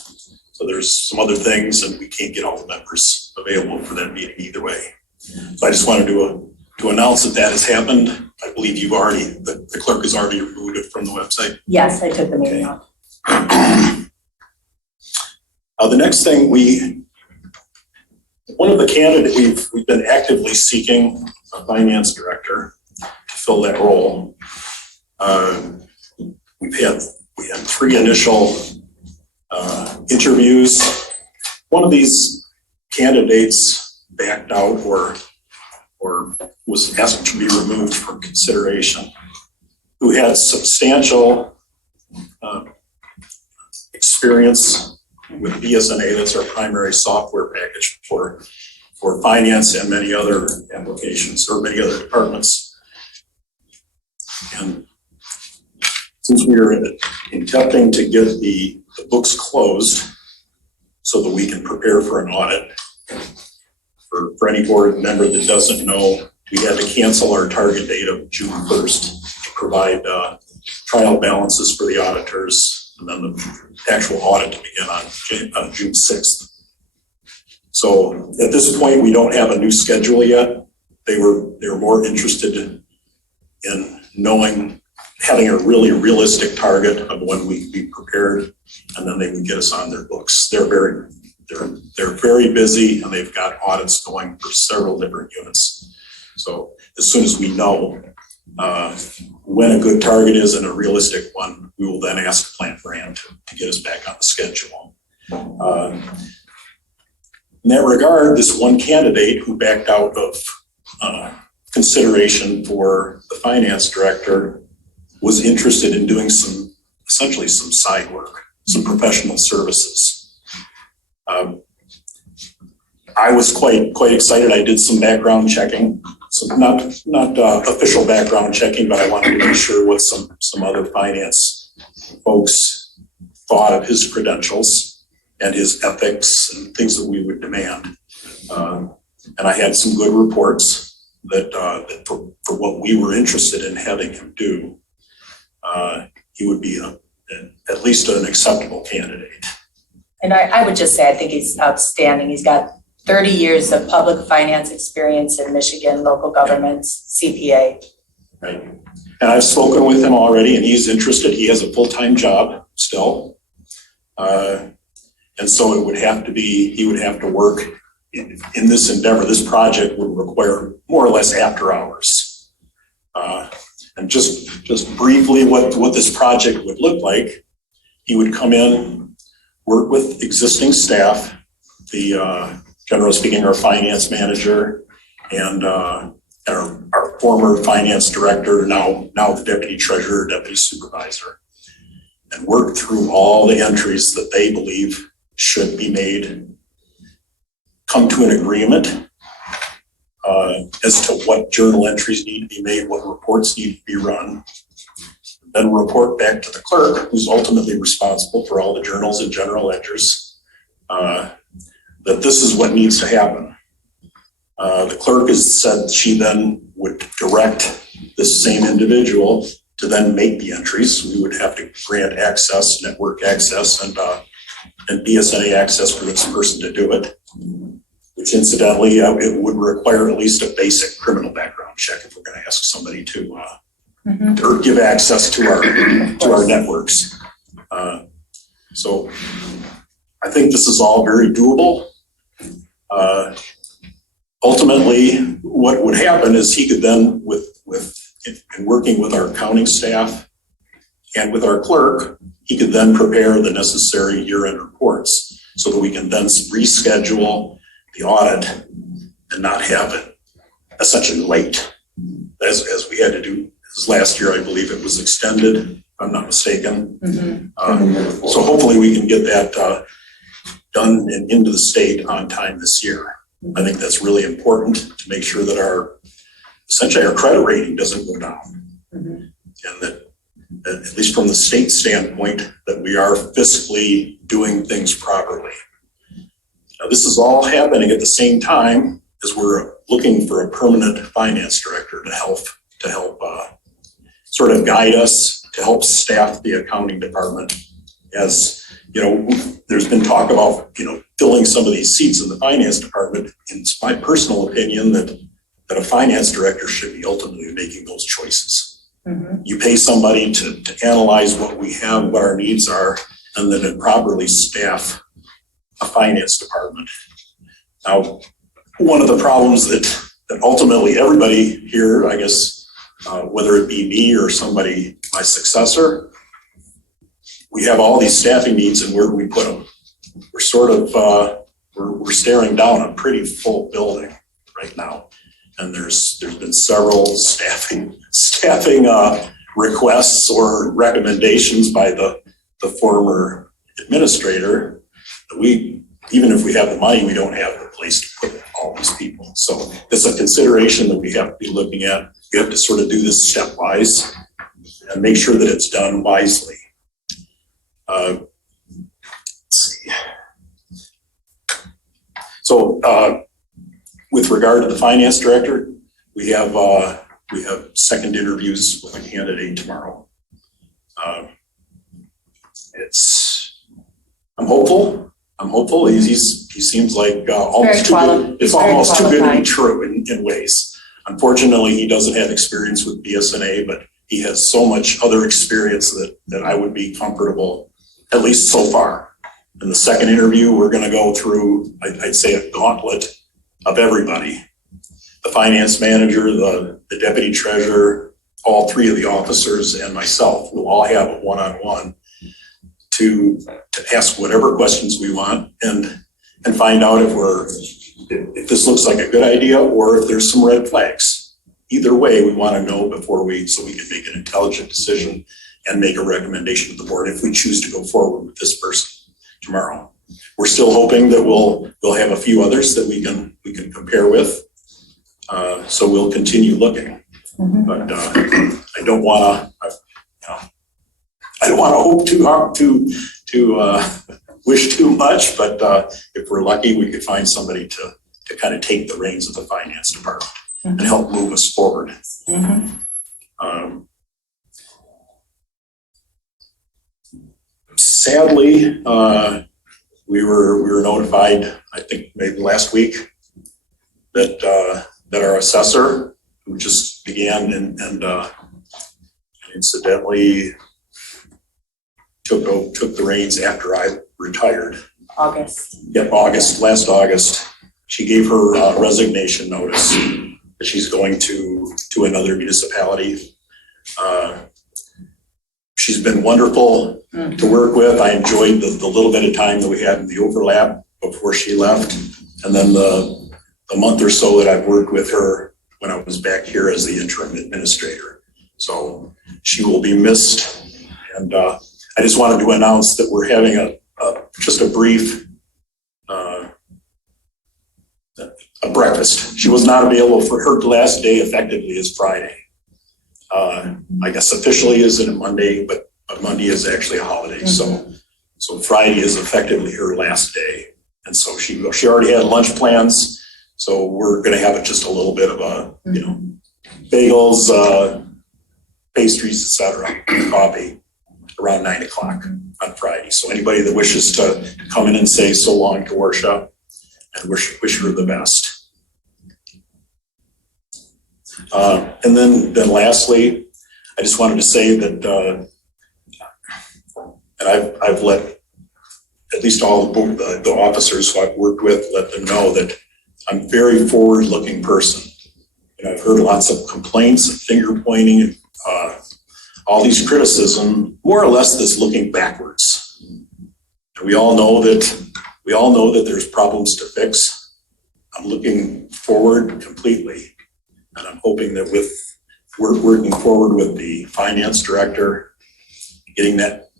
So there's some other things, and we can't get all the members available for that meeting either way. So I just wanted to to announce that that has happened. I believe you've already, the clerk has already removed it from the website. Yes, I took the meeting off. The next thing one of the candidates, we've been actively seeking a finance director to fill that role. We had 3 initial interviews. One of these candidates backed out or was asked to be removed from consideration, who had substantial experience with BSNA. That's our primary software package for finance and many other applications or many other departments. And since we are attempting to get the books closed so that we can prepare for an audit, for any board member that doesn't know, we had to cancel our target date of June 1st to provide trial balances for the auditors, and then the actual audit to begin on June 6th. So at this point, we don't have a new schedule yet. They were more interested in having a really realistic target of when we'd be prepared, and then they would get us on their books. They're very busy, and they've got audits going for several different units. So as soon as we know when a good target is and a realistic one, we will then ask Plant Brand to get us back on the schedule. In that regard, this one candidate who backed out of consideration for the finance director was interested in doing essentially some side work, some professional services. I was quite excited. I did some background checking, not official background checking, but I wanted to make sure what some other finance folks thought of his credentials and his ethics and things that we would demand. And I had some good reports that for what we were interested in having him do, he would be at least an acceptable candidate. And I would just say, I think he's outstanding. He's got 30 years of public finance experience in Michigan, local governments, CPA. Right. And I've spoken with him already, and he's interested. He has a full-time job still. And so he would have to work in this endeavor. This project would require more or less after hours. And just briefly what this project would look like, he would come in, work with existing staff, generally speaking, our finance manager and our former finance director, now the deputy treasurer, deputy supervisor, and work through all the entries that they believe should be made, come to an agreement as to what journal entries need to be made, what reports need to be run, then report back to the clerk, who's ultimately responsible for all the journals and general ledgers, that this is what needs to happen. The clerk has said she then would direct this same individual to then make the entries. We would have to grant access, network access, and BSNA access for this person to do it, which incidentally, it would require at least a basic criminal background check if we're going to ask somebody to or give access to our networks. So I think this is all very doable. Ultimately, what would happen is he could then, in working with our accounting staff and with our clerk, he could then prepare the necessary year-end reports so that we can then reschedule the audit and not have it essentially late, as we had to do this last year. I believe it was extended, if I'm not mistaken. So hopefully we can get that done and into the state on time this year. I think that's really important to make sure that essentially our credit rating doesn't go down. And that at least from the state standpoint, that we are fiscally doing things properly. Now, this is all happening at the same time as we're looking for a permanent finance director to help sort of guide us, to help staff the accounting department. As you know, there's been talk about filling some of these seats in the finance department. It's my personal opinion that that a finance director should be ultimately making those choices. You pay somebody to analyze what we have, what our needs are, and then to properly staff a finance department. Now, one of the problems that ultimately everybody here, I guess, whether it be me or somebody, my successor, we have all these staffing needs, and where do we put them? We're sort of, we're staring down a pretty full building right now. And there's been several staffing requests or recommendations by the former administrator. Even if we have the money, we don't have the place to put all these people. So it's a consideration that we have to be looking at. We have to sort of do this stepwise and make sure that it's done wisely. Let's see. So with regard to the finance director, we have second interviews with a candidate tomorrow. I'm hopeful. He seems like almost too good. It's almost too good to be true in ways. Unfortunately, he doesn't have experience with BSNA, but he has so much other experience that I would be comfortable, at least so far. In the second interview, we're going to go through, I'd say, a gauntlet of everybody. The finance manager, the deputy treasurer, all three of the officers, and myself will all have a one-on-one to ask whatever questions we want and find out if this looks like a good idea or if there's some red flags. Either way, we want to know so we can make an intelligent decision and make a recommendation to the board if we choose to go forward with this person tomorrow. We're still hoping that we'll have a few others that we can compare with. So we'll continue looking. But I don't want to hope too hard to wish too much, but if we're lucky, we could find somebody to kind of take the reins of the finance department and help move us forward. Sadly, we were notified, I think maybe last week, that our assessor, who just began and incidentally took the reins after I retired. Last August. She gave her resignation notice that she's going to another municipality. She's been wonderful to work with. I enjoyed the little bit of time that we had in the overlap before she left. And then the month or so that I've worked with her when I was back here as the interim administrator. So she will be missed. And I just wanted to announce that we're having just a brief a breakfast. She was not available for her last day effectively is Friday. I guess officially isn't a Monday, but Monday is actually a holiday. So Friday is effectively her last day. And so she already had lunch plans. So we're going to have just a little bit of bagels, pastries, etc., coffee around 9 o'clock on Friday. So anybody that wishes to come in and say so long to Warsha and wish her the best. And then lastly, I just wanted to say that, and I've let at least all the officers who I've worked with, let them know that I'm a very forward-looking person. And I've heard lots of complaints and finger pointing, all these criticism, more or less this looking backwards. And we all know that there's problems to fix. I'm looking forward completely. And I'm hoping that we're working forward with the finance director, getting that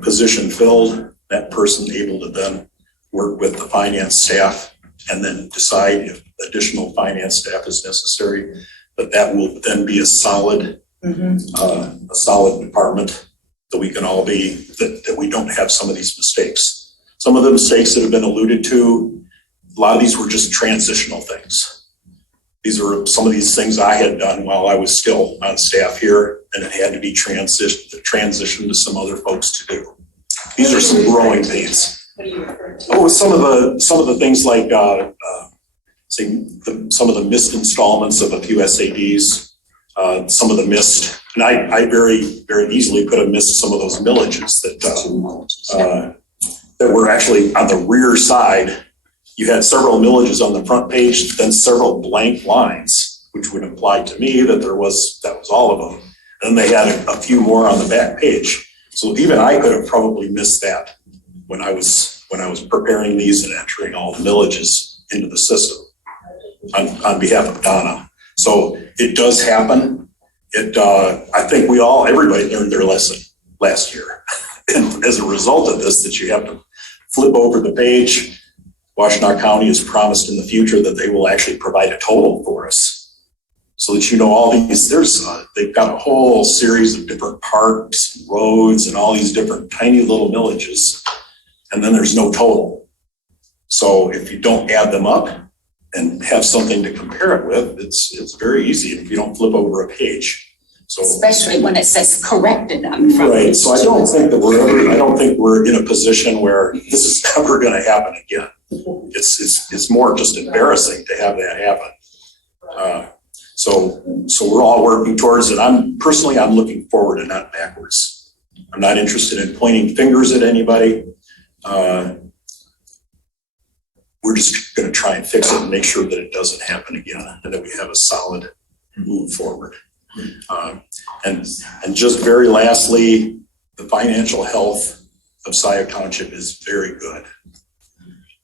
position filled, that person able to then work with the finance staff and then decide if additional finance staff is necessary, but that will then be a solid department that we can all be, that we don't have some of these mistakes. Some of the mistakes that have been alluded to, a lot of these were just transitional things. These were some of these things I had done while I was still on staff here, and it had to be transitioned to some other folks to do. These are some growing pains. Oh, some of the things like some of the missed installments of a few SADs, some of the missed, and I very, very easily could have missed some of those millages that were actually on the rear side. You had several millages on the front page, then several blank lines, which would imply to me that that was all of them. And they had a few more on the back page. So even I could have probably missed that when I was preparing these and entering all the millages into the system on behalf of Donna. So it does happen. I think everybody learned their lesson last year. And as a result of this, that you have to flip over the page. Washtenaw County has promised in the future that they will actually provide a total for us, so that you know all these. They've got a whole series of different parks, roads, and all these different tiny little villages, and then there's no total. So if you don't add them up and have something to compare it with, it's very easy if you don't flip over a page. So, especially when it says corrected on the front. Right. So I don't think we're in a position where this is ever going to happen again. It's more just embarrassing to have that happen. So we're all working towards it. I'm looking forward and not backwards. I'm not interested in pointing fingers at anybody. We're just going to try and fix it and make sure that it doesn't happen again, and that we have a solid move forward. And just very lastly, the financial health of Scio Township is very good.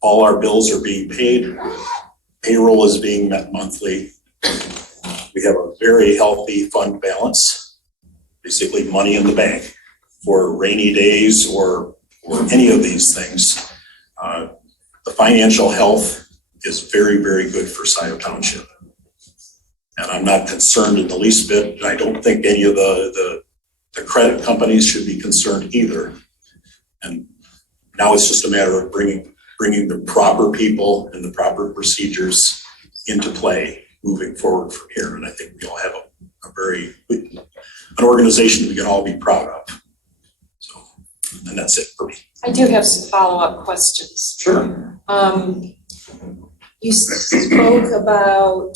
All our bills are being paid. Payroll is being met monthly. We have a very healthy fund balance, basically money in the bank for rainy days or any of these things. The financial health is very, very good for Scio Township. And I'm not concerned in the least bit. And I don't think any of the credit companies should be concerned either. And now it's just a matter of bringing the proper people and the proper procedures into play moving forward from here. And I think we all have an organization we can all be proud of. So, and that's it for me. I do have some follow-up questions. Sure. You spoke about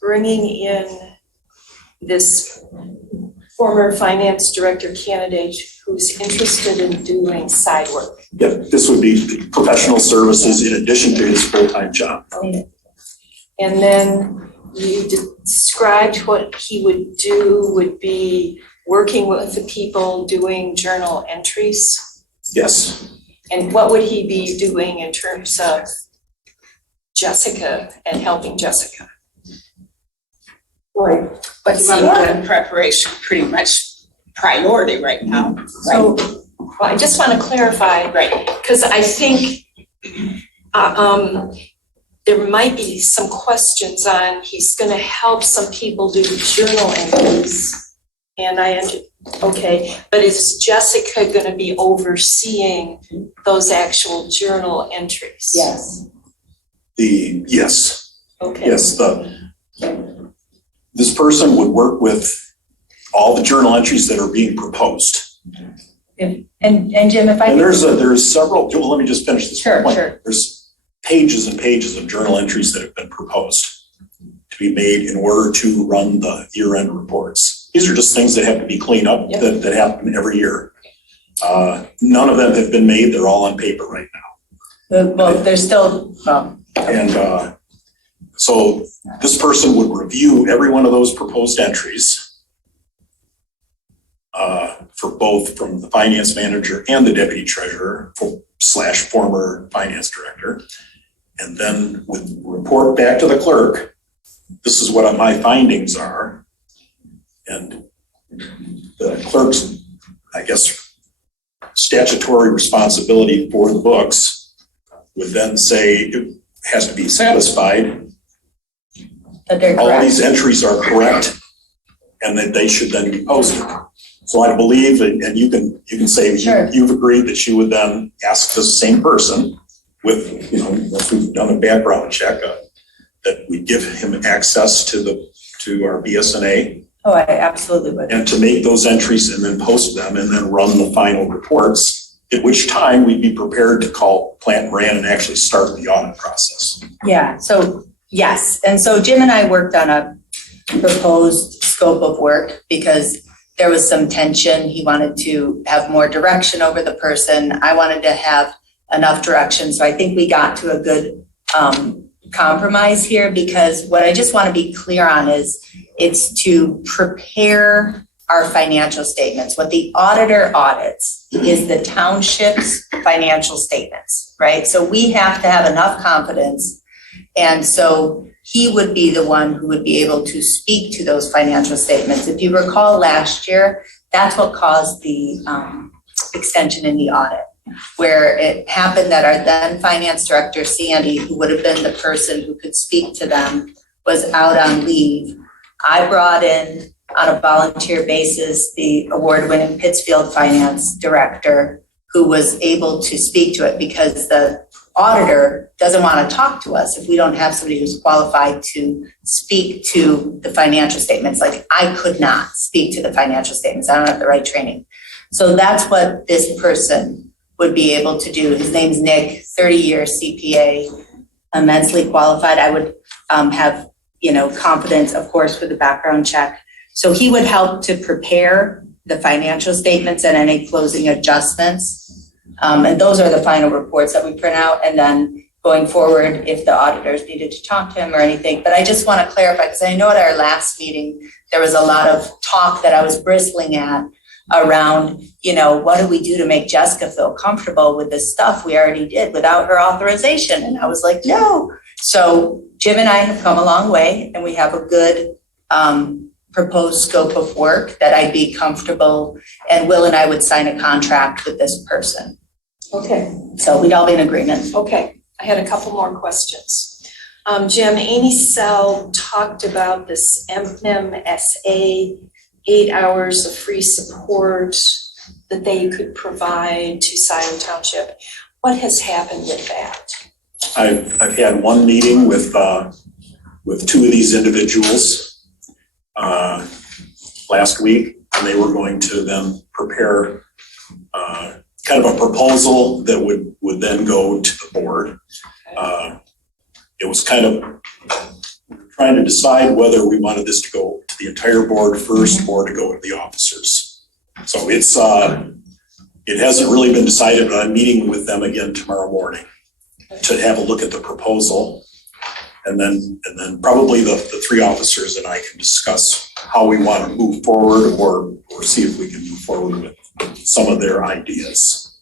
bringing in this former finance director candidate who's interested in doing side work. Yep, this would be professional services in addition to his full-time job. Okay. And then you described what he would do would be working with the people doing journal entries. Yes. And what would he be doing in terms of Jessica and helping Jessica? Right. But the preparation pretty much priority right now. So, well, I just want to clarify, right? Because I think there might be some questions on he's going to help some people do journal entries. And okay, but is Jessica going to be overseeing those actual journal entries? Yes. Yes. Okay. Yes, this person would work with all the journal entries that are being proposed. And Jim, if I And could. there's several, well, let me just finish this point. Sure. There's pages and pages of journal entries that have been proposed to be made in order to run the year-end reports. These are just things that have to be cleaned up that happen every year. None of them have been made. They're all on paper right now. Well, there's still, And so this person would review every one of those proposed entries for both from the finance manager and the deputy treasurer / former finance director, and then would report back to the clerk. This is what my findings are. And the clerk's, I guess, statutory responsibility for the books would then say it has to be satisfied that they're all correct. these entries are correct and that they should then be posted. So I believe, and you can say Sure. you've agreed that you would then ask the same person with, once we've done a background check, that we give him access to our BSNA. Oh, I absolutely would. And to make those entries and then post them and then run the final reports, at which time we'd be prepared to call Plant Moran and actually start the audit process. Yeah, so Yes, and so Jim and I worked on a proposed scope of work because there was some tension. He wanted to have more direction over the person. I wanted to have enough direction. So I think we got to a good compromise here, because what I just want to be clear on is it's to prepare our financial statements. What the auditor audits is the township's financial statements, right? So we have to have enough confidence. And so he would be the one who would be able to speak to those financial statements. If you recall last year, that's what caused the extension in the audit, where it happened that our then finance director, Sandy, who would have been the person who could speak to them, was out on leave. I brought in, on a volunteer basis, the award-winning Pittsfield finance director, who was able to speak to it, because the auditor doesn't want to talk to us if we don't have somebody who's qualified to speak to the financial statements. Like, I could not speak to the financial statements. I don't have the right training. So that's what this person would be able to do. His name's Nick, 30-year CPA, immensely qualified. I would have, confidence, of course, for the background check. So he would help to prepare the financial statements and any closing adjustments. And those are the final reports that we print out. And then going forward, if the auditors needed to talk to him or anything. But I just want to clarify, because I know at our last meeting, there was a lot of talk that I was bristling at around, what do we do to make Jessica feel comfortable with this stuff we already did without her authorization? And I was like, no. So Jim and I have come a long way, and we have a good proposed scope of work that I'd be comfortable, and Will and I would sign a contract with this person. Okay. So we'd all be in agreement. Okay, I had a couple more questions. Jim, Amy Sell talked about this MMSA, 8 hours of free support that they could provide to Scio Township. What has happened with that? I've had one meeting with two of these individuals last week, and they were going to then prepare kind of a proposal that would then go to the board. It was kind of trying to decide whether we wanted this to go to the entire board first or to go to the officers. So it hasn't really been decided, but I'm meeting with them again tomorrow morning to have a look at the proposal. And then probably the three officers and I can discuss how we want to move forward, or see if we can move forward with some of their ideas.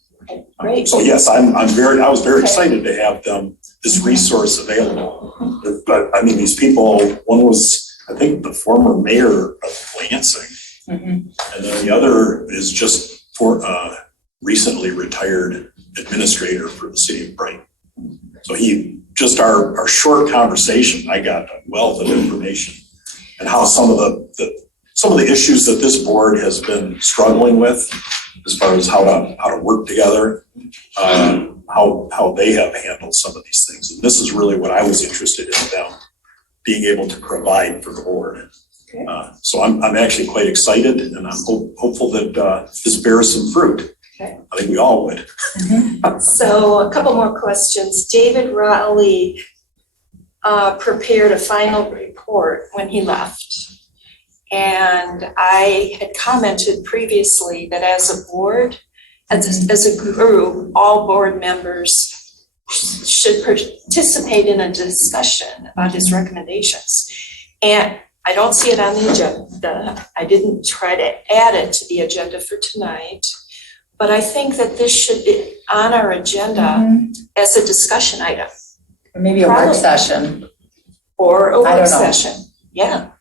Great. So yes, I was very excited to have them, this resource available. But I mean, these people, one was, I think, the former mayor of Lansing. And then the other is just recently retired administrator for the city of Brighton. So just our short conversation, I got a wealth of information and how some of the issues that this board has been struggling with, as far as how to work together, how they have handled some of these things. And this is really what I was interested in, them being able to provide for the board. So I'm actually quite excited, and I'm hopeful that this bears some fruit. Okay. I think we all would. So a couple more questions. David Rowley prepared a final report when he left. And I had commented previously that as a board, as a group, all board members should participate in a discussion about his recommendations. And I don't see it on the agenda. I didn't try to add it to the agenda for tonight. But I think that this should be on our agenda as a discussion item. Or maybe a work session. Or a I work don't know. session, yeah.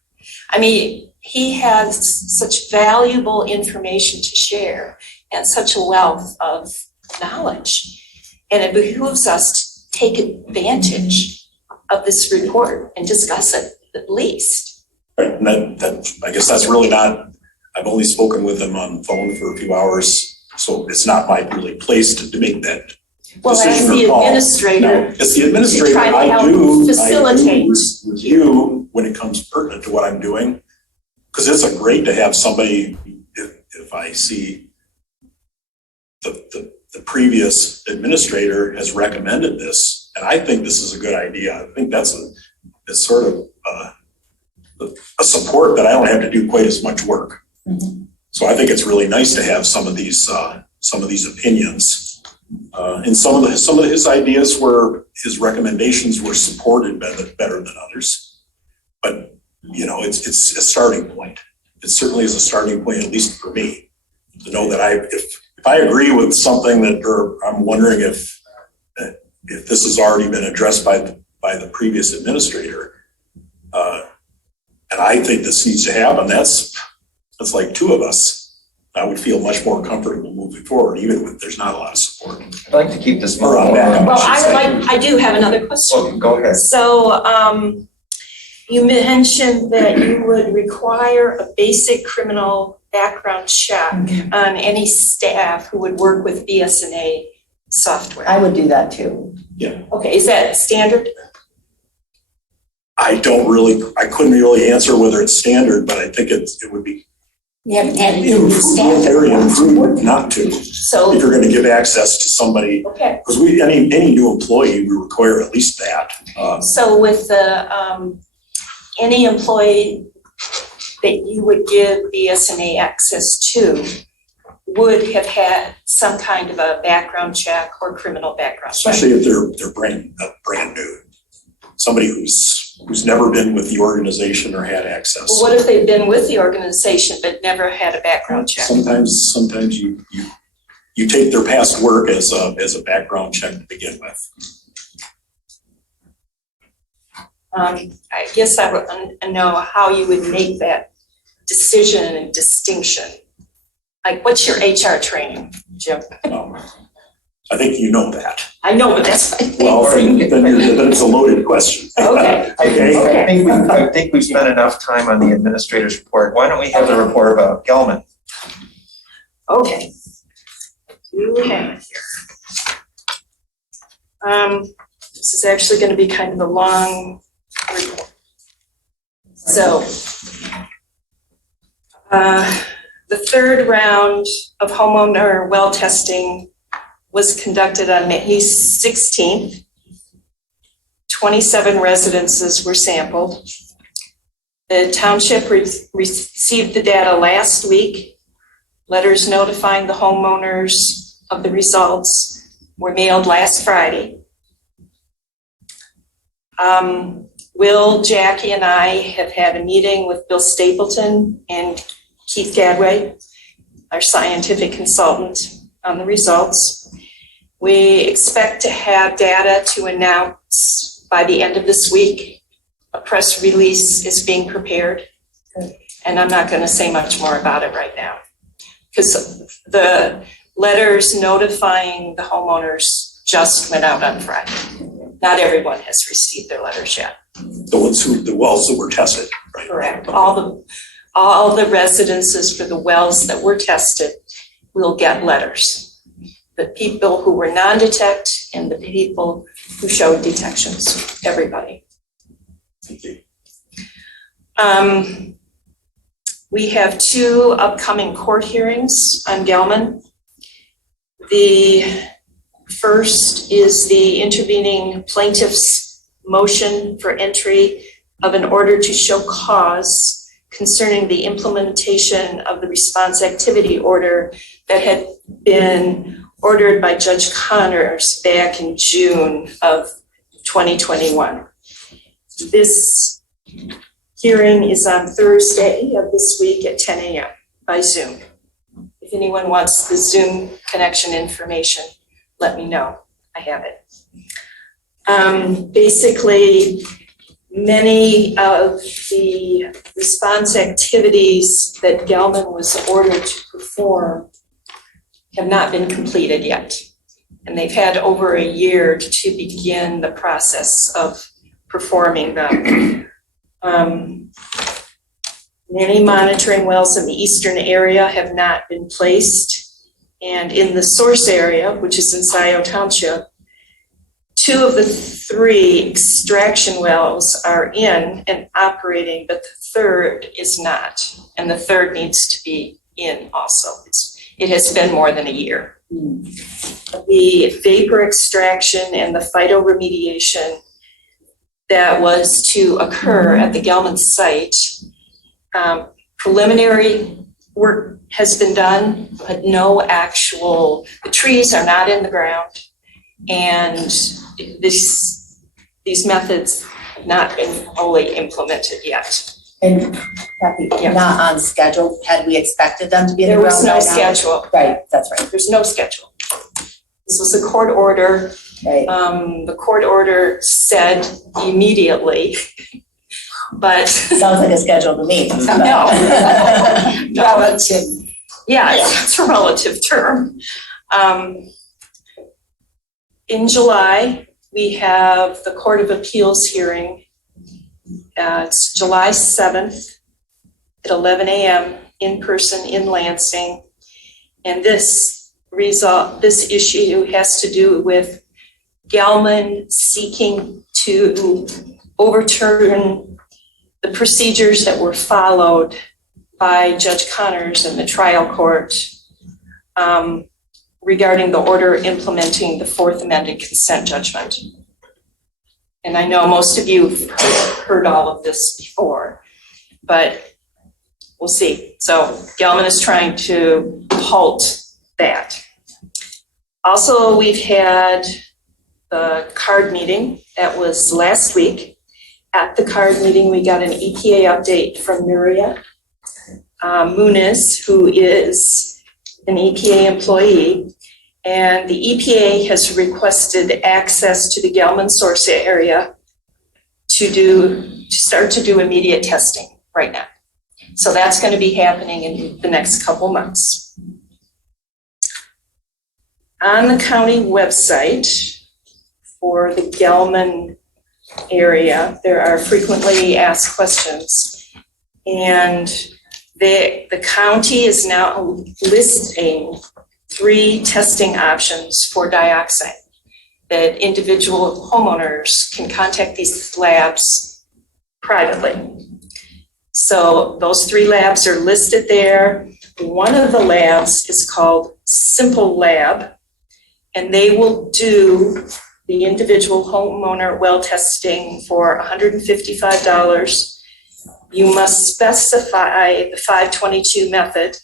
I mean, he has such valuable information to share and such a wealth of knowledge. And it behooves us to take advantage of this report and discuss it at least. Right, and that I guess that's really not, I've only spoken with them on phone for a few hours, so it's not my really place to make that Well, as decision the or call. administrator, Now, as the administrator, to try to I help do facilitate. review when it comes pertinent to what I'm doing, because it's great to have somebody, if I see the previous administrator has recommended this, and I think this is a good idea. I think it's sort of a support that I don't have to do quite as much work. So I think it's really nice to have some of these opinions. And some of his ideas his recommendations were supported better than others. But, you know, it's a starting point. It certainly is a starting point, at least for me, to know that if I agree with something or I'm wondering if this has already been addressed by the previous administrator, and I think this needs to happen, that's like two of us. I would feel much more comfortable moving forward, even if there's not a lot of support. I'd like to keep this Or on moving. that, Well, I should say. I do have another question. Well, go ahead. So, you mentioned that you would require a basic criminal background check on any staff who would work with BSNA software. I would do that too. Yeah. Okay, is that standard? I couldn't really answer whether it's standard, but I think it would be We haven't had any staff. very imprudent not to. So, If you're going to give access to somebody, okay, because any new employee, we require at least that. so with the, any employee that you would give BSNA access to would have had some kind of a background check or criminal background check. Especially if they're brand new. Somebody who's never been with the organization or had access. Well, what if they've been with the organization but never had a background check? Sometimes you take their past work as a background check to begin with. I guess I would know how you would make that decision and distinction. Like, what's your HR training, Jim? I think you know that. I know, but that's my thing. Well, then it's a loaded question. Okay. I think we've spent enough time on the administrator's report. Why don't we have the report about Gelman? Okay. You have it here. This is actually going to be kind of a long report. So, the third round of homeowner well testing was conducted on May 16th. 27 residences were sampled. The township received the data last week. Letters notifying the homeowners of the results were mailed last Friday. Will, Jackie, and I have had a meeting with Bill Stapleton and Keith Gadway, our scientific consultant, on the results. We expect to have data to announce by the end of this week. A press release is being prepared, and I'm not going to say much more about it right now, because the letters notifying the homeowners just went out on Friday. Not everyone has received their letters yet. The wells that were tested, right? Correct. All the residences for the wells that were tested will get letters. The people who were non-detect and the people who showed detections, everybody. We have 2 upcoming court hearings on Gelman. The first is the intervening plaintiff's motion for entry of an order to show cause concerning the implementation of the response activity order that had been ordered by Judge Connors back in June of 2021. This hearing is on Thursday of this week at 10 a.m. by Zoom. If anyone wants the Zoom connection information, let me know. I have it. Basically, many of the response activities that Gelman was ordered to perform have not been completed yet. And they've had over a year to begin the process of performing them. Many monitoring wells in the eastern area have not been placed. And in the source area, which is in Scio Township, 2 of the 3 extraction wells are in and operating, but the 3rd is not. And the 3rd needs to be in also. It has been more than a year. The vapor extraction and the phytoremediation, that was to occur at the Gelman site. Preliminary work has been done, but no actual, the trees are not in the ground. And these methods have not been fully implemented yet. And Kathy, not on schedule, had we expected them to be in the There ground was no by now? schedule. Right, that's right. There's no schedule. This was a court order. Right. The court order said immediately, but. Sounds like a schedule to me. No. Relative. Yeah, it's a relative term. In July, we have the Court of Appeals hearing. It's July 7th at 11 a.m. in person in Lansing. And this issue has to do with Gelman seeking to overturn the procedures that were followed by Judge Connors in the trial court regarding the order implementing the Fourth Amended Consent Judgment. And I know most of you have heard all of this before, but we'll see. So Gelman is trying to halt that. Also, we've had the CARD meeting. That was last week. At the CARD meeting, we got an EPA update from Nuria Muniz, who is an EPA employee. And the EPA has requested access to the Gelman source area to start to do immediate testing right now. So that's going to be happening in the next couple months. On the county website for the Gelman area, there are frequently asked questions. And the county is now listing 3 testing options for dioxin that individual homeowners can contact these labs privately. So those 3 labs are listed there. One of the labs is called Simple Lab, and they will do the individual homeowner well testing for $155. You must specify the 522 method.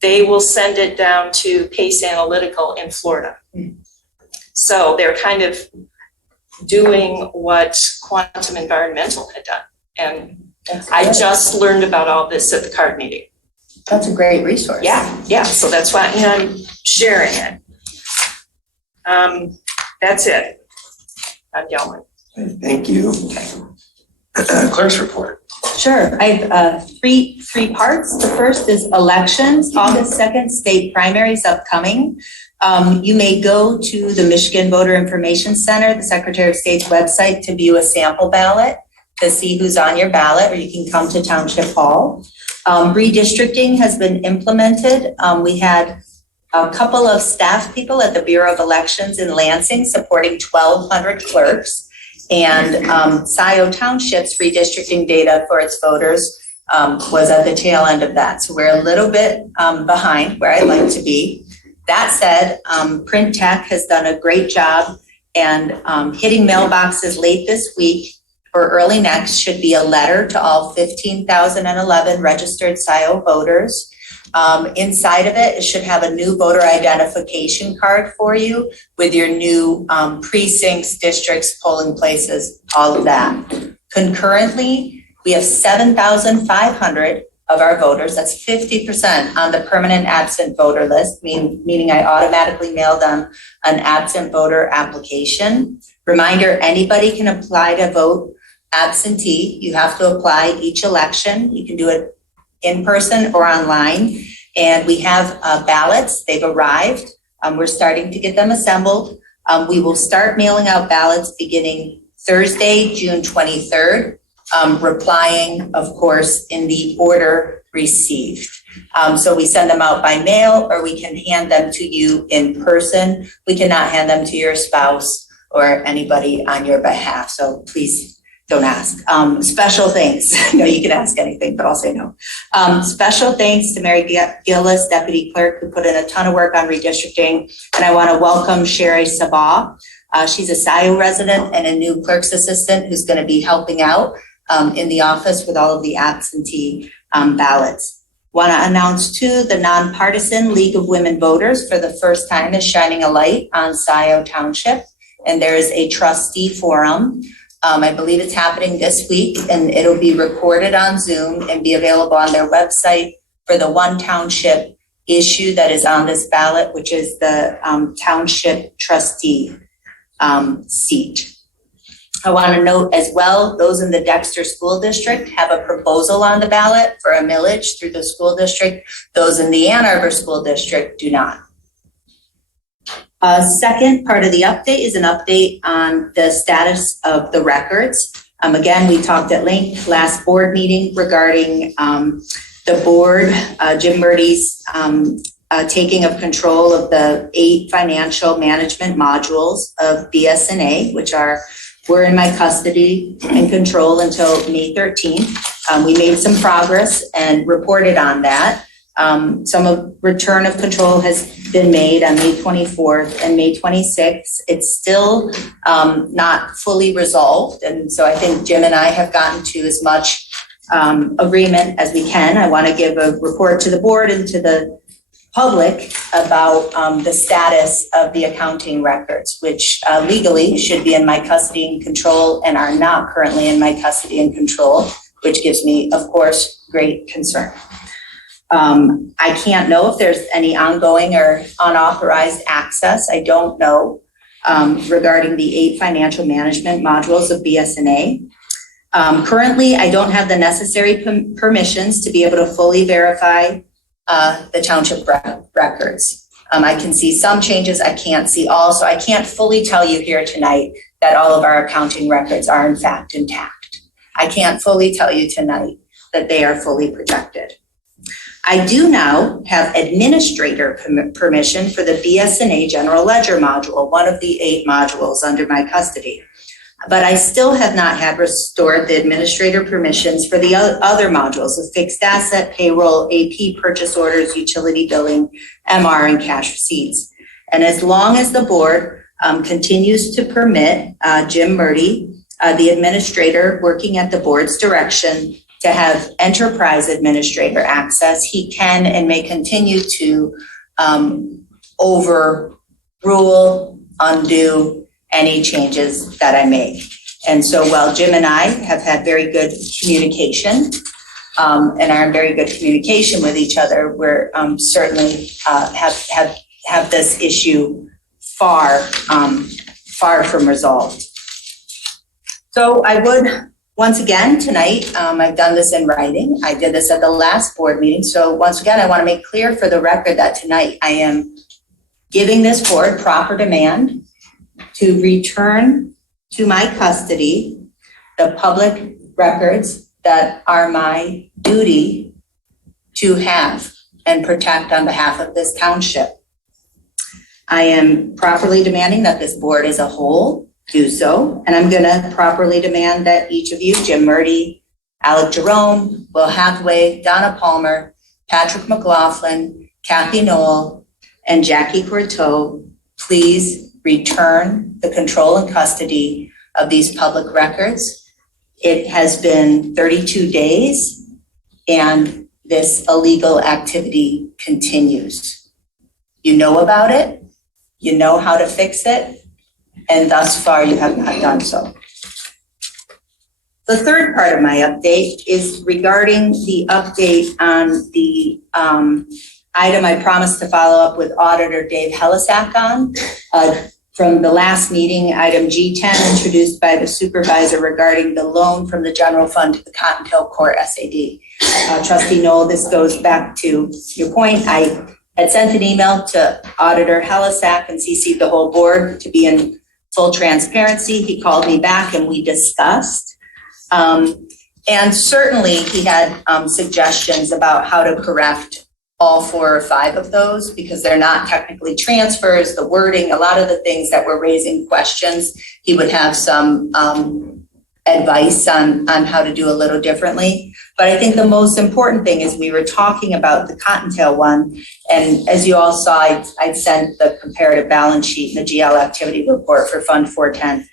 They will send it down to Pace Analytical in Florida. So they're kind of doing what Quantum Environmental had done. And I just learned about all this at the CARD meeting. That's a great resource. Yeah, so that's why I'm sharing it. That's it. I'm Gelman. Thank you. Clerk's report. Sure, I have three parts. The first is elections, August 2nd, state primaries upcoming. You may go to the Michigan Voter Information Center, the Secretary of State's website, to view a sample ballot to see who's on your ballot, or you can come to Township Hall. Redistricting has been implemented. We had a couple of staff people at the Bureau of Elections in Lansing supporting 1,200 clerks. And Scio Township's redistricting data for its voters was at the tail end of that. So we're a little bit behind where I'd like to be. That said, Print Tech has done a great job, and hitting mailboxes late this week or early next should be a letter to all 15,011 registered Scio voters. Inside of it, it should have a new voter identification card for you with your new precincts, districts, polling places, all of that. Concurrently, we have 7,500 of our voters, that's 50% on the permanent absent voter list, meaning I automatically mail them an absent voter application. Reminder, anybody can apply to vote absentee. You have to apply each election. You can do it in person or online. And we have ballots, they've arrived. We're starting to get them assembled. We will start mailing out ballots beginning Thursday, June 23rd, replying, of course, in the order received. So we send them out by mail, or we can hand them to you in person. We cannot hand them to your spouse or anybody on your behalf. So please don't ask. Special thanks. No, you can ask anything, but I'll say no. Special thanks to Mary Gillis, Deputy Clerk, who put in a ton of work on redistricting. And I want to welcome Sherry Sabah. She's a Scio resident and a new clerk's assistant who's going to be helping out in the office with all of the absentee ballots. Want to announce too, the nonpartisan League of Women Voters for the first time is shining a light on Scio Township. And there is a trustee forum. I believe it's happening this week, and it'll be recorded on Zoom and be available on their website for the one township issue that is on this ballot, which is the township trustee seat. I want to note as well, those in the Dexter School District have a proposal on the ballot for a millage through the school district. Those in the Ann Arbor School District do not. Second part of the update is an update on the status of the records. Again, we talked at length last board meeting regarding the board, Jim Murdy's taking of control of the 8 financial management modules of BSNA, which were in my custody and control until May 13th. We made some progress and reported on that. Some return of control has been made on May 24th and May 26th. It's still not fully resolved. And so I think Jim and I have gotten to as much agreement as we can. I want to give a report to the board and to the public about the status of the accounting records, which legally should be in my custody and control and are not currently in my custody and control, which gives me, of course, great concern. I can't know if there's any ongoing or unauthorized access. I don't know regarding the 8 financial management modules of BSNA. Currently, I don't have the necessary permissions to be able to fully verify the township records. I can see some changes, I can't see all, so I can't fully tell you here tonight that all of our accounting records are in fact intact. I can't fully tell you tonight that they are fully protected. I do now have administrator permission for the BSNA General Ledger module, one of the 8 modules under my custody. But I still have not had restored the administrator permissions for the other modules of fixed asset, payroll, AP, purchase orders, utility billing, MR, and cash receipts. And as long as the board continues to permit Jim Murdy, the administrator working at the board's direction, to have enterprise administrator access, he can and may continue to overrule, undo any changes that I make. And so while Jim and I have had very good communication and are in very good communication with each other, we're certainly have this issue far from resolved. So I would, once again, tonight, I've done this in writing. I did this at the last board meeting. So once again, I want to make clear for the record that tonight I am giving this board proper demand to return to my custody the public records that are my duty to have and protect on behalf of this township. I am properly demanding that this board as a whole do so, and I'm going to properly demand that each of you, Jim Murdy, Alec Jerome, Will Hathaway, Donna Palmer, Patrick McLaughlin, Kathy Knoll, and Jackie Courteau, please return the control and custody of these public records. It has been 32 days, and this illegal activity continues. You know about it, you know how to fix it, and thus far you have not done so. The third part of my update is regarding the update on the item I promised to follow up with Auditor Dave Helisack on from the last meeting, item G10, introduced by the supervisor regarding the loan from the general fund to the Cotton Hill Court SAD. Trustee Knoll, this goes back to your point. I had sent an email to Auditor Helisack and CC'd the whole board to be in full transparency. He called me back and we discussed. And certainly he had suggestions about how to correct all 4 or 5 of those because they're not technically transfers, the wording, a lot of the things that were raising questions. He would have some advice on how to do a little differently. But I think the most important thing is we were talking about the Cottontail one, and as you all saw, I'd sent the comparative balance sheet and the GL activity report for Fund 410.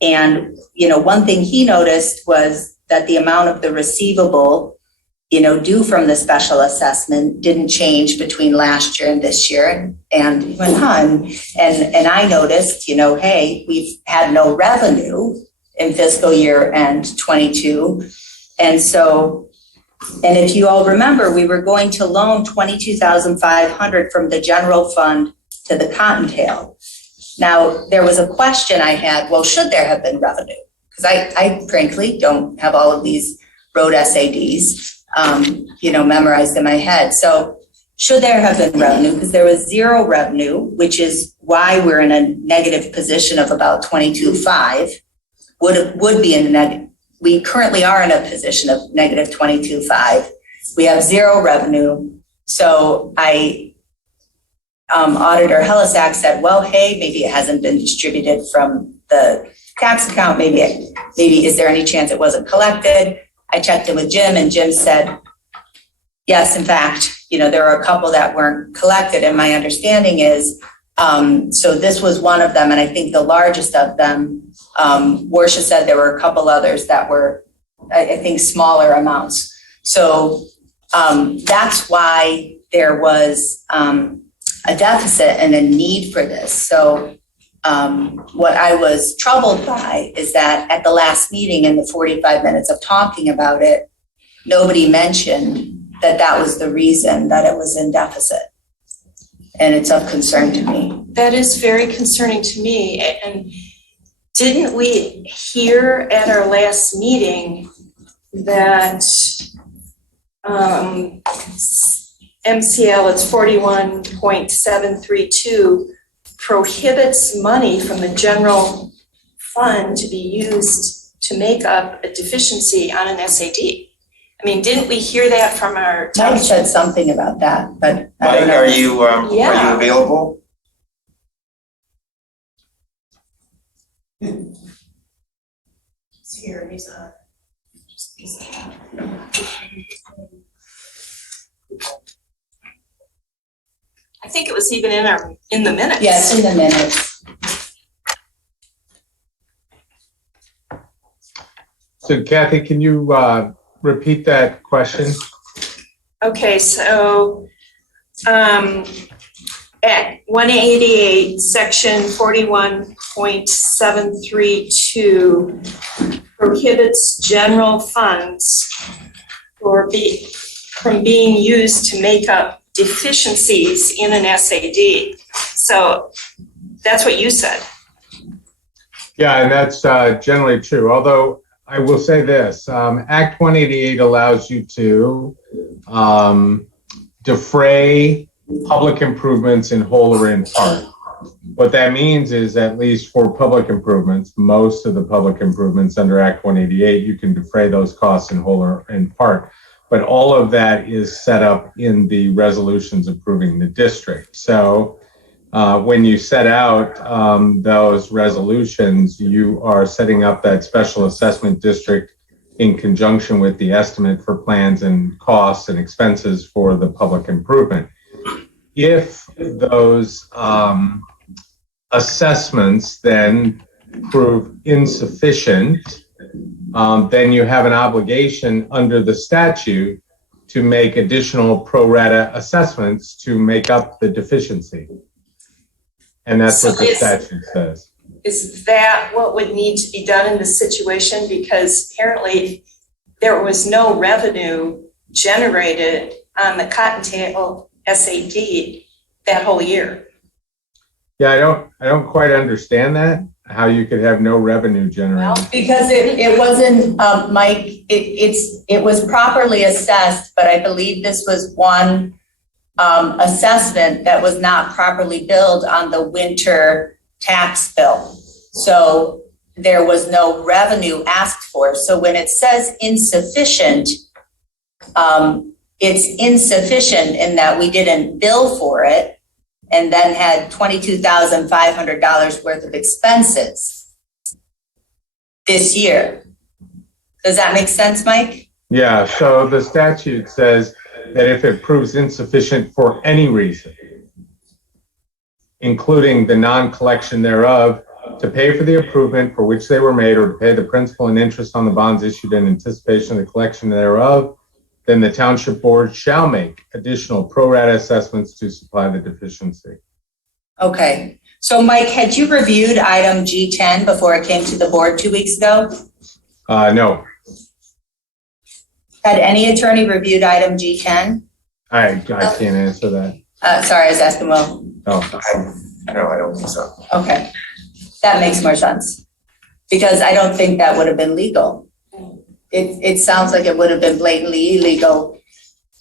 And, one thing he noticed was that the amount of the receivable, due from the special assessment didn't change between last year and this year. And he went on, and I noticed, hey, we've had no revenue in fiscal year end 22. And so, and if you all remember, we were going to loan $22,500 from the general fund to the Cottontail. Now, there was a question I had, well, should there have been revenue? Because I frankly don't have all of these road SADs, memorized in my head. So should there have been revenue? Because there was zero revenue, which is why we're in a negative position of about 22.5. Would be in a negative. We currently are in a position of negative 22.5. We have zero revenue. So Auditor Helisack said, well, hey, maybe it hasn't been distributed from the tax account. Maybe is there any chance it wasn't collected? I checked in with Jim, and Jim said, yes, in fact, there are a couple that weren't collected. And my understanding is, so this was one of them, and I think the largest of them. Warsha said there were a couple others that were, I think, smaller amounts. So that's why there was a deficit and a need for this. So what I was troubled by is that at the last meeting, in the 45 minutes of talking about it, nobody mentioned that was the reason that it was in deficit. And it's of concern to me. That is very concerning to me. And didn't we hear at our last meeting that MCL, it's 41.732, prohibits money from the general fund to be used to make up a deficiency on an SAD? I mean, didn't we hear that from our? Mike said something about that, but I don't know. Are you available? Here, he's on. I think it was even in the minutes. Yes, in the minutes. So Kathy, can you repeat that question? Okay, so at 188, section 41.732 prohibits general funds from being used to make up deficiencies in an SAD. So that's what you said. Yeah, and that's generally true. Although I will say this, Act 188 allows you to defray public improvements in whole or in part. What that means is, at least for public improvements, most of the public improvements under Act 188, you can defray those costs in whole or in part. But all of that is set up in the resolutions approving the district. So when you set out those resolutions, you are setting up that special assessment district in conjunction with the estimate for plans and costs and expenses for the public improvement. If those assessments then prove insufficient, then you have an obligation under the statute to make additional pro rata assessments to make up the deficiency. And that's what the statute says. Is that what would need to be done in this situation? Because apparently there was no revenue generated on the Cottontail SAD that whole year. Yeah, I don't quite understand that, how you could have no revenue generated. Because it wasn't, Mike, it was properly assessed, but I believe this was one assessment that was not properly billed on the winter tax bill. So there was no revenue asked for. So when it says insufficient, it's insufficient in that we didn't bill for it and then had $22,500 worth of expenses this year. Does that make sense, Mike? Yeah, so the statute says that if it proves insufficient for any reason, including the non-collection thereof, to pay for the improvement for which they were made or to pay the principal and interest on the bonds issued in anticipation of the collection thereof, then the township board shall make additional pro rata assessments to supply the deficiency. Okay, so Mike, had you reviewed item G10 before it came to the board 2 weeks ago? No, Had any attorney reviewed item G10? I can't answer that. Sorry, I was asking Will. Oh. No, I don't think so. Okay, that makes more sense. Because I don't think that would have been legal. It sounds like it would have been blatantly illegal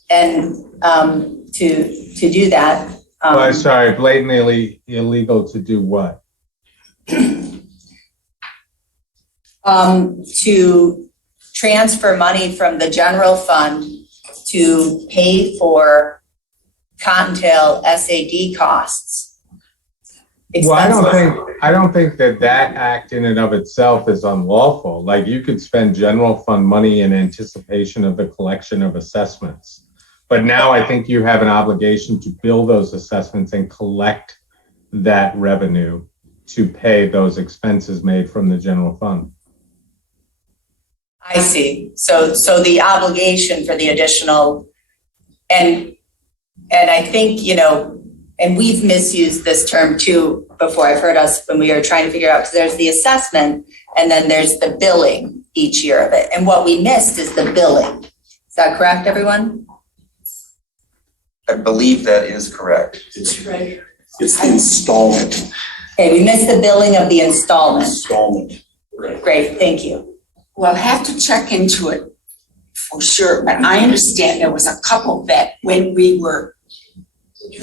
and to do that. Well, sorry, blatantly illegal to do what? To transfer money from the general fund to pay for Cottontail SAD costs. Well, I don't think that act in and of itself is unlawful. Like, you could spend general fund money in anticipation of the collection of assessments. But now I think you have an obligation to bill those assessments and collect that revenue to pay those expenses made from the general fund. I see. So the obligation for the additional, and I think, and we've misused this term too before. I've heard us when we were trying to figure out, because there's the assessment and then there's the billing each year of it. And what we missed is the billing. Is that correct, everyone? I believe that is correct. It's the installment. Okay, we missed the billing of the installment. Right. Great, thank you. Well, I'll have to check into it for sure, but I understand there was a couple that when we were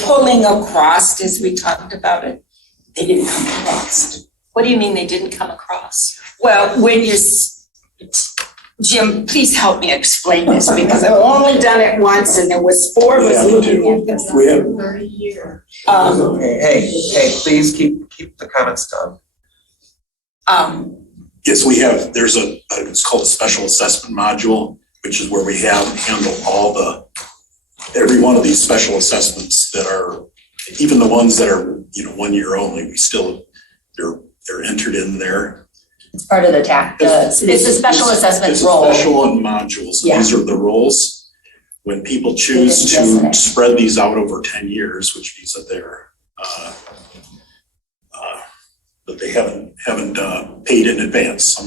pulling across, as we talked about it, they didn't come across. What do you mean they didn't come across? Well, when you're, Jim, please help me explain this, because I've only done it once and there was 4 of us looking at this. We have. Hey, please keep the comments done. Yes, we have, there's it's called a special assessment module, which is where we handle every one of these special assessments that are, even the ones that are, 1 year only, they're entered in there. It's part of the tax, it's a special assessment role. It's a special module, so Yeah. these are the roles. When people choose to spread these out over 10 years, which means that they haven't paid in advance.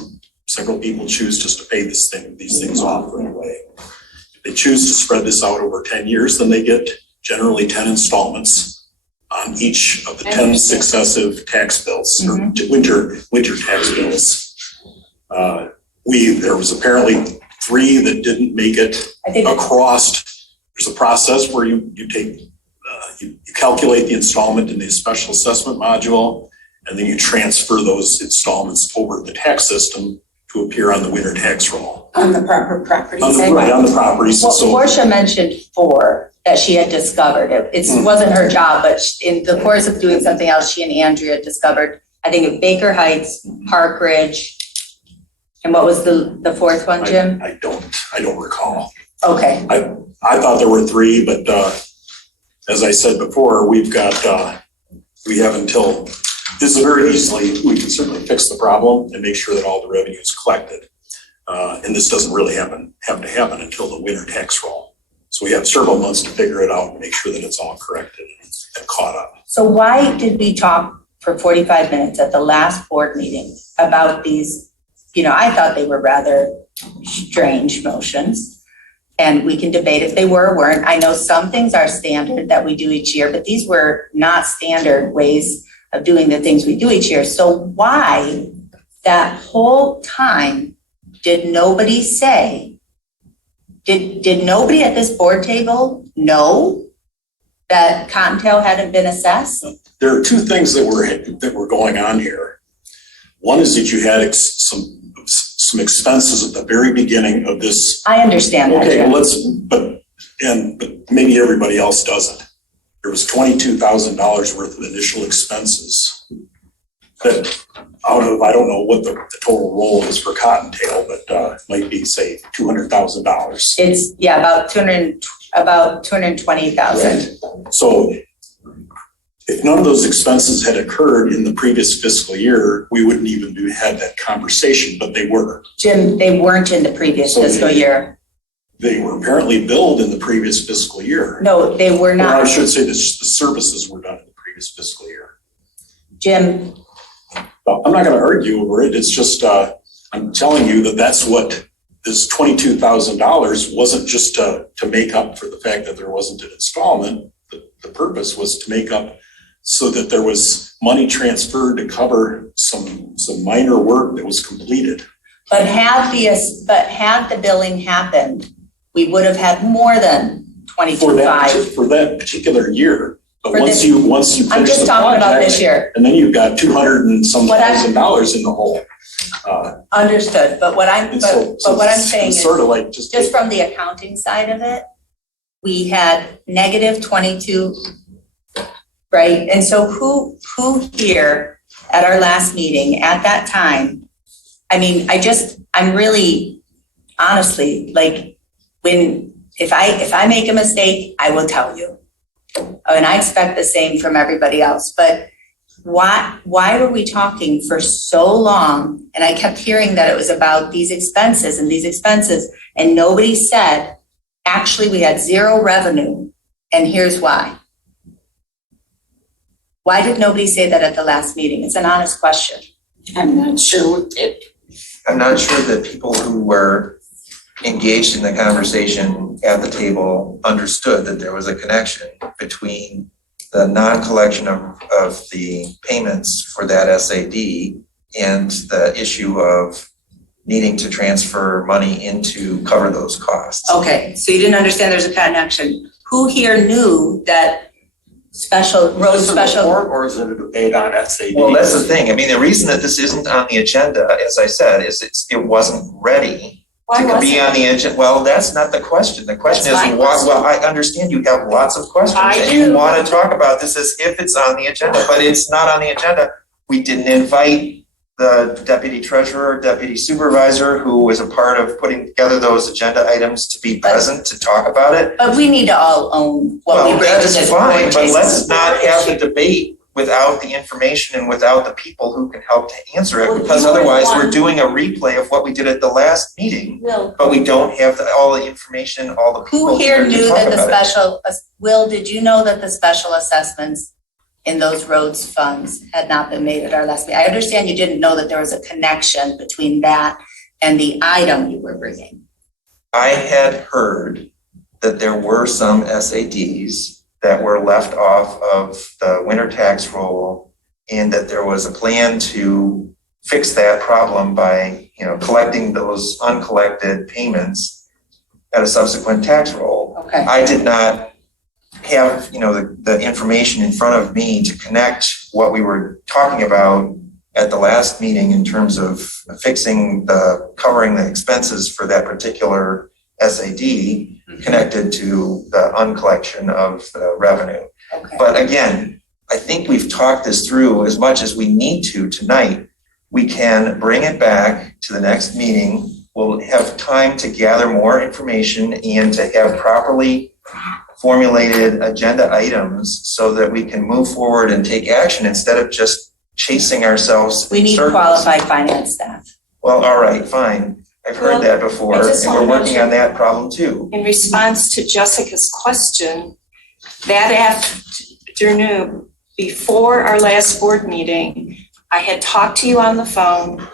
Several people choose just to pay these things off right away. If they choose to spread this out over 10 years, then they get generally 10 installments on each of the 10 successive tax bills, or winter tax bills. There was apparently 3 that didn't make it across. There's a process where you calculate the installment in the special assessment module, and then you transfer those installments over the tax system to appear on the winter tax roll. On the proper properties. On the properties. Well, So Portia mentioned 4 that she had discovered. It wasn't her job, but in the course of doing something else, she and Andrea discovered, I think, in Baker Heights, Park Ridge, and what was the 4th one, Jim? I don't recall. Okay. I thought there were 3, but as I said before, we have until, this is very easily, we can certainly fix the problem and make sure that all the revenue is collected. And this doesn't really have to happen until the winter tax roll. So we have several months to figure it out and make sure that it's all corrected and caught up. So why did we talk for 45 minutes at the last board meeting about these? I thought they were rather strange motions, and we can debate if they were or weren't. I know some things are standard that we do each year, but these were not standard ways of doing the things we do each year. So why that whole time did nobody say, did nobody at this board table know that Cottontail hadn't been assessed? There are 2 things that were going on here. One is that you had some expenses at the very beginning of this. I understand that. Okay, but maybe everybody else doesn't. There was $22,000 worth of initial expenses that out of, I don't know what the total roll is for Cottontail, but it might be, say, $200,000. It's, about 220,000. So if none of those expenses had occurred in the previous fiscal year, we wouldn't even had that conversation, but they were. Jim, they weren't in the previous fiscal year. They were apparently billed in the previous fiscal year. No, they were Or not. I should say the services were done in the previous fiscal year. Jim, I'm not going to argue over it. It's just, I'm telling you that that's what this $22,000 wasn't just to make up for the fact that there wasn't an installment. The purpose was to make up so that there was money transferred to cover some minor work that was completed. but had the billing happened, we would have had more than 22.5. For that particular year. But For once this- you finish I'm just the talking about project, this year. and then you've got $200 and some $1,000 in the hole. Understood, but what I'm saying it's is, sort of like just from the accounting side of it, we had negative 22, right? And so who here at our last meeting at that time, I mean, I'm really, honestly, like, if I make a mistake, I will tell you. And I expect the same from everybody else, but why were we talking for so long? And I kept hearing that it was about these expenses, and nobody said, actually, we had zero revenue, and here's why. Why did nobody say that at the last meeting? It's an honest question. I'm not sure. I'm not sure that people who were engaged in the conversation at the table understood that there was a connection between the non-collection of the payments for that SAD and the issue of needing to transfer money in to cover those costs. Okay, so you didn't understand there's a connection. Who here knew that road special? Or is it a debate on SAD? Well, that's the thing. I mean, the reason that this isn't on the agenda, as I said, is it wasn't ready to be on the agenda. Well, that's not the question. The question is, well, I understand you have lots of questions and you want to talk about this as if it's on the agenda, but it's not on the agenda. We didn't invite the deputy treasurer, deputy supervisor, who was a part of putting together those agenda items to be present to talk about it. But we need to all own what we bring to this board. Well, that's fine, but let's not have the debate without the information and without the people who can help to answer it, because otherwise we're doing a replay of what we did at the last meeting, but we don't have all the information, all the people Who here knew that the about it. special, Will, did you know that the special assessments in those roads funds had not been made at our last meeting? I understand you didn't know that there was a connection between that and the item you were bringing. I had heard that there were some SADs that were left off of the winter tax roll, and that there was a plan to fix that problem by, collecting those uncollected payments at a subsequent tax roll. Okay. I did not have, the information in front of me to connect what we were talking about at the last meeting in terms of covering the expenses for that particular SAD connected to the uncollection of the revenue. Okay. But again, I think we've talked this through as much as we need to tonight. We can bring it back to the next meeting. We'll have time to gather more information and to have properly formulated agenda items so that we can move forward and take action instead of just chasing ourselves in We need circles. qualified finance staff. Well, all right, fine. I've heard that before, I just and we're wanna working on that problem too. In response to Jessica's question, that afternoon, before our last board meeting, I had talked to you on the phone.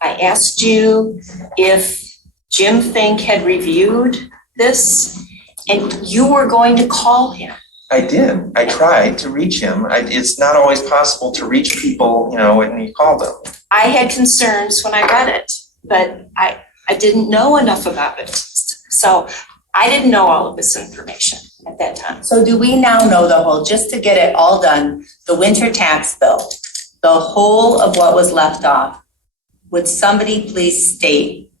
I asked you if Jim Fink had reviewed this, and you were going to call him. I did. I tried to reach him. It's not always possible to reach people, when you call them. I had concerns when I read it, but I didn't know enough about it. So I didn't know all of this information at that time. So do we now know just to get it all done, the winter tax bill, the whole of what was left off? Would somebody please state?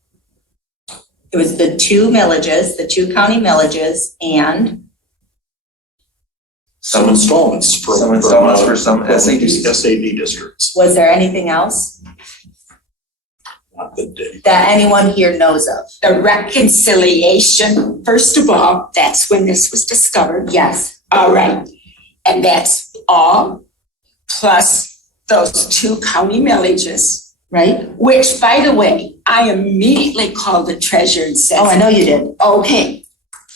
It was the two county millages, and Some installments for. Some installments for some SADs. SAD districts. Was there anything else Not that day. that anyone here knows of? The reconciliation, first of all, that's when this was discovered. Yes. All right. And that's all, plus those 2 county millages, Right? which, by the way, I immediately called the treasurer and said, Oh, I know you did. okay,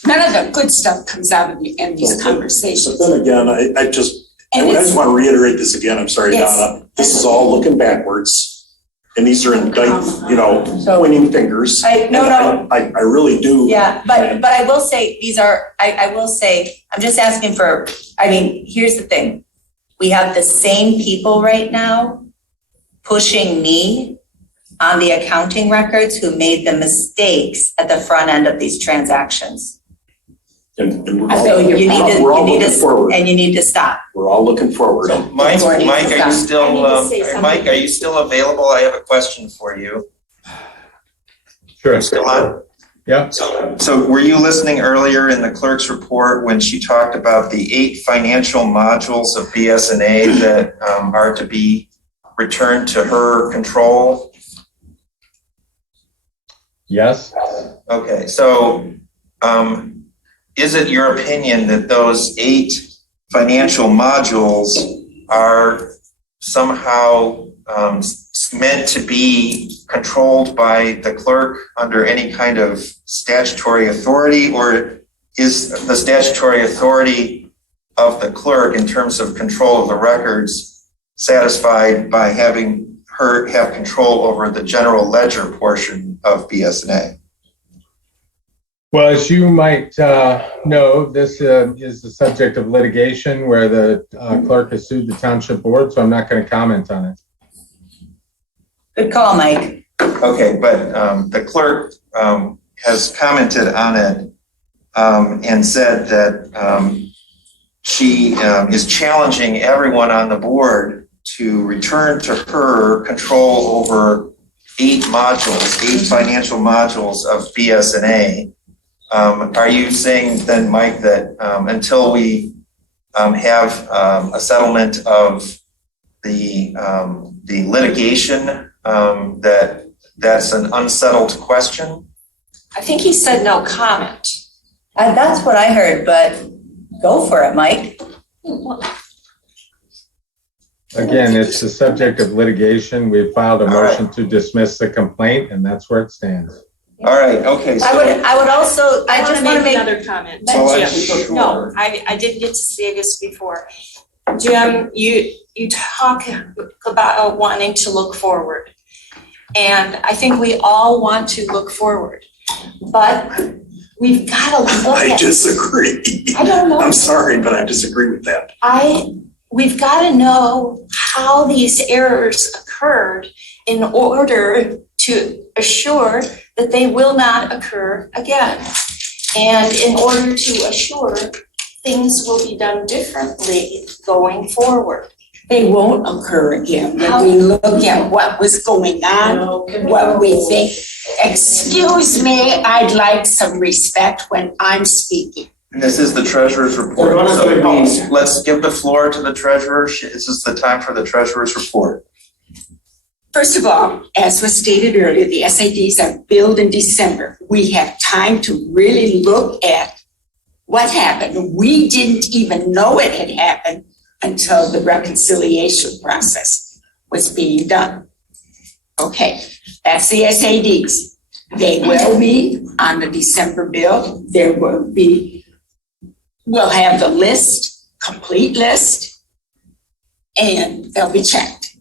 none of the good stuff comes out of in these So conversations. then again, I just And I it's- just want to reiterate this again. I'm sorry, Yes. Donna. This is all looking backwards. And these are pointing fingers. No. I really do. Yeah, but I will say, I'm just asking for, here's the thing. We have the same people right now pushing me on the accounting records who made the mistakes at the front end of these transactions. And we're I feel all, you. You need to, we're all you need looking to, forward. and you need to stop. We're all looking forward. So Mike, are you still, I need to say something. Mike, are you still available? I have a question for you. Sure. Still on? Yep. So were you listening earlier in the clerk's report when she talked about the 8 financial modules of BS&A that are to be returned to her control? Yes. Okay, so is it your opinion that those 8 financial modules are somehow meant to be controlled by the clerk under any kind of statutory authority, or is the statutory authority of the clerk in terms of control of the records satisfied by having her have control over the general ledger portion of BS&A? Well, as you might know, this is the subject of litigation where the clerk has sued the township board, so I'm not going to comment on it. Good call, Mike. Okay, but the clerk has commented on it and said that she is challenging everyone on the board to return to her control over 8 modules, 8 financial modules of BS&A. Are you saying then, Mike, that until we have a settlement of the litigation, that's an unsettled question? I think he said no comment. That's what I heard, but go for it, Mike. Again, it's the subject of litigation. We filed a motion to dismiss the complaint, and that's where it stands. All right, okay. So I would also, I just want to make. Another comment. Well, No, I didn't get to say this before. Jim, you talk about wanting to look forward. And I think we all want to look forward, but we've got to look I at. disagree. I don't know. I'm sorry, but I disagree with that. We've got to know how these errors occurred in order to assure that they will not occur again. And in order to assure things will be done differently going forward. They won't occur again when we look at what was going on, what we think. Excuse me, I'd like some respect when I'm speaking. this is the treasurer's report. So please, let's give the floor to the treasurer. This is the time for the treasurer's report. First of all, as was stated earlier, the SADs are billed in December. We have time to really look at what happened. We didn't even know it had happened until the reconciliation process was being done. Okay, that's the SADs. They will be on the December bill. We'll have the list, complete list, and they'll be checked.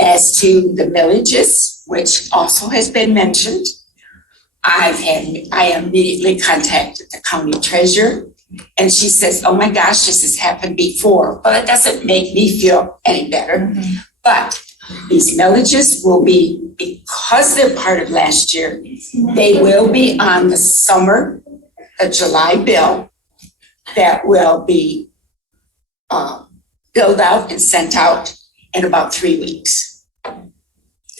As to the villages, which also has been mentioned, I immediately contacted the county treasurer, and she says, oh my gosh, this has happened before. Well, it doesn't make me feel any better. Mm-hmm. But these villages will be, because they're part of last year, they will be on the July bill that will be billed out and sent out in about 3 weeks.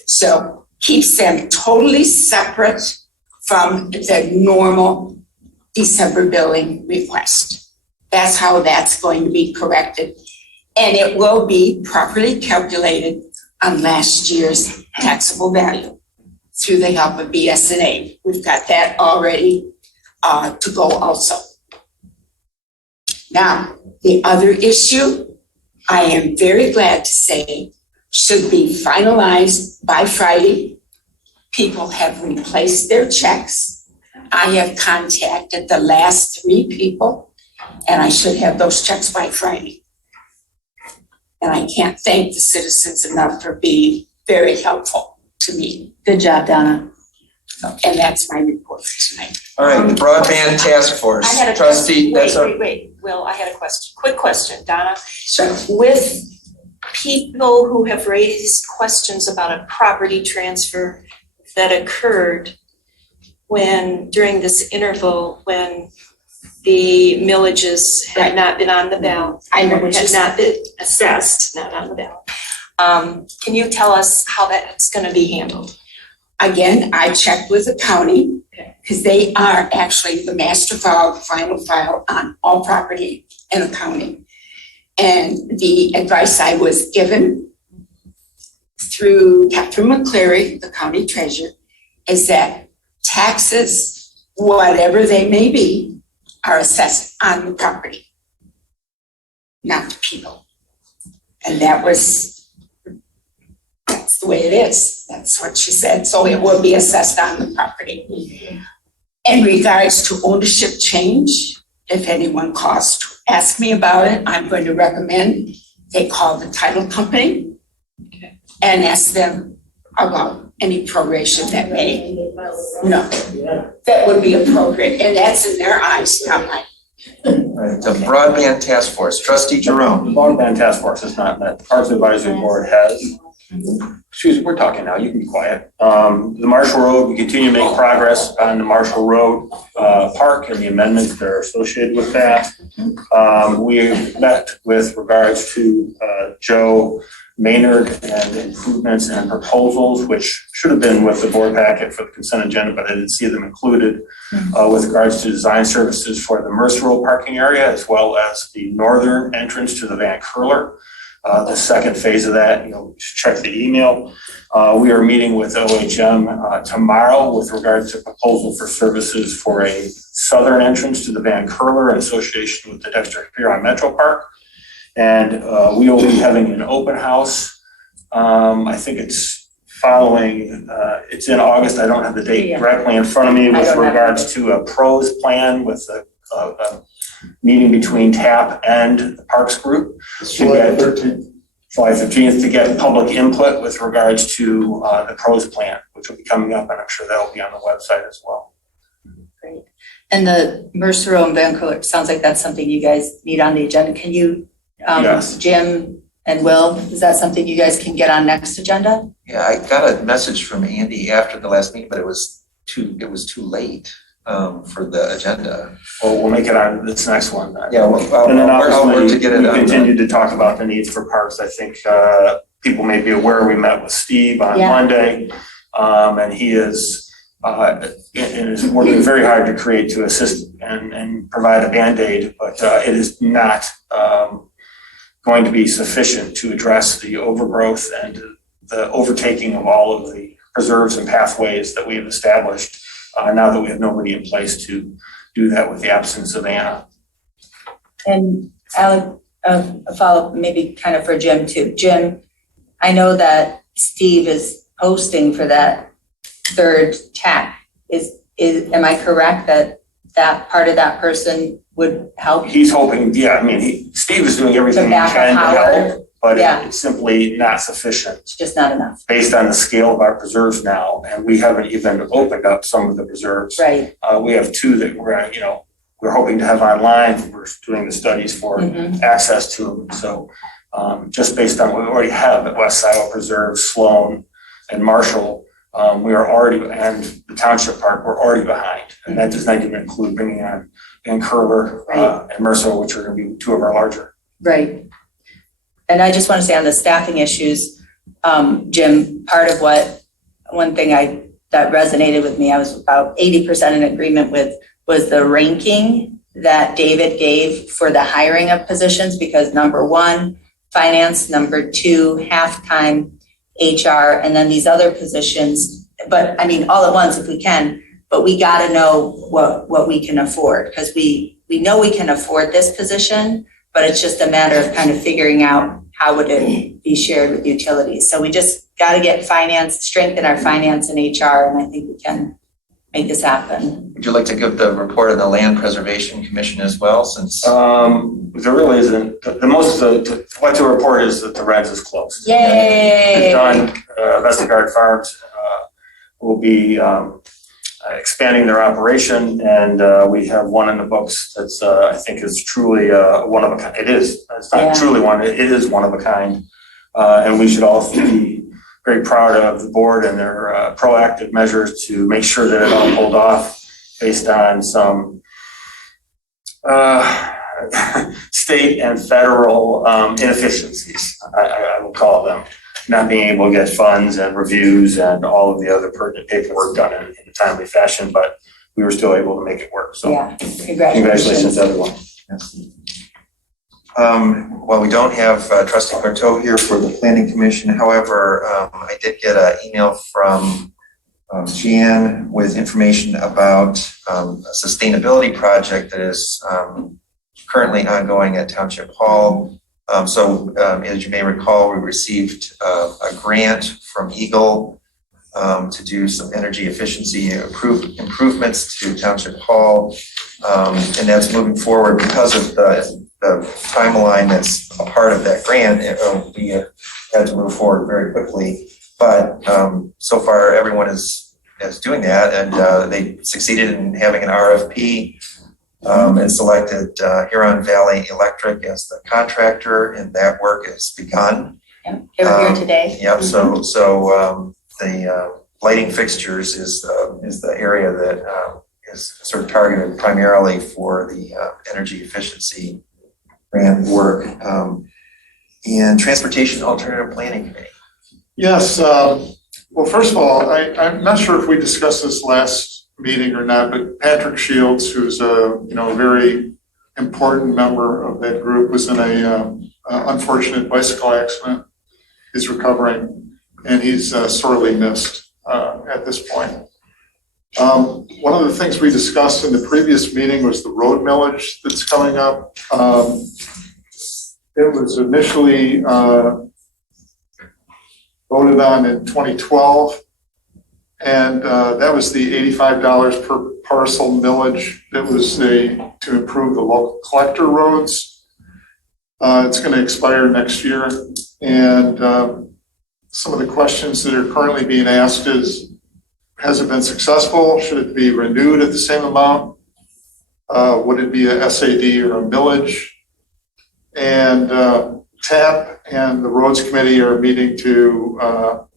So keeps them totally separate from the normal December billing request. That's how that's going to be corrected. And it will be properly calculated on last year's taxable value through the help of BS&A. We've got that already to go also. Now, the other issue, I am very glad to say, should be finalized by Friday. People have replaced their checks. I have contacted the last 3 people, and I should have those checks by Friday. And I can't thank the citizens enough for being very helpful to me. Good job, Donna. And that's my report for tonight. All right, the broadband task force, I had a trustee, question. Wait. Will, I had a question. Quick question, Donna. Sure. With people who have raised questions about a property transfer that occurred during this interval when the millages had not been on the ballot. I know what you're had not been assessed, not on the ballot. Can you tell us how that's gonna be handled? Again, I checked with the county because they are actually the master file, final file on all property in the county. And the advice I was given through Catherine McCleary, the county treasurer, is that taxes, whatever they may be, are assessed on the property, not the people. And that's the way it is. That's what she said. So it will be assessed on the property. In regards to ownership change, if anyone calls to ask me about it, I'm going to recommend they call the title company and ask them about any proration that that would be appropriate. And that's in their eyes, not mine. Right, the broadband task force, trustee Jerome. The broadband task force is not met. The Parks Advisory Board has. Excuse me, we're talking now, you can be quiet. The Marshall Road, we continue to make progress on the Marshall Road Park and the amendments that are associated with that. We met with regards to Joe Maynard and improvements and proposals, which should have been with the board packet for the consent agenda, but I didn't see them included with regards to design services for the Mercer Road parking area, as well as the northern entrance to the Van Curler. The second phase of that, check the email. We are meeting with OHM tomorrow with regards to proposal for services for a southern entrance to the Van Curler in association with the Dexter Huron Metro Park. And we will be having an open house. I think it's following, it's in August. I don't have the date directly in front of me with regards to a pros plan with a meeting between TAP and the Parks Group. July 15th to get public input with regards to the pros plan, which will be coming up, and I'm sure that will be on the website as well. Great. And the Mercer and Vancouver, sounds like that's something you guys need on the agenda. Can you, Yes. Jim and Will, is that something you guys can get on next agenda? Yeah, I got a message from Andy after the last meeting, but it was too late for the agenda. Well, we'll make it on this next one then. Yeah, And then I'll work obviously, to get it we on. continue to talk about the needs for parks. I think people may be aware, we met with Steve on Monday, and he is working very hard to create, to assist and provide a Band-Aid, but it is not going to be sufficient to address the overgrowth and the overtaking of all of the preserves and pathways that we have established now that we have nobody in place to do that with the absence of Anna. And Alec, a follow-up maybe kind of for Jim too. Jim, I know that Steve is posting for that third TAP. Am I correct that part of that person would help? He's hoping, Steve is doing everything he can to help, but it's simply not sufficient. It's just not enough. Based on the scale of our preserves now, and we haven't even opened up some of the preserves. Right. We have 2 that we're hoping to have online. We're doing the studies for access to them. So just based on what we already have at West Scio Preserve, Sloan, and Marshall, we are already, and the Township Park, we're already behind. And that does not even include bringing on Van Curler and Mercer, which are going to be 2 of our larger. Right. And I just want to say on the staffing issues, Jim, part of one thing that resonated with me, I was about 80% in agreement with, was the ranking that David gave for the hiring of positions, because number one, finance, number two, half-time HR, and then these other positions. But I mean, all at once if we can, but we gotta know what we can afford, because we know we can afford this position, but it's just a matter of kind of figuring out how would it be shared with utilities. So we just gotta get strengthen our finance and HR, and I think we can make this happen. Would you like to give the report of the Land Preservation Commission as well, since? There really isn't. What to report is that the REDS is closed. Yay! It's done. Vestergaard Farms will be expanding their operation, and we have one in the books that's I think is truly one of a kind. It is. It's not truly one. It is one of a kind, and we should all be very proud of the board and their proactive measures to make sure that it all pulled off based on some state and federal inefficiencies, I will call them. Not being able to get funds and reviews and all of the other pertinent paperwork done in a timely fashion, but we were still able to make it work. So congratulations everyone. Well, we don't have Trustee Corteau here for the Planning Commission. However, I did get an email from Jan with information about a sustainability project that is currently ongoing at Township Hall. So as you may recall, we received a grant from Eagle to do some energy efficiency improvements to Township Hall. And that's moving forward because of the timeline that's a part of that grant. We had to move forward very quickly, but so far everyone is doing that, and they succeeded in having an RFP and selected Huron Valley Electric as the contractor, and that work has begun. Yep, they were here today. Yep. So the lighting fixtures is the area that is sort of targeted primarily for the energy efficiency grant work. And Transportation Alternative Planning Committee. Yes. Well, first of all, I'm not sure if we discussed this last meeting or not, but Patrick Shields, who's a very important member of that group, was in a unfortunate bicycle accident. He's recovering, and he's sorely missed at this point. One of the things we discussed in the previous meeting was the road millage that's coming up. It was initially voted on in 2012, and that was the $85 per parcel millage that was to improve the local collector roads. It's going to expire next year, and some of the questions that are currently being asked is, has it been successful? Should it be renewed at the same amount? Would it be a SAD or a millage? And TAP and the Roads Committee are meeting to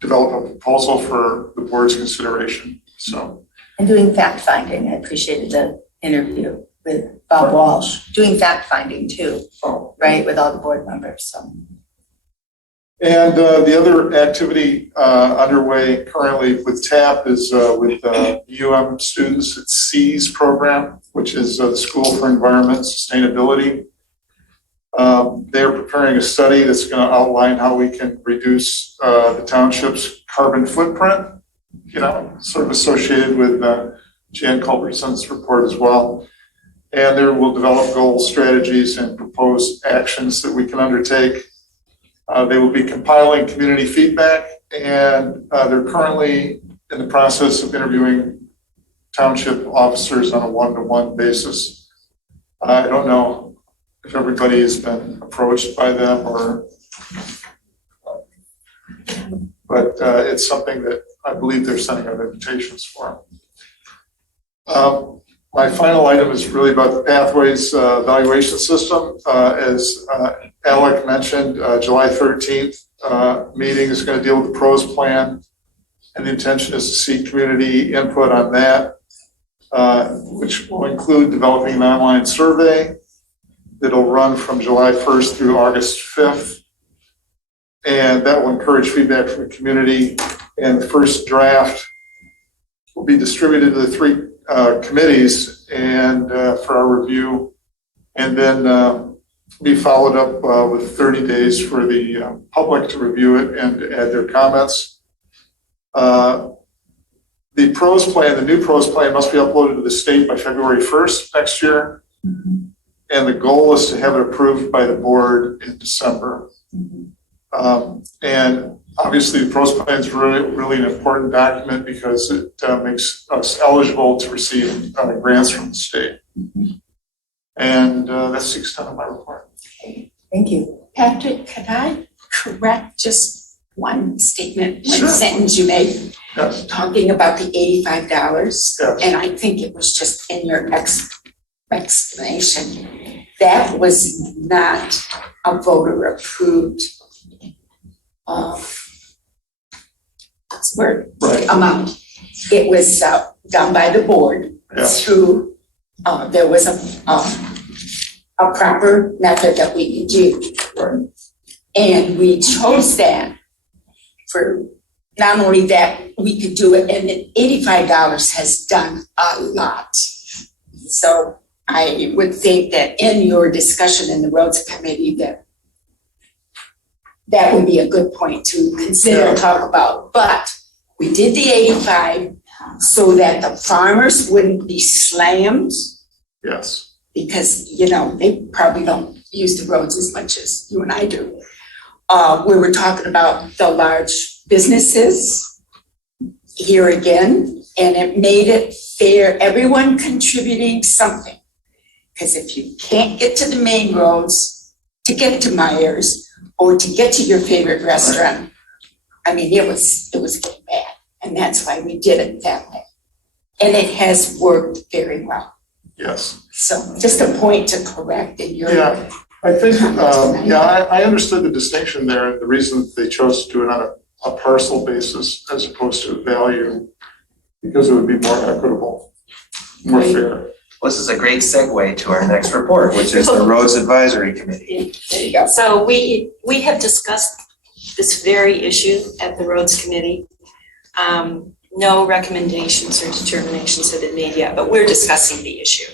develop a proposal for the board's consideration. So, And doing fact finding. I appreciated the interview with Bob Walsh. Doing fact finding too, right, with all the board members. So. And the other activity underway currently with TAP is with students at SEAS program, which is the School for Environment Sustainability. They're preparing a study that's going to outline how we can reduce the township's carbon footprint, sort of associated with Jan Culbertson's report as well. And they will develop goals, strategies, and propose actions that we can undertake. They will be compiling community feedback, and they're currently in the process of interviewing township officers on a one-to-one basis. I don't know if everybody has been approached by them but it's something that I believe they're sending out invitations for. My final item is really about the Pathways evaluation system. As Alec mentioned, July 13th meeting is going to deal with the pros plan, and the intention is to seek community input on that, which will include developing an online survey that'll run from July 1st through August 5th. And that will encourage feedback from the community. And the first draft will be distributed to the three committees and for our review, and then be followed up with 30 days for the public to review it and add their comments. The pros plan, the new pros plan must be uploaded to the state by February 1st next year. And the goal is to have it approved by the board in December. And obviously the pros plan is really an important document because it makes us eligible to receive grants from the state. And that's the extent of my report. Thank you. Patrick, could I correct just one statement, one Sure. sentence you made? Yes. Talking about the $85. Yes. And I think it was just in your explanation. That was not a voter approved what's the word? Right. Amount. It was done by the board through, there was a proper method that we could use. Right. And we chose that for not only that we could do it, and then $85 has done a lot. So I would think that in your discussion in the roads committee that would be a good point to consider and talk about. But we did the 85 so that the farmers wouldn't be slammed. Yes. Because, they probably don't use the roads as much as you and I do. We were talking about the large businesses here again, and it made it fair, everyone contributing something. Because if you can't get to the main roads to get to Myers or to get to your favorite restaurant, I mean, it was getting bad. And that's why we did it that way. And it has worked very well. Yes. So just a point to correct in your. Yeah, I think, I understood the distinction there, and the reason that they chose to do it on a parcel basis as opposed to a value, because it would be more equitable, more fair. This is a great segue to our next report, which is the Roads Advisory Committee. There you go. So we have discussed this very issue at the Roads Committee. No recommendations or determinations have been made yet, but we're discussing the issue.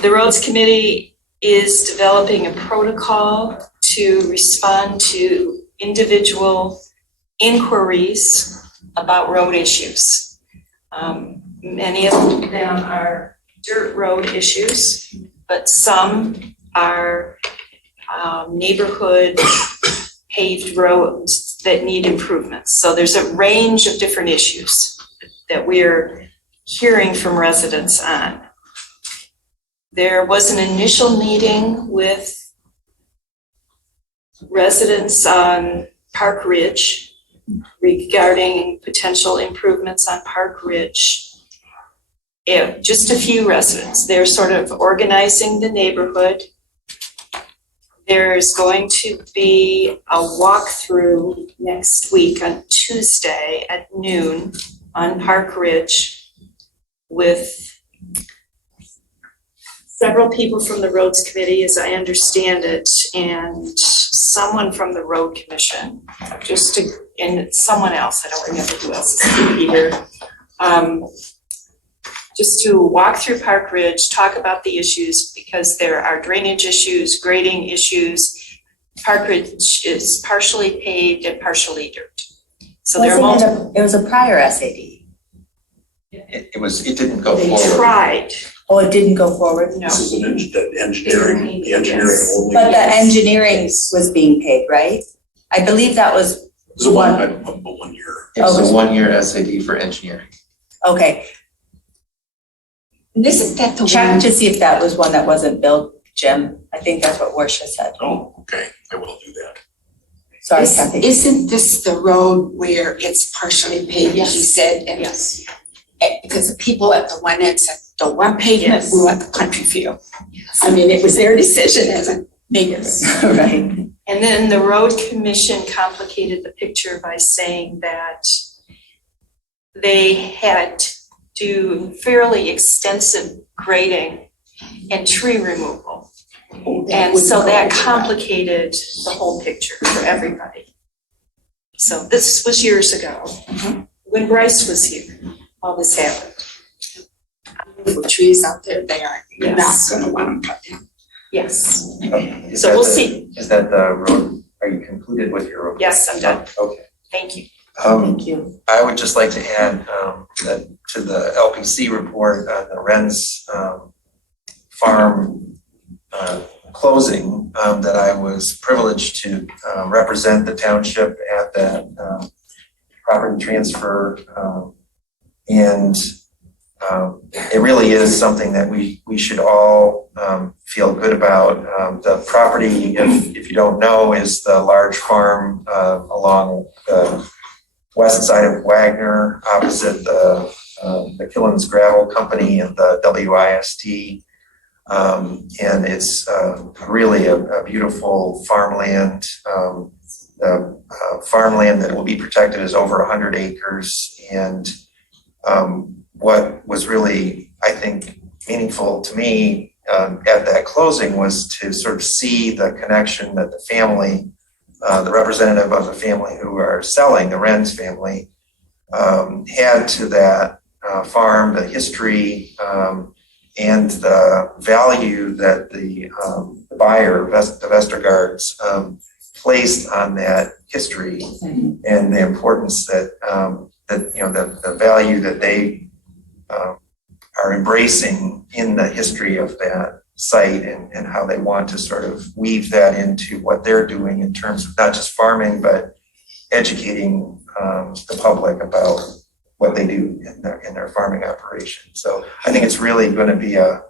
The Roads Committee is developing a protocol to respond to individual inquiries about road issues. Many of them are dirt road issues, but some are neighborhood paved roads that need improvements. So there's a range of different issues that we're hearing from residents on. There was an initial meeting with residents on Park Ridge regarding potential improvements on Park Ridge. Just a few residents. They're sort of organizing the neighborhood. There's going to be a walkthrough next week on Tuesday at noon on Park Ridge with several people from the Roads Committee, as I understand it, and someone from the Road Commission, and someone else, I don't remember who else is going to be here. Just to walk through Park Ridge, talk about the issues, because there are drainage issues, grading issues. Park Ridge is partially paved and partially dirt. So there are multiple. It was a prior SAD. It didn't go They forward. tried. Oh, it didn't go forward? No. This is an engineering, the engineering only. But the engineering was being paid, right? I believe that was. It was a 1 year. It was Okay. a 1-year SAD for engineering. Okay, And isn't that the check one? to see if that was one that wasn't built, Jim. I think that's what Warsha said. Oh, okay, I will do that. Sorry, Kathy. Isn't this the road where it's partially paved, as you said? And Yes. because the people at the one end said, don't want pavement, Yes. we want the country feel. I mean, it was their decision as a neighbor. Right. And then the Road Commission complicated the picture by saying that they had to do fairly extensive grading and tree removal. And so that complicated the whole picture for everybody. So this was years ago, when Bryce was here. all this happened. Beautiful trees out there, they are, you're not Yes. gonna want them cut down. Yes. Is So that we'll the- see. Is that the road, are you concluded with your road? Yes, I'm done. Okay. Thank you. Thank you. I would just like to add that to the LPC report on the Wren's farm closing, that I was privileged to represent the township at that property transfer. And it really is something that we should all feel good about. The property, if you don't know, is the large farm along the west side of Wagner, opposite the Killens Gravel Company and the WISD. And it's really a beautiful farmland. Farmland that will be protected is over 100 acres. And what was really, I think, meaningful to me at that closing was to sort of see the connection that the family, the representative of the family who are selling, the Wren's family, had to that farm, the history, and the value that the buyer, the Vestergaards, placed on that history, and the importance that the value that they are embracing in the history of that site, and how they want to sort of weave that into what they're doing in terms of not just farming, but educating the public about what they do in their farming operation. So I think it's really going to be a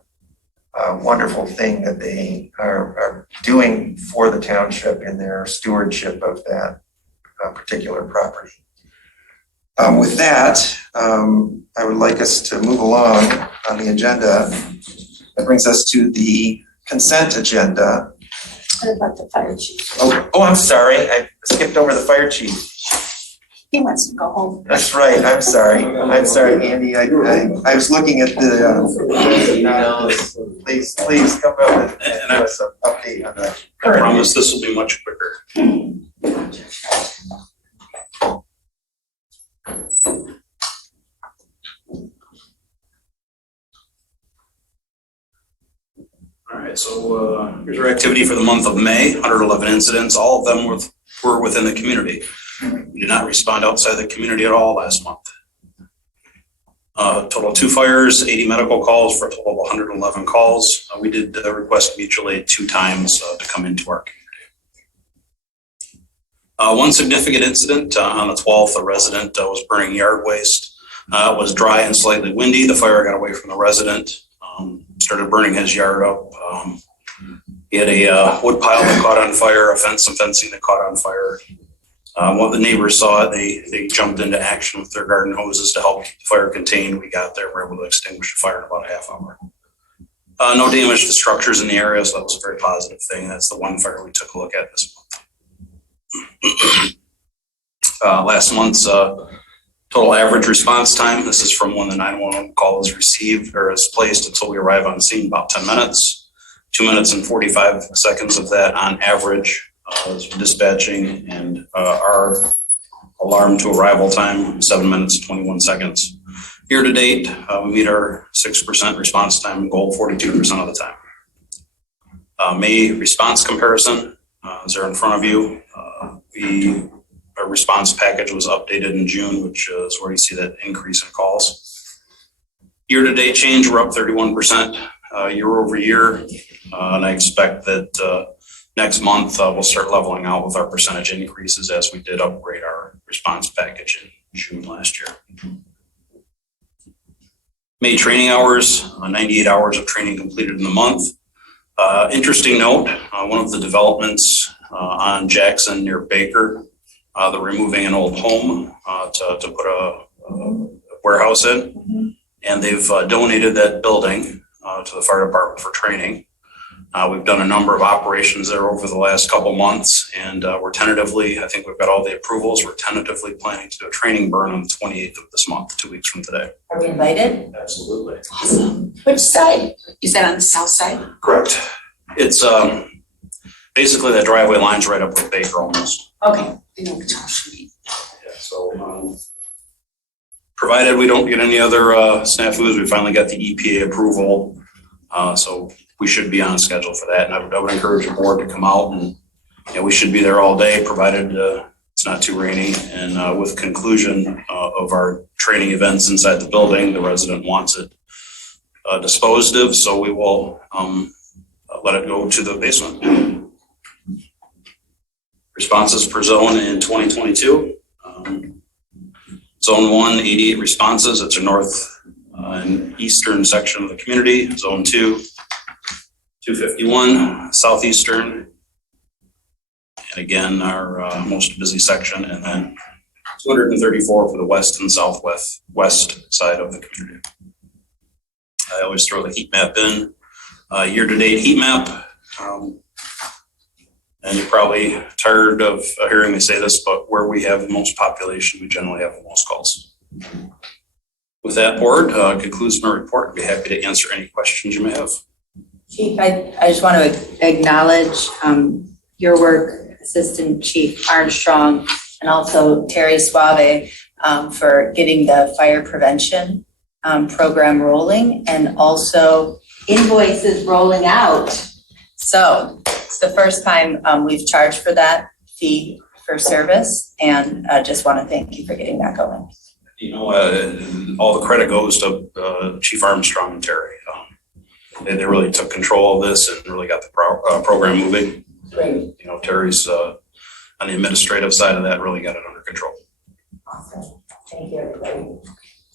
wonderful thing that they are doing for the township in their stewardship of that particular property. With that, I would like us to move along on the agenda. That brings us to the consent agenda. What about the fire chief? Oh, I'm sorry. I skipped over the fire chief. He wants to go home. That's right. I'm sorry, Andy. I was looking at the, please come up and give us an update on that. I promise this will be much quicker. All right, so here's our activity for the month of May, 111 incidents. All of them were within the community. We did not respond outside the community at all last month. Total of 2 fires, 80 medical calls for a total of 111 calls. We did request mutual aid 2 times to come into our community. One significant incident on the 12th, a resident was burning yard waste. It was dry and slightly windy. The fire got away from the resident, started burning his yard up. He had a wood pile that caught on fire, some fencing that caught on fire. When the neighbors saw it, they jumped into action with their garden hoses to help keep the fire contained. We got there, were able to extinguish the fire in about a half hour. No damage to structures in the area, so that was a very positive thing. That's the one fire we took a look at this month. Last month's total average response time, this is from when the 911 call is received or is placed until we arrive on scene, about 10 minutes. 2 minutes and 45 seconds of that on average. Dispatching, and our alarm to arrival time, 7 minutes, 21 seconds. Year to date, we meet our 6% response time goal 42% of the time. May response comparison is there in front of you. Our response package was updated in June, which is where you see that increase in calls. Year to date change, we're up 31% year over year, and I expect that next month, we'll start leveling out with our percentage increases as we did upgrade our response package in June last year. May training hours, 98 hours of training completed in the month. Interesting note, one of the developments on Jackson near Baker, they're removing an old home to put a warehouse in. And they've donated that building to the fire department for training. We've done a number of operations there over the last couple months, and we're tentatively, I think we've got all the approvals, we're tentatively planning to do a training burn on the 28th of this month, 2 weeks from today. Are we invited? Absolutely. Awesome. Which side? Is that on the south side? Correct. It's basically that driveway line's right up with Baker almost. Okay. I know which house you mean. Yeah, so provided we don't get any other snafus, we finally got the EPA approval. So we should be on schedule for that. And I would encourage the board to come out and, we should be there all day, provided it's not too rainy. And with conclusion of our training events inside the building, the resident wants it disposed of. So we will let it go to the basement. Responses per zone in 2022. Zone 1, 88 responses. It's a north and eastern section of the community. Zone 2, 251, southeastern. And again, our most busy section. And then 234 for the west and southwest side of the community. I always throw the heat map in. Year-to-date heat map. And you're probably tired of hearing me say this, but where we have the most population, we generally have the most calls. With that, board concludes my report. I'd be happy to answer any questions you may have. Chief, I just want to acknowledge your work, Assistant Chief Armstrong, and also Terry Suave for getting the fire prevention program rolling, and also invoices rolling out. So it's the first time we've charged for that fee for service, and I just want to thank you for getting that going. All the credit goes to Chief Armstrong and Terry. They really took control of this and really got the program moving. Great. Terry's on the administrative side of that really got it under control. Awesome. Thank you, everybody.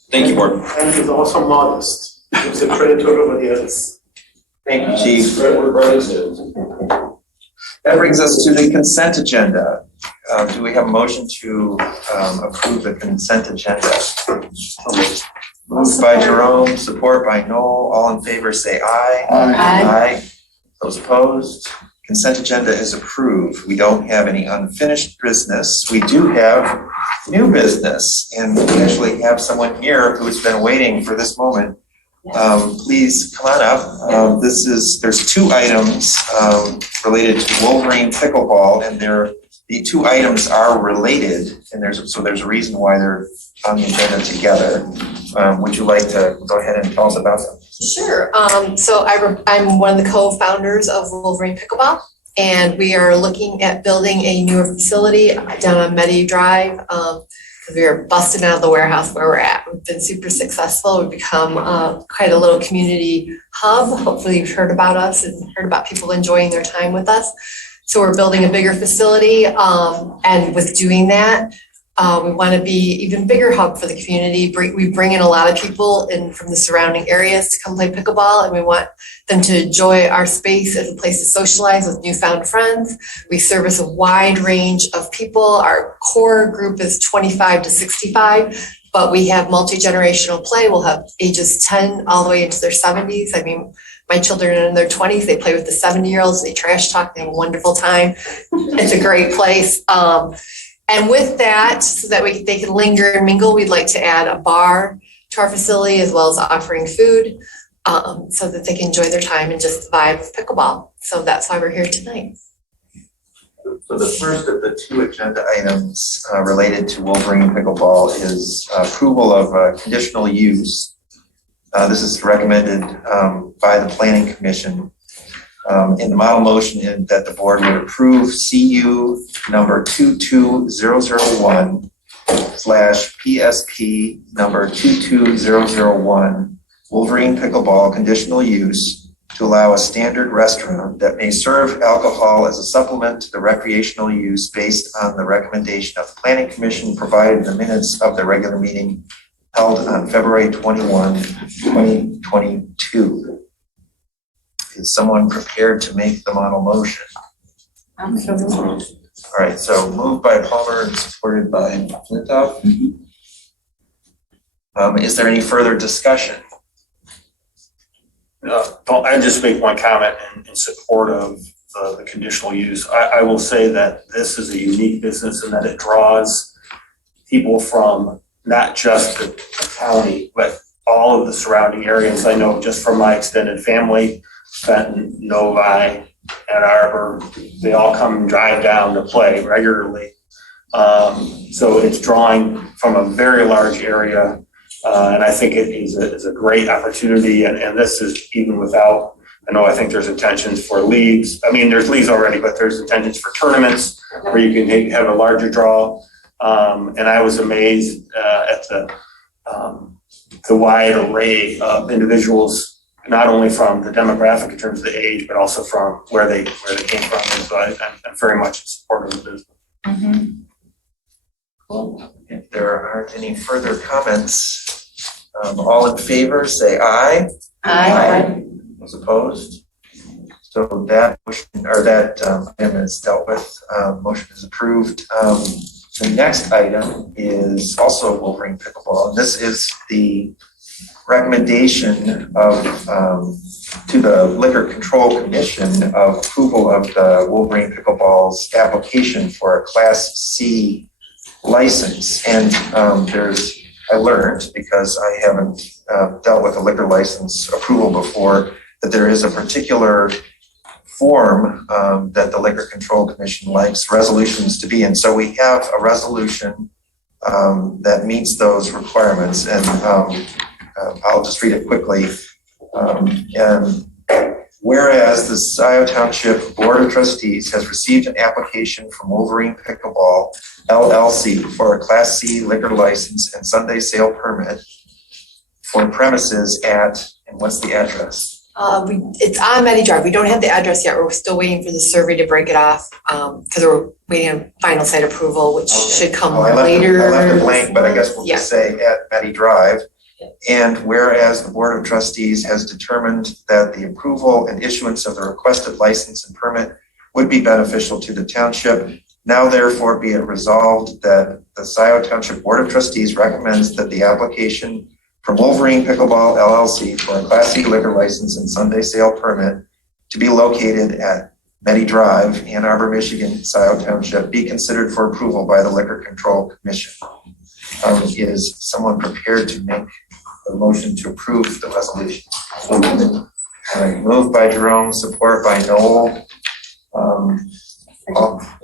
Thank you, board. And he's also modest. He gives the credit to everybody else. Thank you, Chief. That brings us to the consent agenda. Do we have a motion to approve the consent agenda? Moved by Jerome, support by Noel. All in favor say aye. Aye. Those opposed? Consent agenda is approved. We don't have any unfinished business. We do have new business, and we actually have someone here who has been waiting for this moment. Please come on up. There's two items related to Wolverine pickleball, and the two items are related, and there's a reason why they're on the agenda together. Would you like to go ahead and tell us about them? Sure. So I'm one of the co-founders of Wolverine Pickleball, and we are looking at building a newer facility down on Meddy Drive. We are busting out of the warehouse where we're at. We've been super successful. We've become quite a little community hub. Hopefully you've heard about us and heard about people enjoying their time with us. So we're building a bigger facility, and with doing that, we want to be even bigger hub for the community. We bring in a lot of people from the surrounding areas to come play pickleball, and we want them to enjoy our space as a place to socialize with newfound friends. We service a wide range of people. Our core group is 25 to 65, but we have multi-generational play. We'll have ages 10 all the way into their 70s. I mean, my children are in their 20s. They play with the 70-year-olds. They trash talk. They have a wonderful time. It's a great place. And with that, so that they can linger and mingle, we'd like to add a bar to our facility, as well as offering food, so that they can enjoy their time and just the vibe of pickleball. So that's why we're here tonight. So the first of the two agenda items related to Wolverine pickleball is approval of conditional use. This is recommended by the Planning Commission. In the model motion that the board would approve CU number 22001 / PSP number 22001 Wolverine pickleball conditional use to allow a standard restaurant that may serve alcohol as a supplement to the recreational use based on the recommendation of the Planning Commission provided in the minutes of the regular meeting held on February 21, 2022. Is someone prepared to make the model motion? I'm so moved. All right, so moved by Palmer and supported by Flintoff. Is there any further discussion? I just make one comment in support of the conditional use. I will say that this is a unique business in that it draws people from not just the county, but all of the surrounding areas. I know just from my extended family, Fenton, Novi, Ann Arbor, they all come and drive down to play regularly. So it's drawing from a very large area. And I think it is a great opportunity, and this is even without, I think there's intentions for leagues. I mean, there's leagues already, but there's intentions for tournaments where you can have a larger draw. And I was amazed at the wide array of individuals, not only from the demographic in terms of the age, but also from where they came from. And so I'm very much in support of the business. Mm-hmm. Cool. If there aren't any further comments, all in favor, say aye. Aye. Those opposed? So that motion, or that item is dealt with. Motion is approved. The next item is also Wolverine Pickleball, and this is the recommendation of to the Liquor Control Commission of approval of the Wolverine Pickleball's application for a Class C license. And I learned, because I haven't dealt with a liquor license approval before, that there is a particular form that the Liquor Control Commission likes resolutions to be in. So we have a resolution that meets those requirements, and I'll just read it quickly. And whereas the Scio Township Board of Trustees has received an application from Wolverine Pickleball LLC for a Class C liquor license and Sunday sale permit for premises at, and what's the address? It's on Medi Drive. We don't have the address yet. We're still waiting for the survey to break it off, because we're waiting on final site approval, which should come later. I left it blank, but I guess we'll just say at Medi Drive. And whereas the Board of Trustees has determined that the approval and issuance of the requested license and permit would be beneficial to the township, now therefore be it resolved that the Scio Township Board of Trustees recommends that the application from Wolverine Pickleball LLC for a Class C liquor license and Sunday sale permit to be located at Medi Drive, Ann Arbor, Michigan, Scio Township, be considered for approval by the Liquor Control Commission. Is someone prepared to make the motion to approve the resolution? All right, moved by Jerome, support by Noel.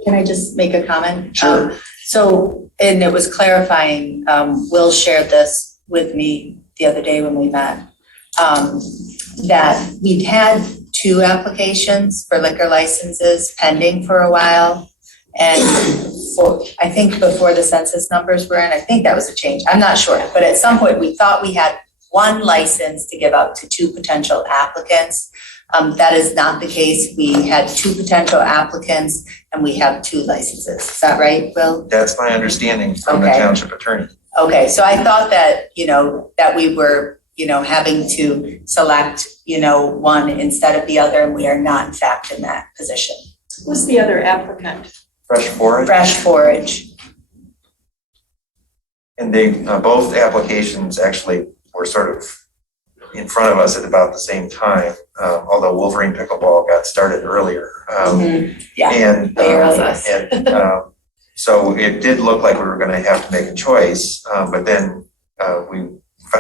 Can I just make a comment? Sure. And it was clarifying, Will shared this with me the other day when we met, that we'd had 2 applications for liquor licenses pending for a while. And I think before the census numbers were in, I think that was a change. I'm not sure. But at some point, we thought we had 1 license to give out to 2 potential applicants. That is not the case. We had 2 potential applicants and we have 2 licenses. Is that right, Will? That's my understanding from the township attorney. Okay, so I thought that, that we were, having to select, 1 instead of the other, and we are not in fact in that position. Who's the other applicant? Fresh Forage. Fresh Forage. And they, both applications actually were sort of in front of us at about the same time, although Wolverine Pickleball got started earlier. So it did look like we were going to have to make a choice, but then we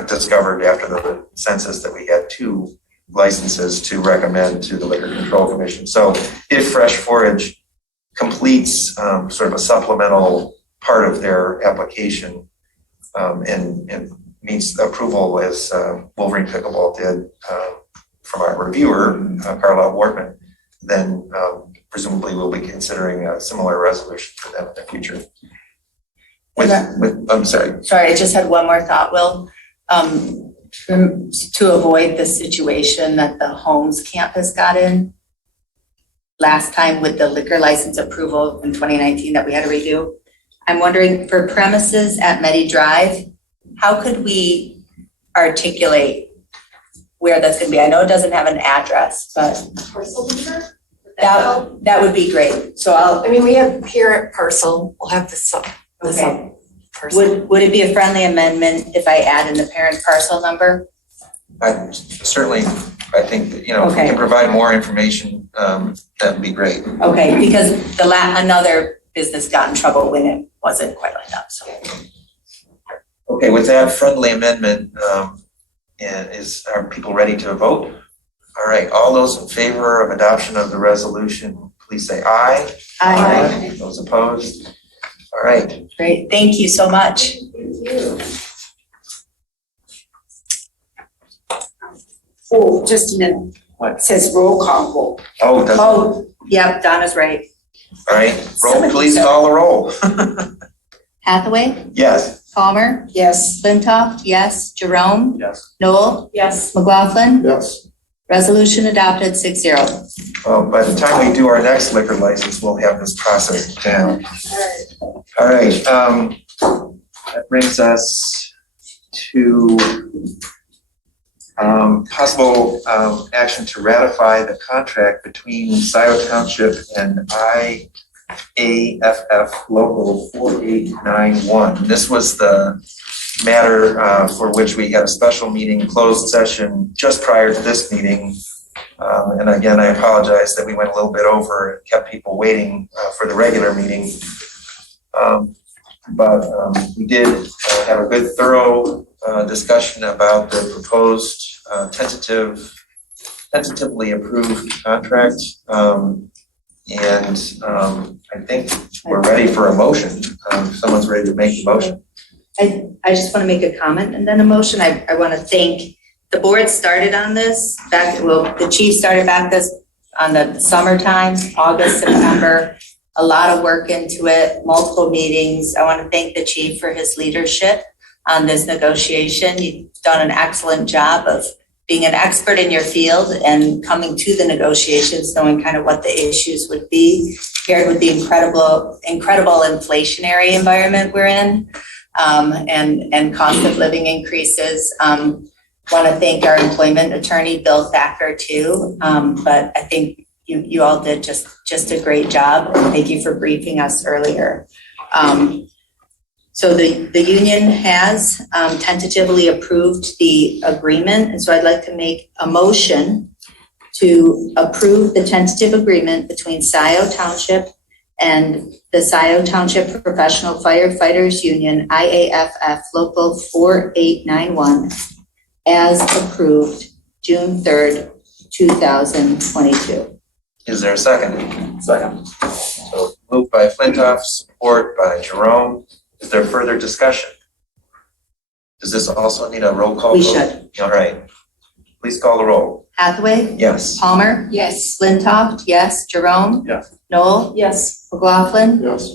discovered after the census that we had 2 licenses to recommend to the Liquor Control Commission. So if Fresh Forage completes sort of a supplemental part of their application and meets approval as Wolverine Pickleball did from our reviewer, Carlisle Wortman, then presumably we'll be considering a similar resolution for them in the future. I'm sorry. Sorry, I just had one more thought, Will. To avoid the situation that the Holmes campus got in last time with the liquor license approval in 2019 that we had to redo. I'm wondering, for premises at Medi Drive, how could we articulate where that's going to be? I know it doesn't have an address, but that would be great. So we have parent parcel. We'll have the sub parcel. Would it be a friendly amendment if I add in the parent parcel number? I think that, if we can provide more information, that would be great. Okay, because another business got in trouble when it wasn't quite lined up, so. Okay, with that friendly amendment, are people ready to vote? All right, all those in favor of adoption of the resolution, please say aye. Aye. Those opposed? All right. Great, thank you so much. Thank you. Oh, just a minute. It says roll call vote. Oh, does, all Oh, yep, Donna's right. right, roll, please call the roll. Hathaway, Yes. Palmer, Yes. Flintoff, yes, Jerome, Yes. Noel, Yes. McLaughlin, Yes. resolution adopted 6-0. Well, by the time we do our next liquor license, we'll have this process down. All right, that brings us to possible action to ratify the contract between Scio Township and IAFF Local 4891. This was the matter for which we had a special meeting, closed session just prior to this meeting. And again, I apologize that we went a little bit over and kept people waiting for the regular meeting. But we did have a good thorough discussion about the proposed tentatively approved contract. And I think we're ready for a motion. If someone's ready to make the motion. I just want to make a comment and then a motion. I want to thank, the board started on this back, well, the chief started back this on the summertime, August, September, a lot of work into it, multiple meetings. I want to thank the chief for his leadership on this negotiation. You've done an excellent job of being an expert in your field and coming to the negotiations, knowing kind of what the issues would be, paired with the incredible inflationary environment we're in, and cost of living increases. Want to thank our employment attorney, Bill Thacker, too. But I think you all did just a great job. Thank you for briefing us earlier. So the union has tentatively approved the agreement, and so I'd like to make a motion to approve the tentative agreement between Scio Township and the Scio Township Professional Firefighters Union, IAFF Local 4891, as approved June 3rd, 2022. Is there a second? Second. So moved by Flintoff, support by Jerome. Is there further discussion? Does this also need a roll call vote? We should. All right. Please call the roll. Hathaway? Yes. Palmer? Yes. Flintoff? Yes. Jerome? Yes. Noel? Yes. McLaughlin? Yes.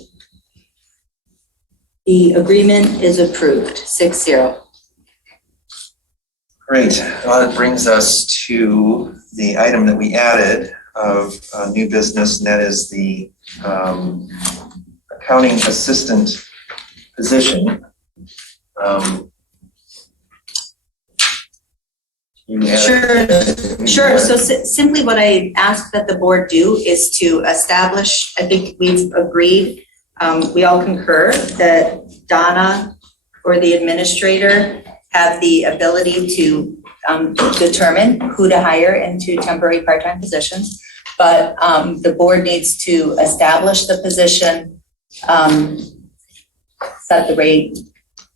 The agreement is approved, 6-0. Great. Well, that brings us to the item that we added of new business, and that is the accounting assistant position. Sure. So simply what I ask that the board do is to establish, I think we've agreed, we all concur that Donna or the administrator have the ability to determine who to hire into temporary part-time positions. But the board needs to establish the position, set the rate.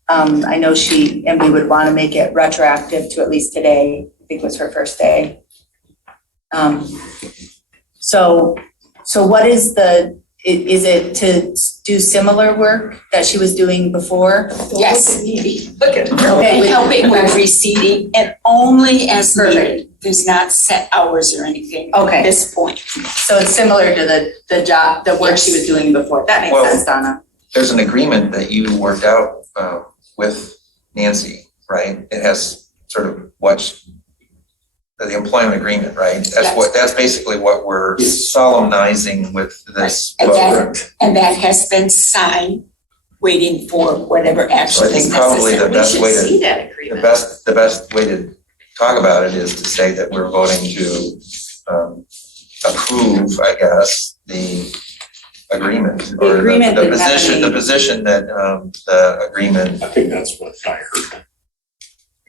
I know and we would want to make it retroactive to at least today. I think was her first day. So what is is it to do similar work that she was doing before? Yes. Look at her. And helping with receipting and only as Perfect. needed. There's not set hours or anything Okay. at this point. So it's similar to the job, the work she was doing before. That makes sense, Donna. There's an agreement that you worked out with Nancy, right? It has sort of the employment agreement, right? That's basically what we're solemnizing with this vote. And that has been signed, waiting for whatever action So I is think probably necessary. the best way We should see to, that agreement. the best way to talk about it is to say that we're voting to approve, I guess, the agreement or the position that the agreement. I think that's what I heard the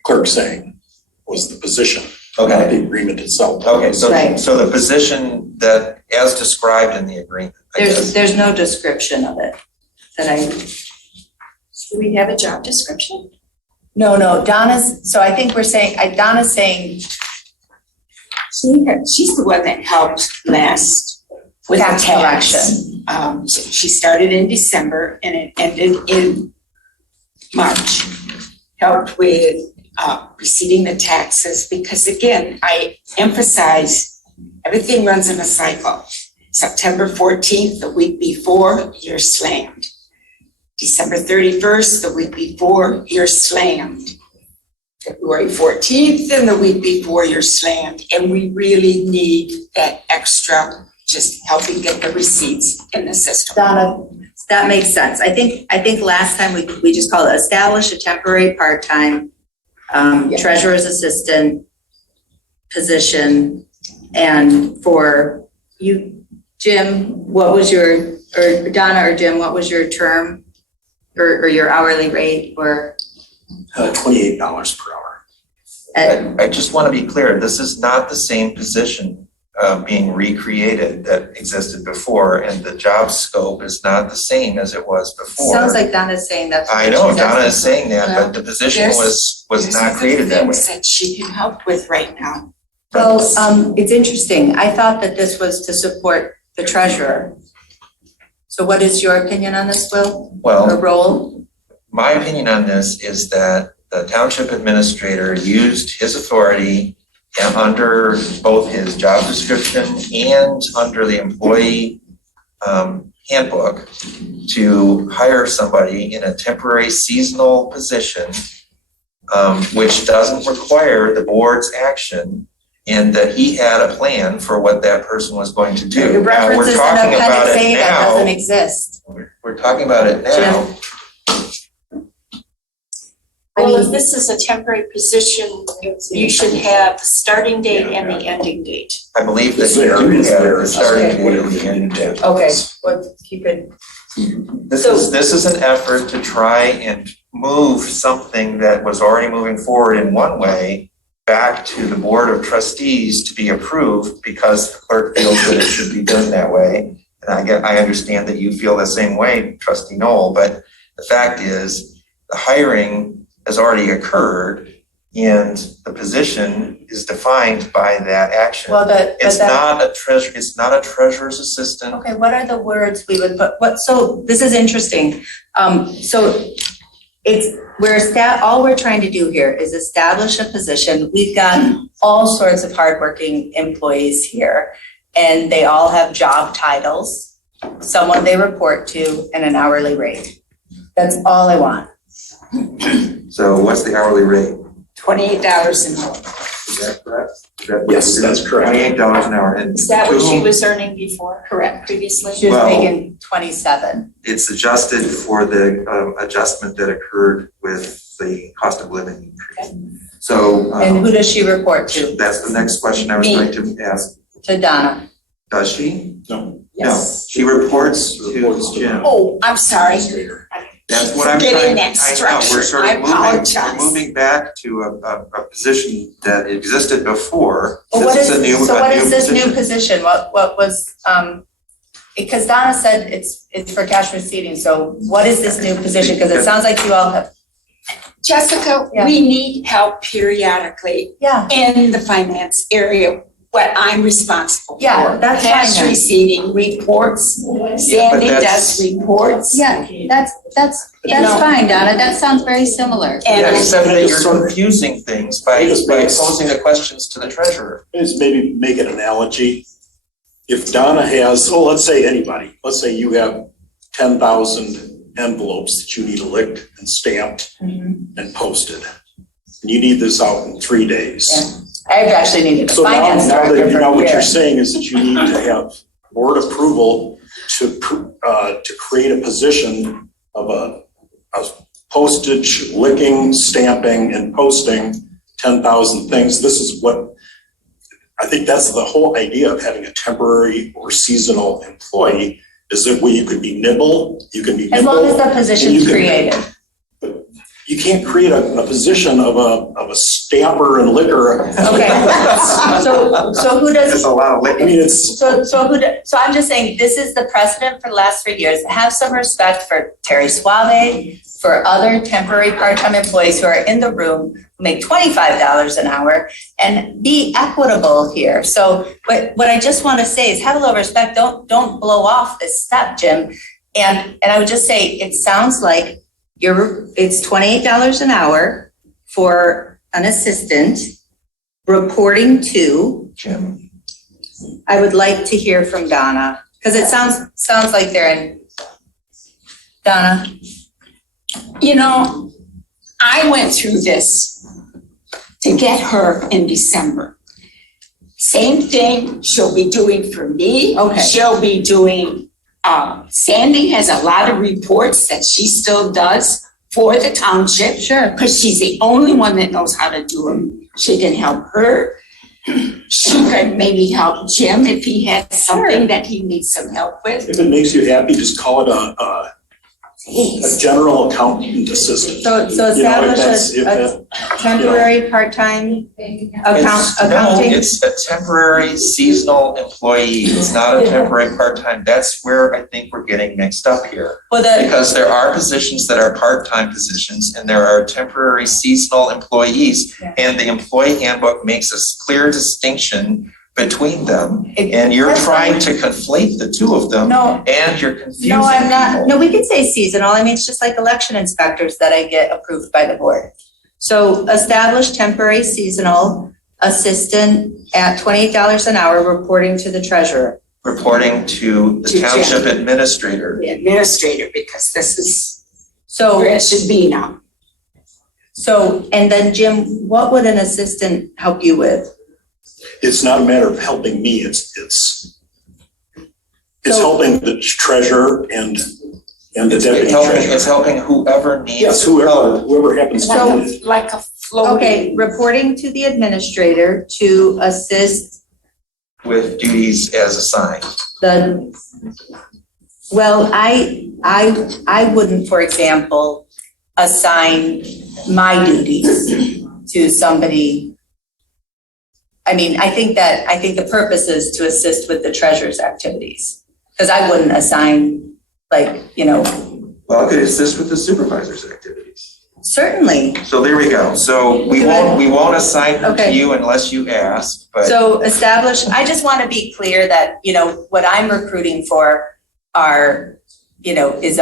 clerk saying was the position, not Okay. the agreement itself. Okay, so Right. so the position that as described in the agreement, I guess. There's no description of it that I. Do we have a job description? No, so I think we're saying, Donna's saying. She's the one that helped last with the Tax collection. She started in December and it ended in March. Helped with receiving the taxes, because again, I emphasize everything runs in a cycle. September 14th, the week before, you're slammed. December 31st, the week before, you're slammed. February 14th, and the week before, you're slammed. And we really need that extra, just helping get the receipts in the system. Donna, that makes sense. I think last time we just called it establish a temporary part-time treasurer's assistant position. And for you, Jim, what was your, or Donna or Jim, what was your term or your hourly rate or? $28 per hour. I just want to be clear, this is not the same position being recreated that existed before, and the job scope is not the same as it was before. Sounds like Donna's saying that's. I know, Donna is saying that, but the position was not created that way. Things that she can help with right now. Well, it's interesting. I thought that this was to support the treasurer. So what is your opinion on this, Will? Well, Or role? my opinion on this is that the township administrator used his authority and under both his job description and under the employee handbook to hire somebody in a temporary seasonal position, which doesn't require the board's action, and that he had a plan for what that person was going to do. The Now, we're reference is in talking about Appendix it A that doesn't now. exist. We're talking about it now. Well, if this is a temporary position, you should have the starting date and the ending date. I believe that It's you there. do It's have there. the starting Okay. date and the ending date. Okay, what, you could. This is an effort to try and move something that was already moving forward in one way back to the Board of Trustees to be approved because the clerk feels that it should be done that way. And I understand that you feel the same way, Trustee Knoll, but the fact is the hiring has already occurred and the position is defined by that action. Well, It's not a treasurer's assistant. Okay, what are the words we would put, so this is interesting. So all we're trying to do here is establish a position. We've got all sorts of hardworking employees here and they all have job titles, someone they report to and an hourly rate. That's all I want. So what's the hourly rate? $28 an hour. Is that correct? Yes, that's correct. $28 an hour. And Is that what to she whom- was earning before? Correct. Previously? She was Well- making 27. It's adjusted for the adjustment that occurred with the cost of living increase. So And who does she report to? that's the next question I was Me. going to ask. To Donna. Does she? No. Yes. No, she reports to Jim. Oh, I'm sorry. That's what I'm Getting trying, that I know, structure. we're sort I of moving, apologize. we're moving back to a position that existed before. Well, what This is, a new so what is this new position. position? What was, because Donna said it's for cash receiving, so what is this new position? Because it sounds like you all have. Jessica, Yeah. we need help periodically Yeah. in the finance area, what I'm responsible for. Yeah, that's fine Cash then. receiving reports, Sandy that's- does reports. Yeah, that's No. fine, Donna. That sounds very similar. And Yeah, except that Just you're sort of- confusing things by posing the questions to the treasurer. Just maybe make an analogy. If Donna has, let's say anybody, let's say you have 10,000 envelopes that you need licked and stamped and posted. And you need this out in 3 days. I've actually needed a So now finance that director you for know a what year. you're saying is that you need to have board approval to create a position of a postage, licking, stamping, and posting 10,000 things. This is what, I think that's the whole idea of having a temporary or seasonal employee, is that where you could be nimble, you can be As nimble. long as the and you position's can- created. You can't create a position of a stamper and liquor. Okay, so who does? There's a lot of I licking. mean, it's, So I'm just saying, this is the precedent for the last 3 years. Have some respect for Terry Suave, for other temporary part-time employees who are in the room, who make $25 an hour, and be equitable here. So what I just want to say is have a little respect. Don't blow off this step, Jim. And I would just say, it sounds like it's $28 an hour for an assistant reporting to, Jim. I would like to hear from Donna, because it sounds like they're in. Donna? You know, I went through this to get her in December. Same thing she'll be doing for me. Okay. She'll be doing, Sandy has a lot of reports that she still does for the township. Sure. Because she's the only one that knows how to do them. She can help her. She could maybe help Jim if he had something that he needs some help with. If it makes you happy, just call it a general accountant assistant. So You know, if establish a temporary part-time accounting? It's a temporary seasonal employee. It's not a temporary part-time. That's where I think we're getting mixed up here. Because there are positions that are part-time positions and there are temporary seasonal employees. And the employee handbook makes a clear distinction between them. And you're trying to conflate the two of them. No. And you're confusing No, I'm not. people. No, we could say seasonal. I mean, it's just like election inspectors that I get approved by the board. So establish temporary seasonal assistant at $28 an hour, reporting to the treasurer. Reporting to the township administrator. The administrator, because this is So where it should be now. So, and then Jim, what would an assistant help you with? It's not a matter of helping me, it's helping the treasurer and the deputy treasurer. It's helping whoever needs. Yes, whoever happens to need it. Like a floating. Okay, reporting to the administrator to assist With duties as assigned. well, I wouldn't, for example, assign my duties to somebody. I mean, I think the purpose is to assist with the treasurer's activities. Because I wouldn't assign, like, you know. Well, it could assist with the supervisor's activities. Certainly. So there we go. So we won't assign her to Okay. you unless you ask, but. So establish, I just want to be clear that, you know, what I'm recruiting for are, you know, is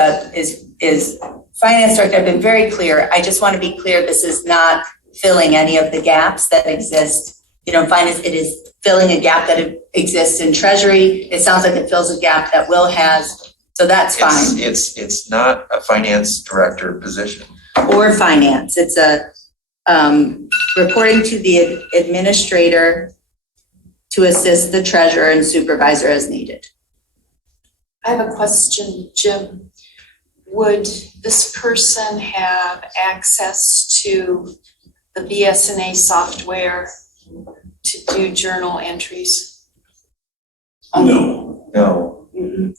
finance director. I've been very clear. I just want to be clear, this is not filling any of the gaps that exist. You know, finance, it is filling a gap that exists in treasury. It sounds like it fills a gap that Will has, so that's fine. It's not a finance director position. Or finance, it's a reporting to the administrator to assist the treasurer and supervisor as needed. I have a question, Jim. Would this person have access to the BSNA software to do journal entries? No, Okay.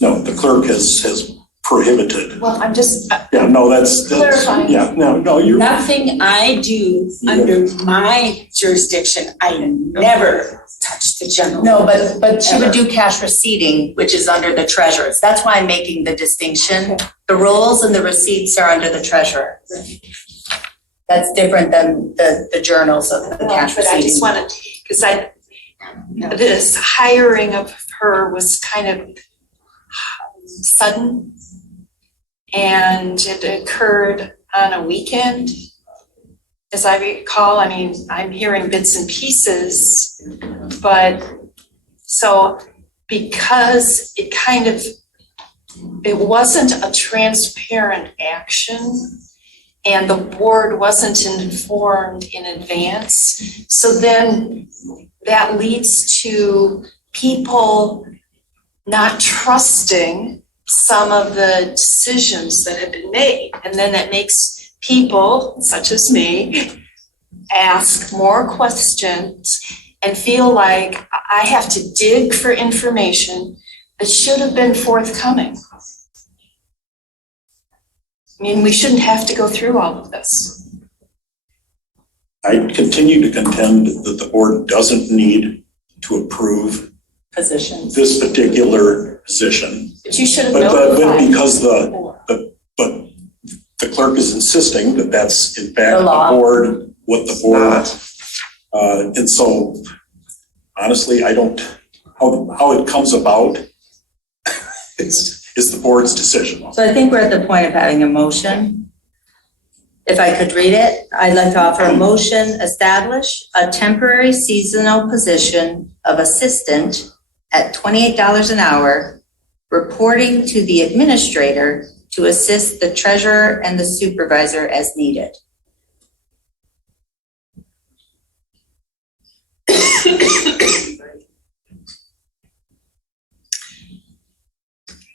no, the clerk has prohibited. Well, I'm just Yeah, no, that's, clarifying. yeah, no, you're. Nothing I do under my jurisdiction, I never touch the general. No, but she would do cash receipting, which is under the treasurer's. That's why I'm making the distinction. The rolls and the receipts are under the treasurer. That's different than the journals of the cash But I just receipting. wanted to, because this hiring of her was kind of sudden. And it occurred on a weekend. As I recall, I mean, I'm hearing bits and pieces, but so because it wasn't a transparent action and the board wasn't informed in advance, so then that leads to people not trusting some of the decisions that have been made. And then that makes people, such as me, ask more questions and feel like I have to dig for information that should have been forthcoming. I mean, we shouldn't have to go through all of this. I continue to contend that the board doesn't need to approve Positions. this particular position. But you should have But notified. because the clerk is insisting that that's in fact The law. the board, what the board. And so honestly, I don't, how it comes about is the board's decision. So I think we're at the point of having a motion. if I could read it, I'd like to offer a motion, establish a temporary seasonal position of assistant at $28 an hour, reporting to the administrator to assist the treasurer and the supervisor as needed.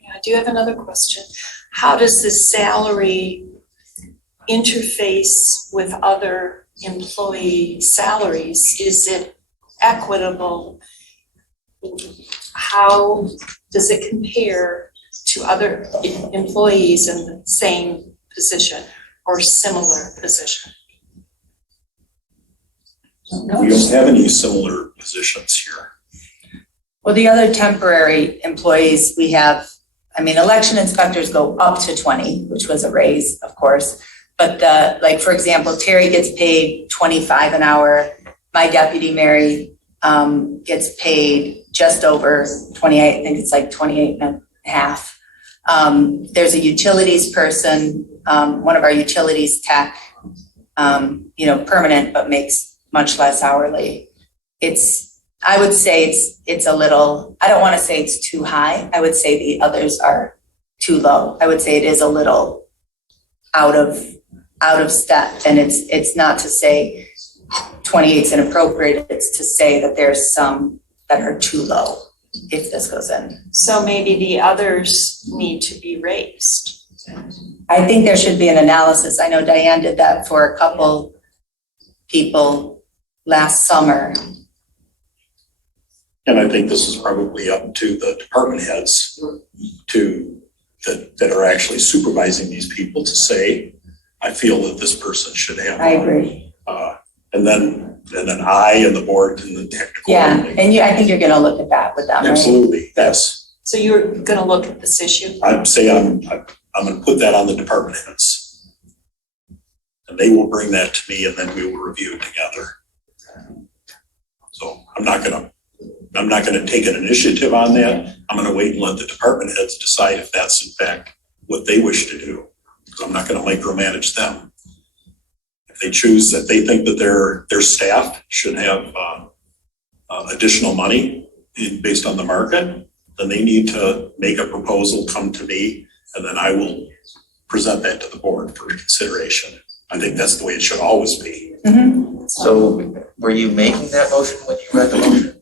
I do have another question. How does this salary interface with other employee salaries? Is it equitable? How does it compare to other employees in the same position or similar position? We don't have any similar positions here. Well, the other temporary employees we have, I mean, election inspectors go up to 20, which was a raise, of course. But like, for example, Terry gets paid 25 an hour. My deputy, Mary, gets paid just over 28. I think it's like 28 and a half. There's a utilities person, one of our utilities tech, permanent, but makes much less hourly. I would say it's a little, I don't want to say it's too high. I would say the others are too low. I would say it is a little out of step. And it's not to say 28 is inappropriate. It's to say that there's some that are too low if this goes in. So maybe the others need to be raised. I think there should be an analysis. I know Diane did that for a couple people last summer. And I think this is probably up to the department heads that are actually supervising these people to say, I feel that this person should have. I agree. And then I and the board and the technical. Yeah, and I think you're gonna look at that with them, right? Absolutely, yes. So you're gonna look at this issue? I'm gonna put that on the department heads. And they will bring that to me and then we will review it together. So I'm not gonna take an initiative on that. I'm gonna wait and let the department heads decide if that's in fact what they wish to do. Because I'm not gonna micromanage them. If they choose that they think that their staff should have additional money based on the market, then they need to make a proposal, come to me, and then I will present that to the board for consideration. I think that's the way it should always be. Mm-hmm. So were you making that motion when you read the motion?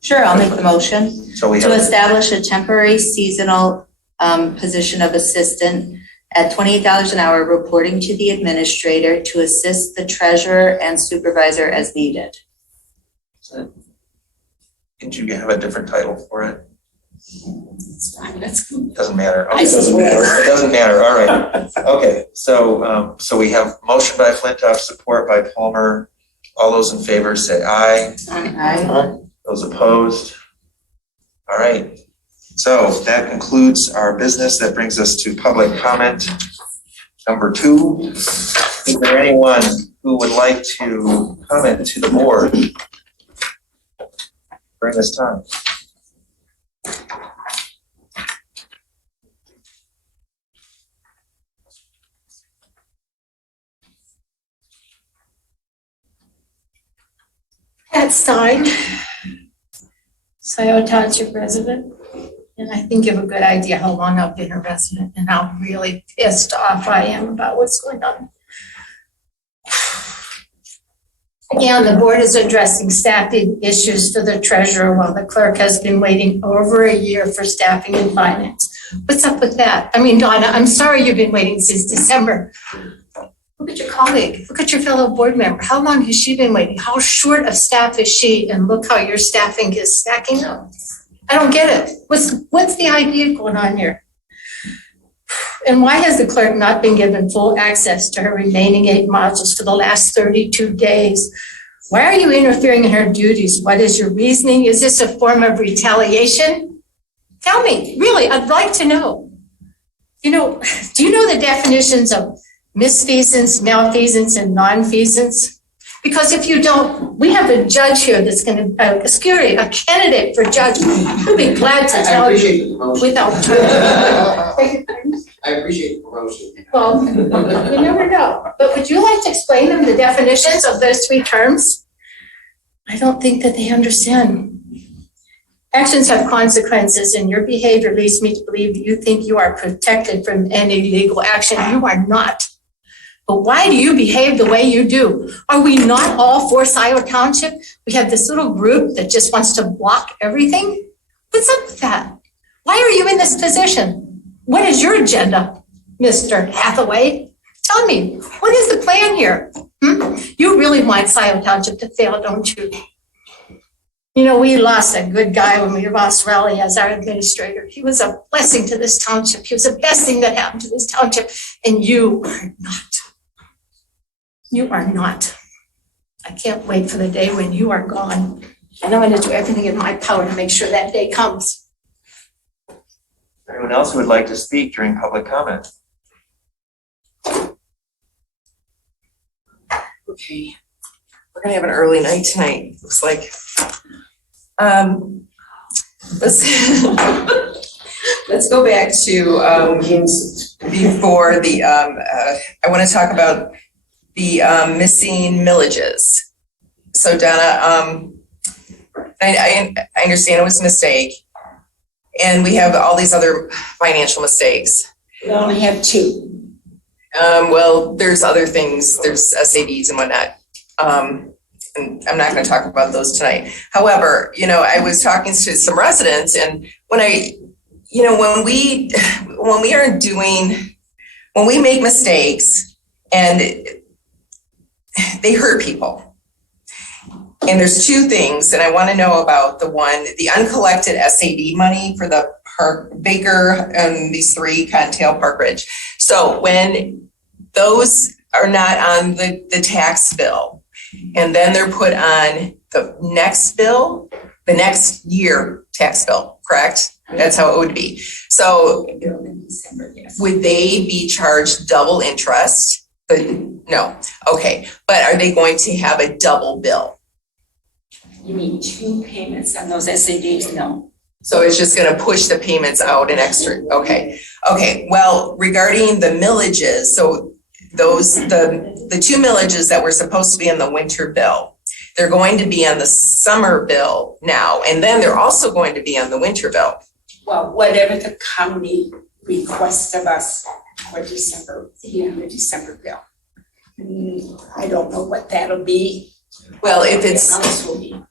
Sure, I'll make the motion. So we To have, establish a temporary seasonal position of assistant at $28 an hour, reporting to the administrator to assist the treasurer and supervisor as needed. did you have a different title for it? That's Doesn't matter. It doesn't matter. It doesn't matter, all right. Okay, so we have motion by Flintoff, support by Palmer. All those in favor say aye. Aye. Those opposed? All right, so that concludes our business. That brings us to public comment. Number 2, is there anyone who would like to comment to the board during this time? Pat Stein, Scio Township resident, and I think you have a good idea how long I've been a resident and how really pissed off I am about what's going on. Again, the board is addressing staffing issues for the treasurer while the clerk has been waiting over a year for staffing and finance. What's up with that? I mean, Donna, I'm sorry you've been waiting since December. Look at your colleague, look at your fellow board member. How long has she been waiting? How short of staff is she? And look how your staffing is stacking up. I don't get it. What's the idea going on here? And why has the clerk not been given full access to her remaining 8 modules for the last 32 days? Why are you interfering in her duties? What is your reasoning? Is this a form of retaliation? Tell me, really, I'd like to know. Do you know the definitions of misfeasance, malfeasance, and nonfeasance? Because if you don't, we have a judge here that's going to, a candidate for judge, who'll be glad to tell you without. I appreciate the promotion. Well, you never know. But would you like to explain them the definitions of those three terms? I don't think that they understand. Actions have consequences, and your behavior leads me to believe that you think you are protected from any legal action. You are not. But why do you behave the way you do? Are we not all for Scio Township? We have this little group that just wants to block everything? What's up with that? Why are you in this position? What is your agenda, Mr. Hathaway? Tell me, what is the plan here? You really want Scio Township to fail, don't you? You know, we lost a good guy when we lost Raleigh as our administrator. He was a blessing to this township. He was the best thing that happened to this township, and you are not. You are not. I can't wait for the day when you are gone. And I'm going to do everything in my power to make sure that day comes. Anyone else who would like to speak during public comment? Okay, we're gonna have an early night tonight, looks like. Let's go back to before the I want to talk about the missing millages. So Donna, I understand it was a mistake, and we have all these other financial mistakes. We only have two. Well, there's other things, there's SADs and whatnot. And I'm not gonna talk about those tonight. However, you know, I was talking to some residents, and when we make mistakes and they hurt people. And there's two things that I wanna know about. The uncollected SAD money for the Park Baker and these three, Cottontail, Park Ridge. So when those are not on the tax bill, and then they're put on the next bill, the next year tax bill, correct? That's how it would be. So would they be charged double interest? No, okay, but are they going to have a double bill? You mean two payments on those SADs? No. So it's just gonna push the payments out an extra, okay. Okay, well, regarding the millages, so the two millages that were supposed to be on the winter bill, they're going to be on the summer bill now, and then they're also going to be on the winter bill. Well, whatever the county requests of us for December, the December bill. I don't know what that'll be. Well, if it's,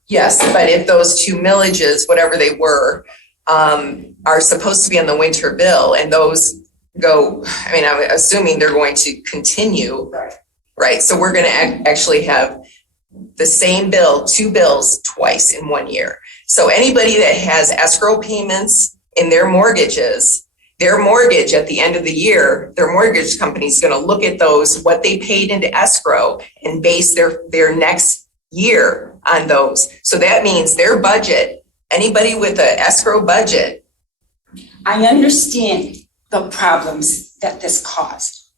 yes, but if those two millages, whatever they were, are supposed to be on the winter bill, and those go, I mean, I'm assuming they're going to continue, right? So we're gonna actually have the same bill, two bills twice in 1 year. So anybody that has escrow payments in their mortgages, their mortgage at the end of the year, their mortgage company's gonna look at those, what they paid into escrow, and base their next year on those. So that means their budget, anybody with an escrow budget. I understand the problems that this caused.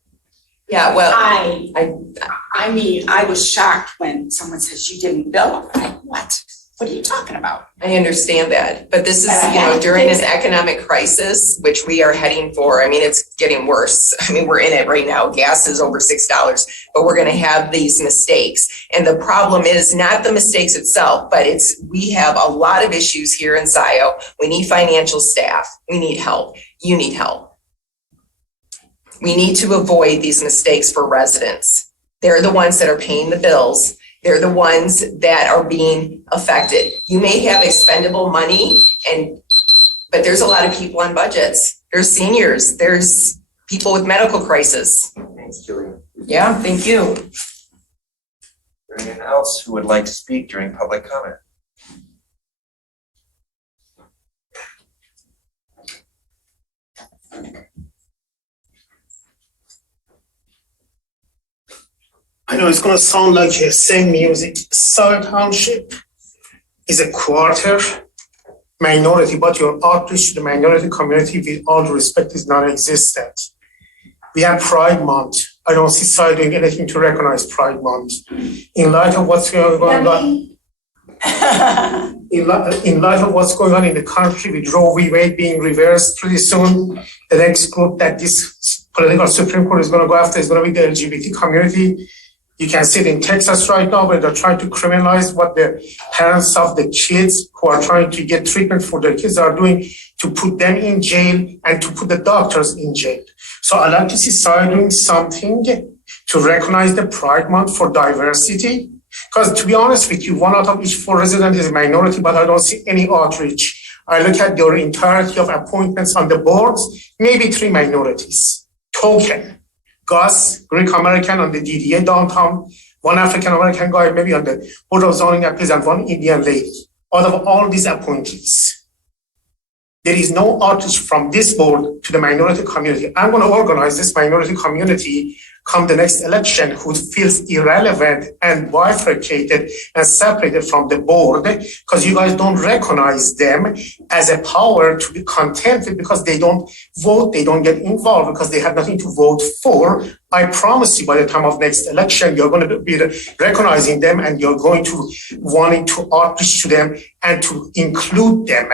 Yeah, well, I mean, I was shocked when someone says you didn't bill. I'm like, what? What are you talking about? I understand that, but this is, during an economic crisis, which we are heading for. I mean, it's getting worse. I mean, we're in it right now. Gas is over $6, but we're gonna have these mistakes. And the problem is not the mistakes itself, but we have a lot of issues here in Scio. We need financial staff. We need help. You need help. We need to avoid these mistakes for residents. They're the ones that are paying the bills. They're the ones that are being affected. You may have expendable money, but there's a lot of people on budgets. There's seniors, there's people with medical crisis. Thanks, Julie. Yeah, thank you. Is there anyone else who would like to speak during public comment? I know it's gonna sound like you're saying music. Scio Township is a quarter minority, but your outreach to the minority community, with all due respect, is non-existent. We have Pride Month. I don't see Scio doing anything to recognize Pride Month. In light of what's going on, In light of what's going on in the country with Roe v. Wade being reversed pretty soon, the next group that this political Supreme Court is going to go after is going to be the LGBT community. You can see it in Texas right now where they're trying to criminalize what the parents of the kids who are trying to get treatment for their kids are doing, to put them in jail and to put the doctors in jail. So I'd like to see Scio doing something to recognize the Pride Month for diversity. Because to be honest with you, 1 out of each 4 residents is a minority, but I don't see any outreach. I look at your entirety of appointments on the boards, maybe 3 minorities. Token. Gus, Greek American on the DDA downtown, 1 African American guy maybe on the Board of Zoning Appeals, and 1 Indian lady. Out of all these appointees, there is no outreach from this board to the minority community. I'm going to organize this minority community come the next election who feels irrelevant and bifurcated and separated from the board, because you guys don't recognize them as a power to be content with, because they don't vote, they don't get involved, because they have nothing to vote for. I promise you, by the time of next election, you're going to be recognizing them and you're going to wanting to outreach to them and to include them.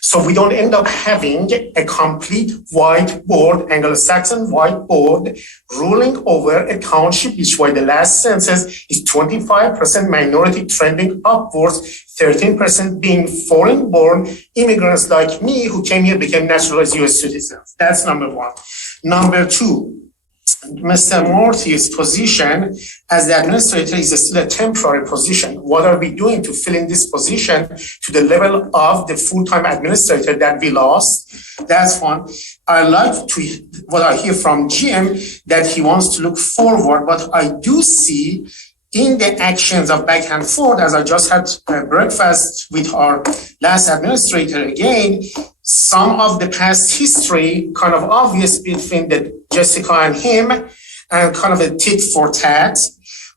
So we don't end up having a complete white board, Anglo-Saxon white board, ruling over a township which by the last census is 25% minority trending upwards, 13% being foreign-born immigrants like me who came here, became naturalized U.S. citizens. That's number 1. Number 2, Mr. Morty's position as the administrator is still a temporary position. What are we doing to fill in this position to the level of the full-time administrator that we lost? That's one. I like to what I hear from Jim, that he wants to look forward, but I do see in the actions of back and forth, as I just had breakfast with our last administrator again, some of the past history kind of obvious between Jessica and him, and kind of a tit for tat.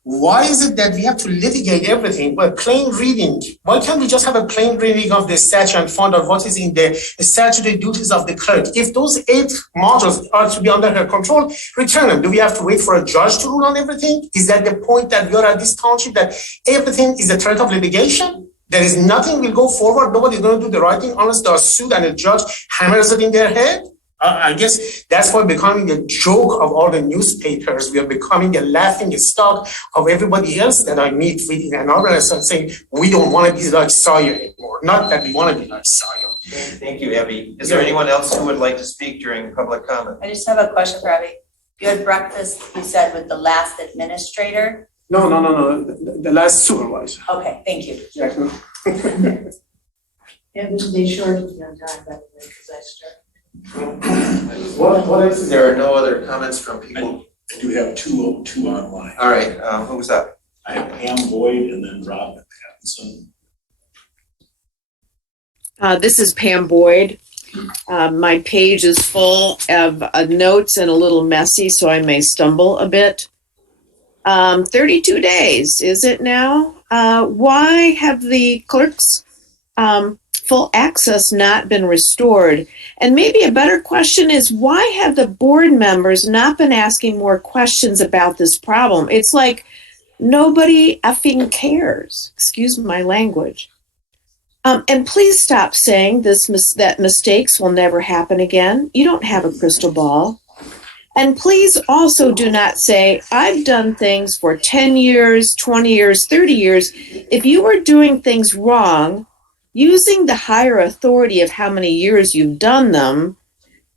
Why is it that we have to litigate everything? But plain reading, why can't we just have a plain reading of the statute and find out what is in the statutory duties of the clerk? If those 8 modules are to be under her control, return them. Do we have to wait for a judge to rule on everything? Is that the point that we are at this township, that everything is a threat of litigation? There is nothing will go forward. Nobody's going to do the right thing unless they are sued and a judge hammers it in their head. I guess that's why becoming a joke of all the newspapers. We are becoming a laughing stock of everybody else that I meet with in an organization saying, we don't want to be like Scio anymore. Not that we want to be like Scio. Thank you, Abby. Is there anyone else who would like to speak during public comment? I just have a question for Abby. You had breakfast, you said, with the last administrator? No. The last supervisor. Okay, thank you. Yeah. And they shorted me on time, by the way, because I started. What else? There are no other comments from people. I do have two online. All right, who's that? I have Pam Boyd and then Rob Pattinson. This is Pam Boyd. My page is full of notes and a little messy, so I may stumble a bit. 32 days, is it now? Why have the clerk's full access not been restored? And maybe a better question is, why have the board members not been asking more questions about this problem? It's like nobody effing cares. Excuse my language. And please stop saying that mistakes will never happen again. You don't have a crystal ball. And please also do not say, I've done things for 10 years, 20 years, 30 years. If you were doing things wrong, using the higher authority of how many years you've done them,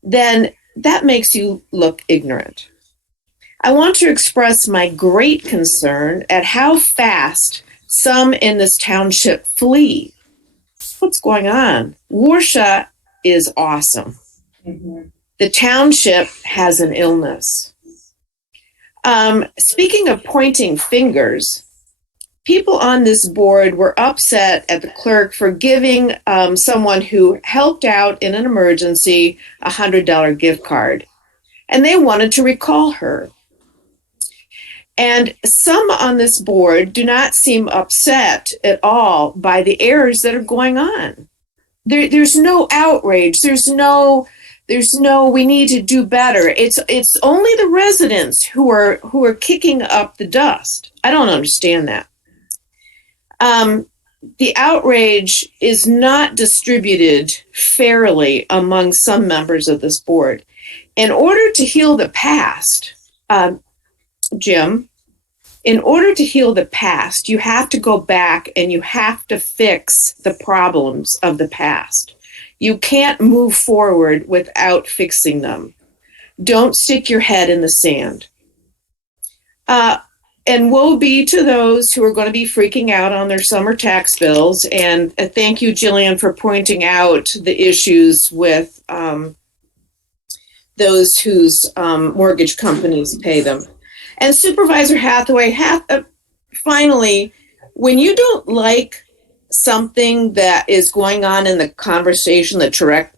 then that makes you look ignorant. I want to express my great concern at how fast some in this township flee. What's going on? Warsha is awesome. Mm-hmm. The township has an illness. Speaking of pointing fingers, people on this board were upset at the clerk for giving someone who helped out in an emergency a $100 gift card, and they wanted to recall her. And some on this board do not seem upset at all by the errors that are going on. There's no outrage. There's no we need to do better. It's only the residents who are kicking up the dust. I don't understand that. the outrage is not distributed fairly among some members of this board. In order to heal the past, Jim, in order to heal the past, you have to go back and you have to fix the problems of the past. You can't move forward without fixing them. Don't stick your head in the sand. And woe be to those who are going to be freaking out on their summer tax bills. And thank you, Jillian, for pointing out the issues with those whose mortgage companies pay them. And Supervisor Hathaway, finally, when you don't like something that is going on in the conversation, the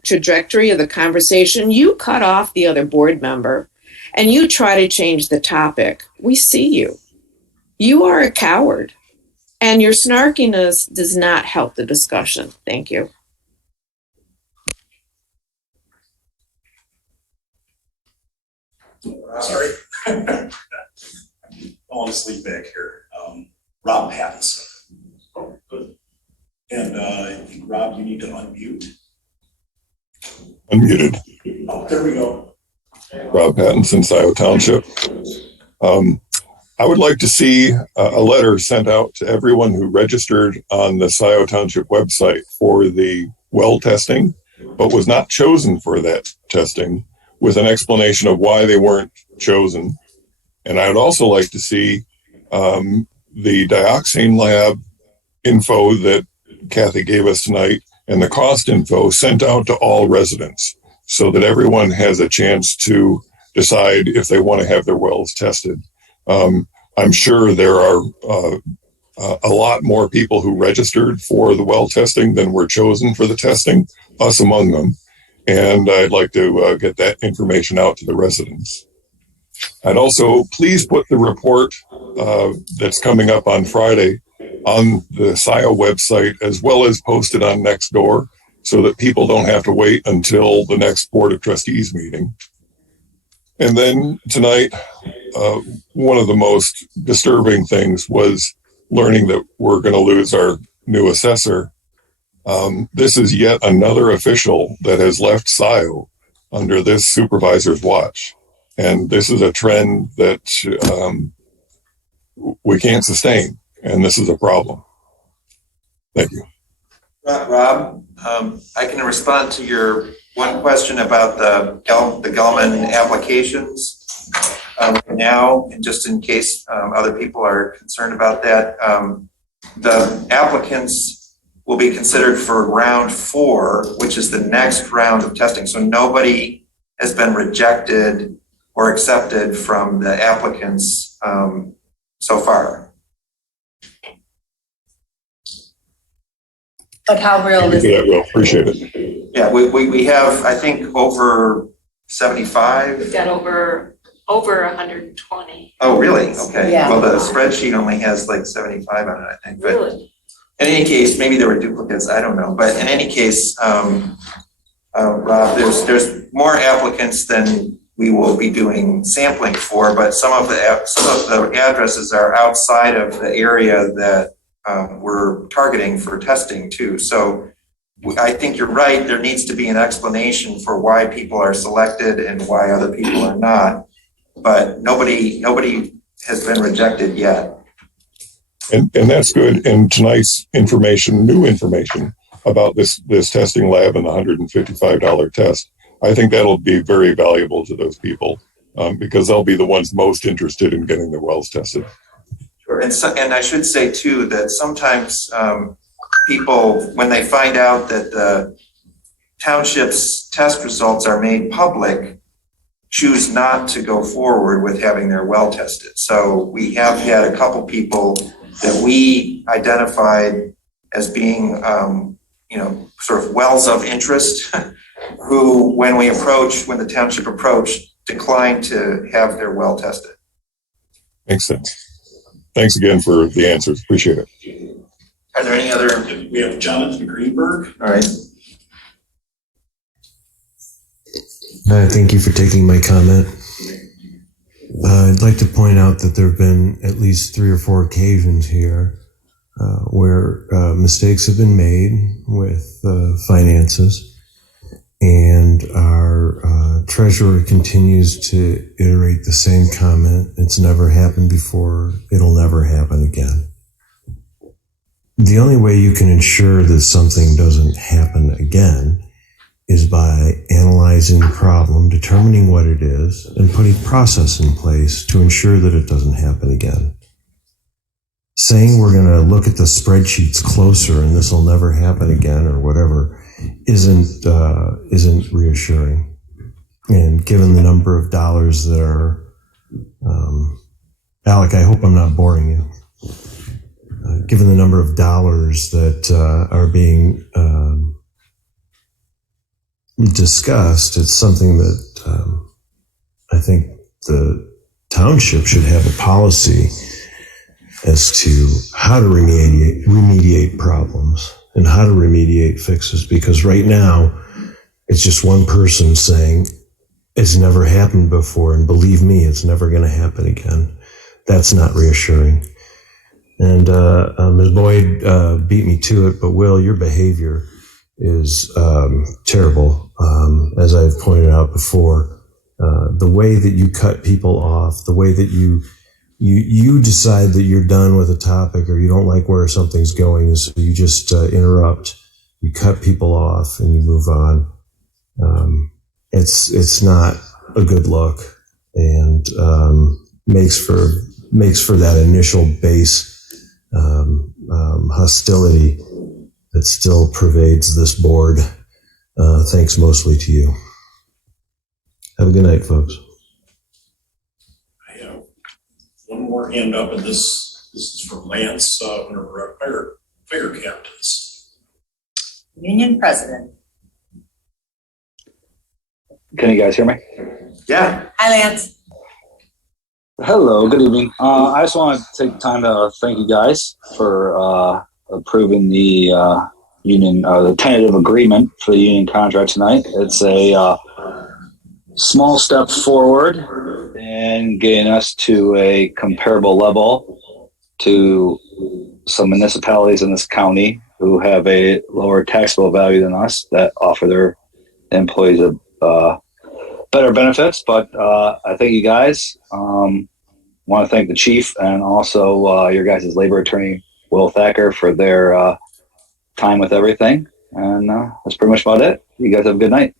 trajectory of the conversation, you cut off the other board member and you try to change the topic. We see you. You are a coward, and your snarkiness does not help the discussion. Thank you. Sorry. I want to sleep back here. Rob Pattinson. Oh, good. And I think, Rob, you need to unmute. Unmuted. Oh, there we go. Rob Pattinson, Scio Township. I would like to see a letter sent out to everyone who registered on the Scio Township website for the well testing, but was not chosen for that testing, with an explanation of why they weren't chosen. And I'd also like to see the dioxin lab info that Kathy gave us tonight and the cost info sent out to all residents so that everyone has a chance to decide if they want to have their wells tested. I'm sure there are a lot more people who registered for the well testing than were chosen for the testing, us among them. And I'd like to get that information out to the residents. I'd also please put the report that's coming up on Friday on the Scio website, as well as posted on Nextdoor, so that people don't have to wait until the next Board of Trustees meeting. And then tonight, one of the most disturbing things was learning that we're going to lose our new assessor. This is yet another official that has left Scio under this supervisor's watch. And this is a trend that we can't sustain. And this is a problem. Thank you. Rob, I can respond to your one question about the Gelman applications. Now, and just in case other people are concerned about that, the applicants will be considered for round 4, which is the next round of testing. So nobody has been rejected or accepted from the applicants so far. But how realistic? Yeah, well, appreciate it. Yeah, we have, I think, over 75. We've got over 120. Oh, really? Okay. Yeah. Well, the spreadsheet only has like 75 on it, I think. But Really? in any case, maybe there were duplicates. I don't know. But in any case, Rob, there's more applicants than we will be doing sampling for. But some of the addresses are outside of the area that we're targeting for testing too. So I think you're right. There needs to be an explanation for why people are selected and why other people are not. But nobody has been rejected yet. And that's good. And tonight's information, new information about this testing lab and the $155 test, I think that'll be very valuable to those people because they'll be the ones most interested in getting their wells tested. Sure. And I should say too that sometimes people, when they find out that the township's test results are made public, choose not to go forward with having their well tested. So we have had a couple people that we identified as being, sort of wells of interest, who, when the township approached, declined to have their well tested. Makes sense. Thanks again for the answers. Appreciate it. Are there any other? We have Jonathan Greenberg. All right. Thank you for taking my comment. I'd like to point out that there have been at least 3 or 4 occasions here where mistakes have been made with finances, and our treasurer continues to iterate the same comment. It's never happened before. It'll never happen again. The only way you can ensure that something doesn't happen again is by analyzing the problem, determining what it is, and putting process in place to ensure that it doesn't happen again. Saying we're going to look at the spreadsheets closer and this will never happen again or whatever isn't reassuring. And given the number of dollars that are, Alec, I hope I'm not boring you. Given the number of dollars that are being discussed, it's something that I think the township should have a policy as to how to remediate problems and how to remediate fixes, because right now it's just one person saying it's never happened before, and believe me, it's never going to happen again. That's not reassuring. And Ms. Boyd beat me to it, but Will, your behavior is terrible. As I've pointed out before, the way that you cut people off, the way that you decide that you're done with a topic or you don't like where something's going, so you just interrupt, you cut people off, and you move on. It's not a good look, and makes for that initial base hostility that still pervades this board, thanks mostly to you. Have a good night, folks. I have one more hand up, and this is from Lance, one of our fire captains. Union president. Can you guys hear me? Yeah. Hi, Lance. Hello, good evening. I just want to take time to thank you guys for approving the union, the tentative agreement for the union contract tonight. It's a small step forward in getting us to a comparable level to some municipalities in this county who have a lower taxable value than us that offer their employees better benefits. But I thank you guys. Want to thank the chief and also your guys' labor attorney, Will Thacker, for their time with everything. And that's pretty much about it. You guys have a good night.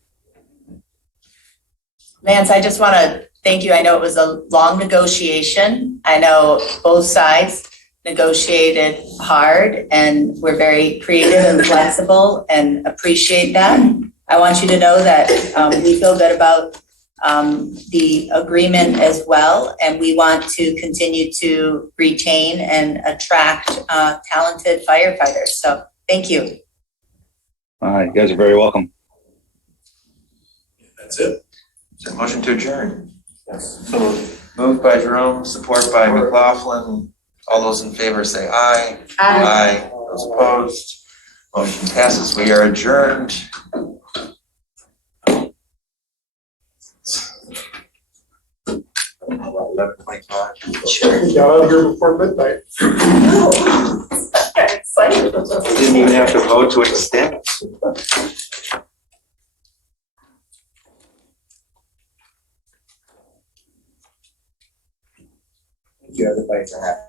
Lance, I just want to thank you. I know it was a long negotiation. I know both sides negotiated hard, and we're very creative and flexible and appreciate that. I want you to know that we feel good about the agreement as well, and we want to continue to retain and attract talented firefighters. So thank you. All right, you guys are very welcome. That's it. Is there a motion to adjourn? Yes. So moved by Jerome, support by McLaughlin. All those in favor say aye. Aye. Those opposed, motion passes. We are adjourned. 11:25. Sure. We got out of here before midnight. Didn't even have to vote to extend. Thank you, everybody, for having.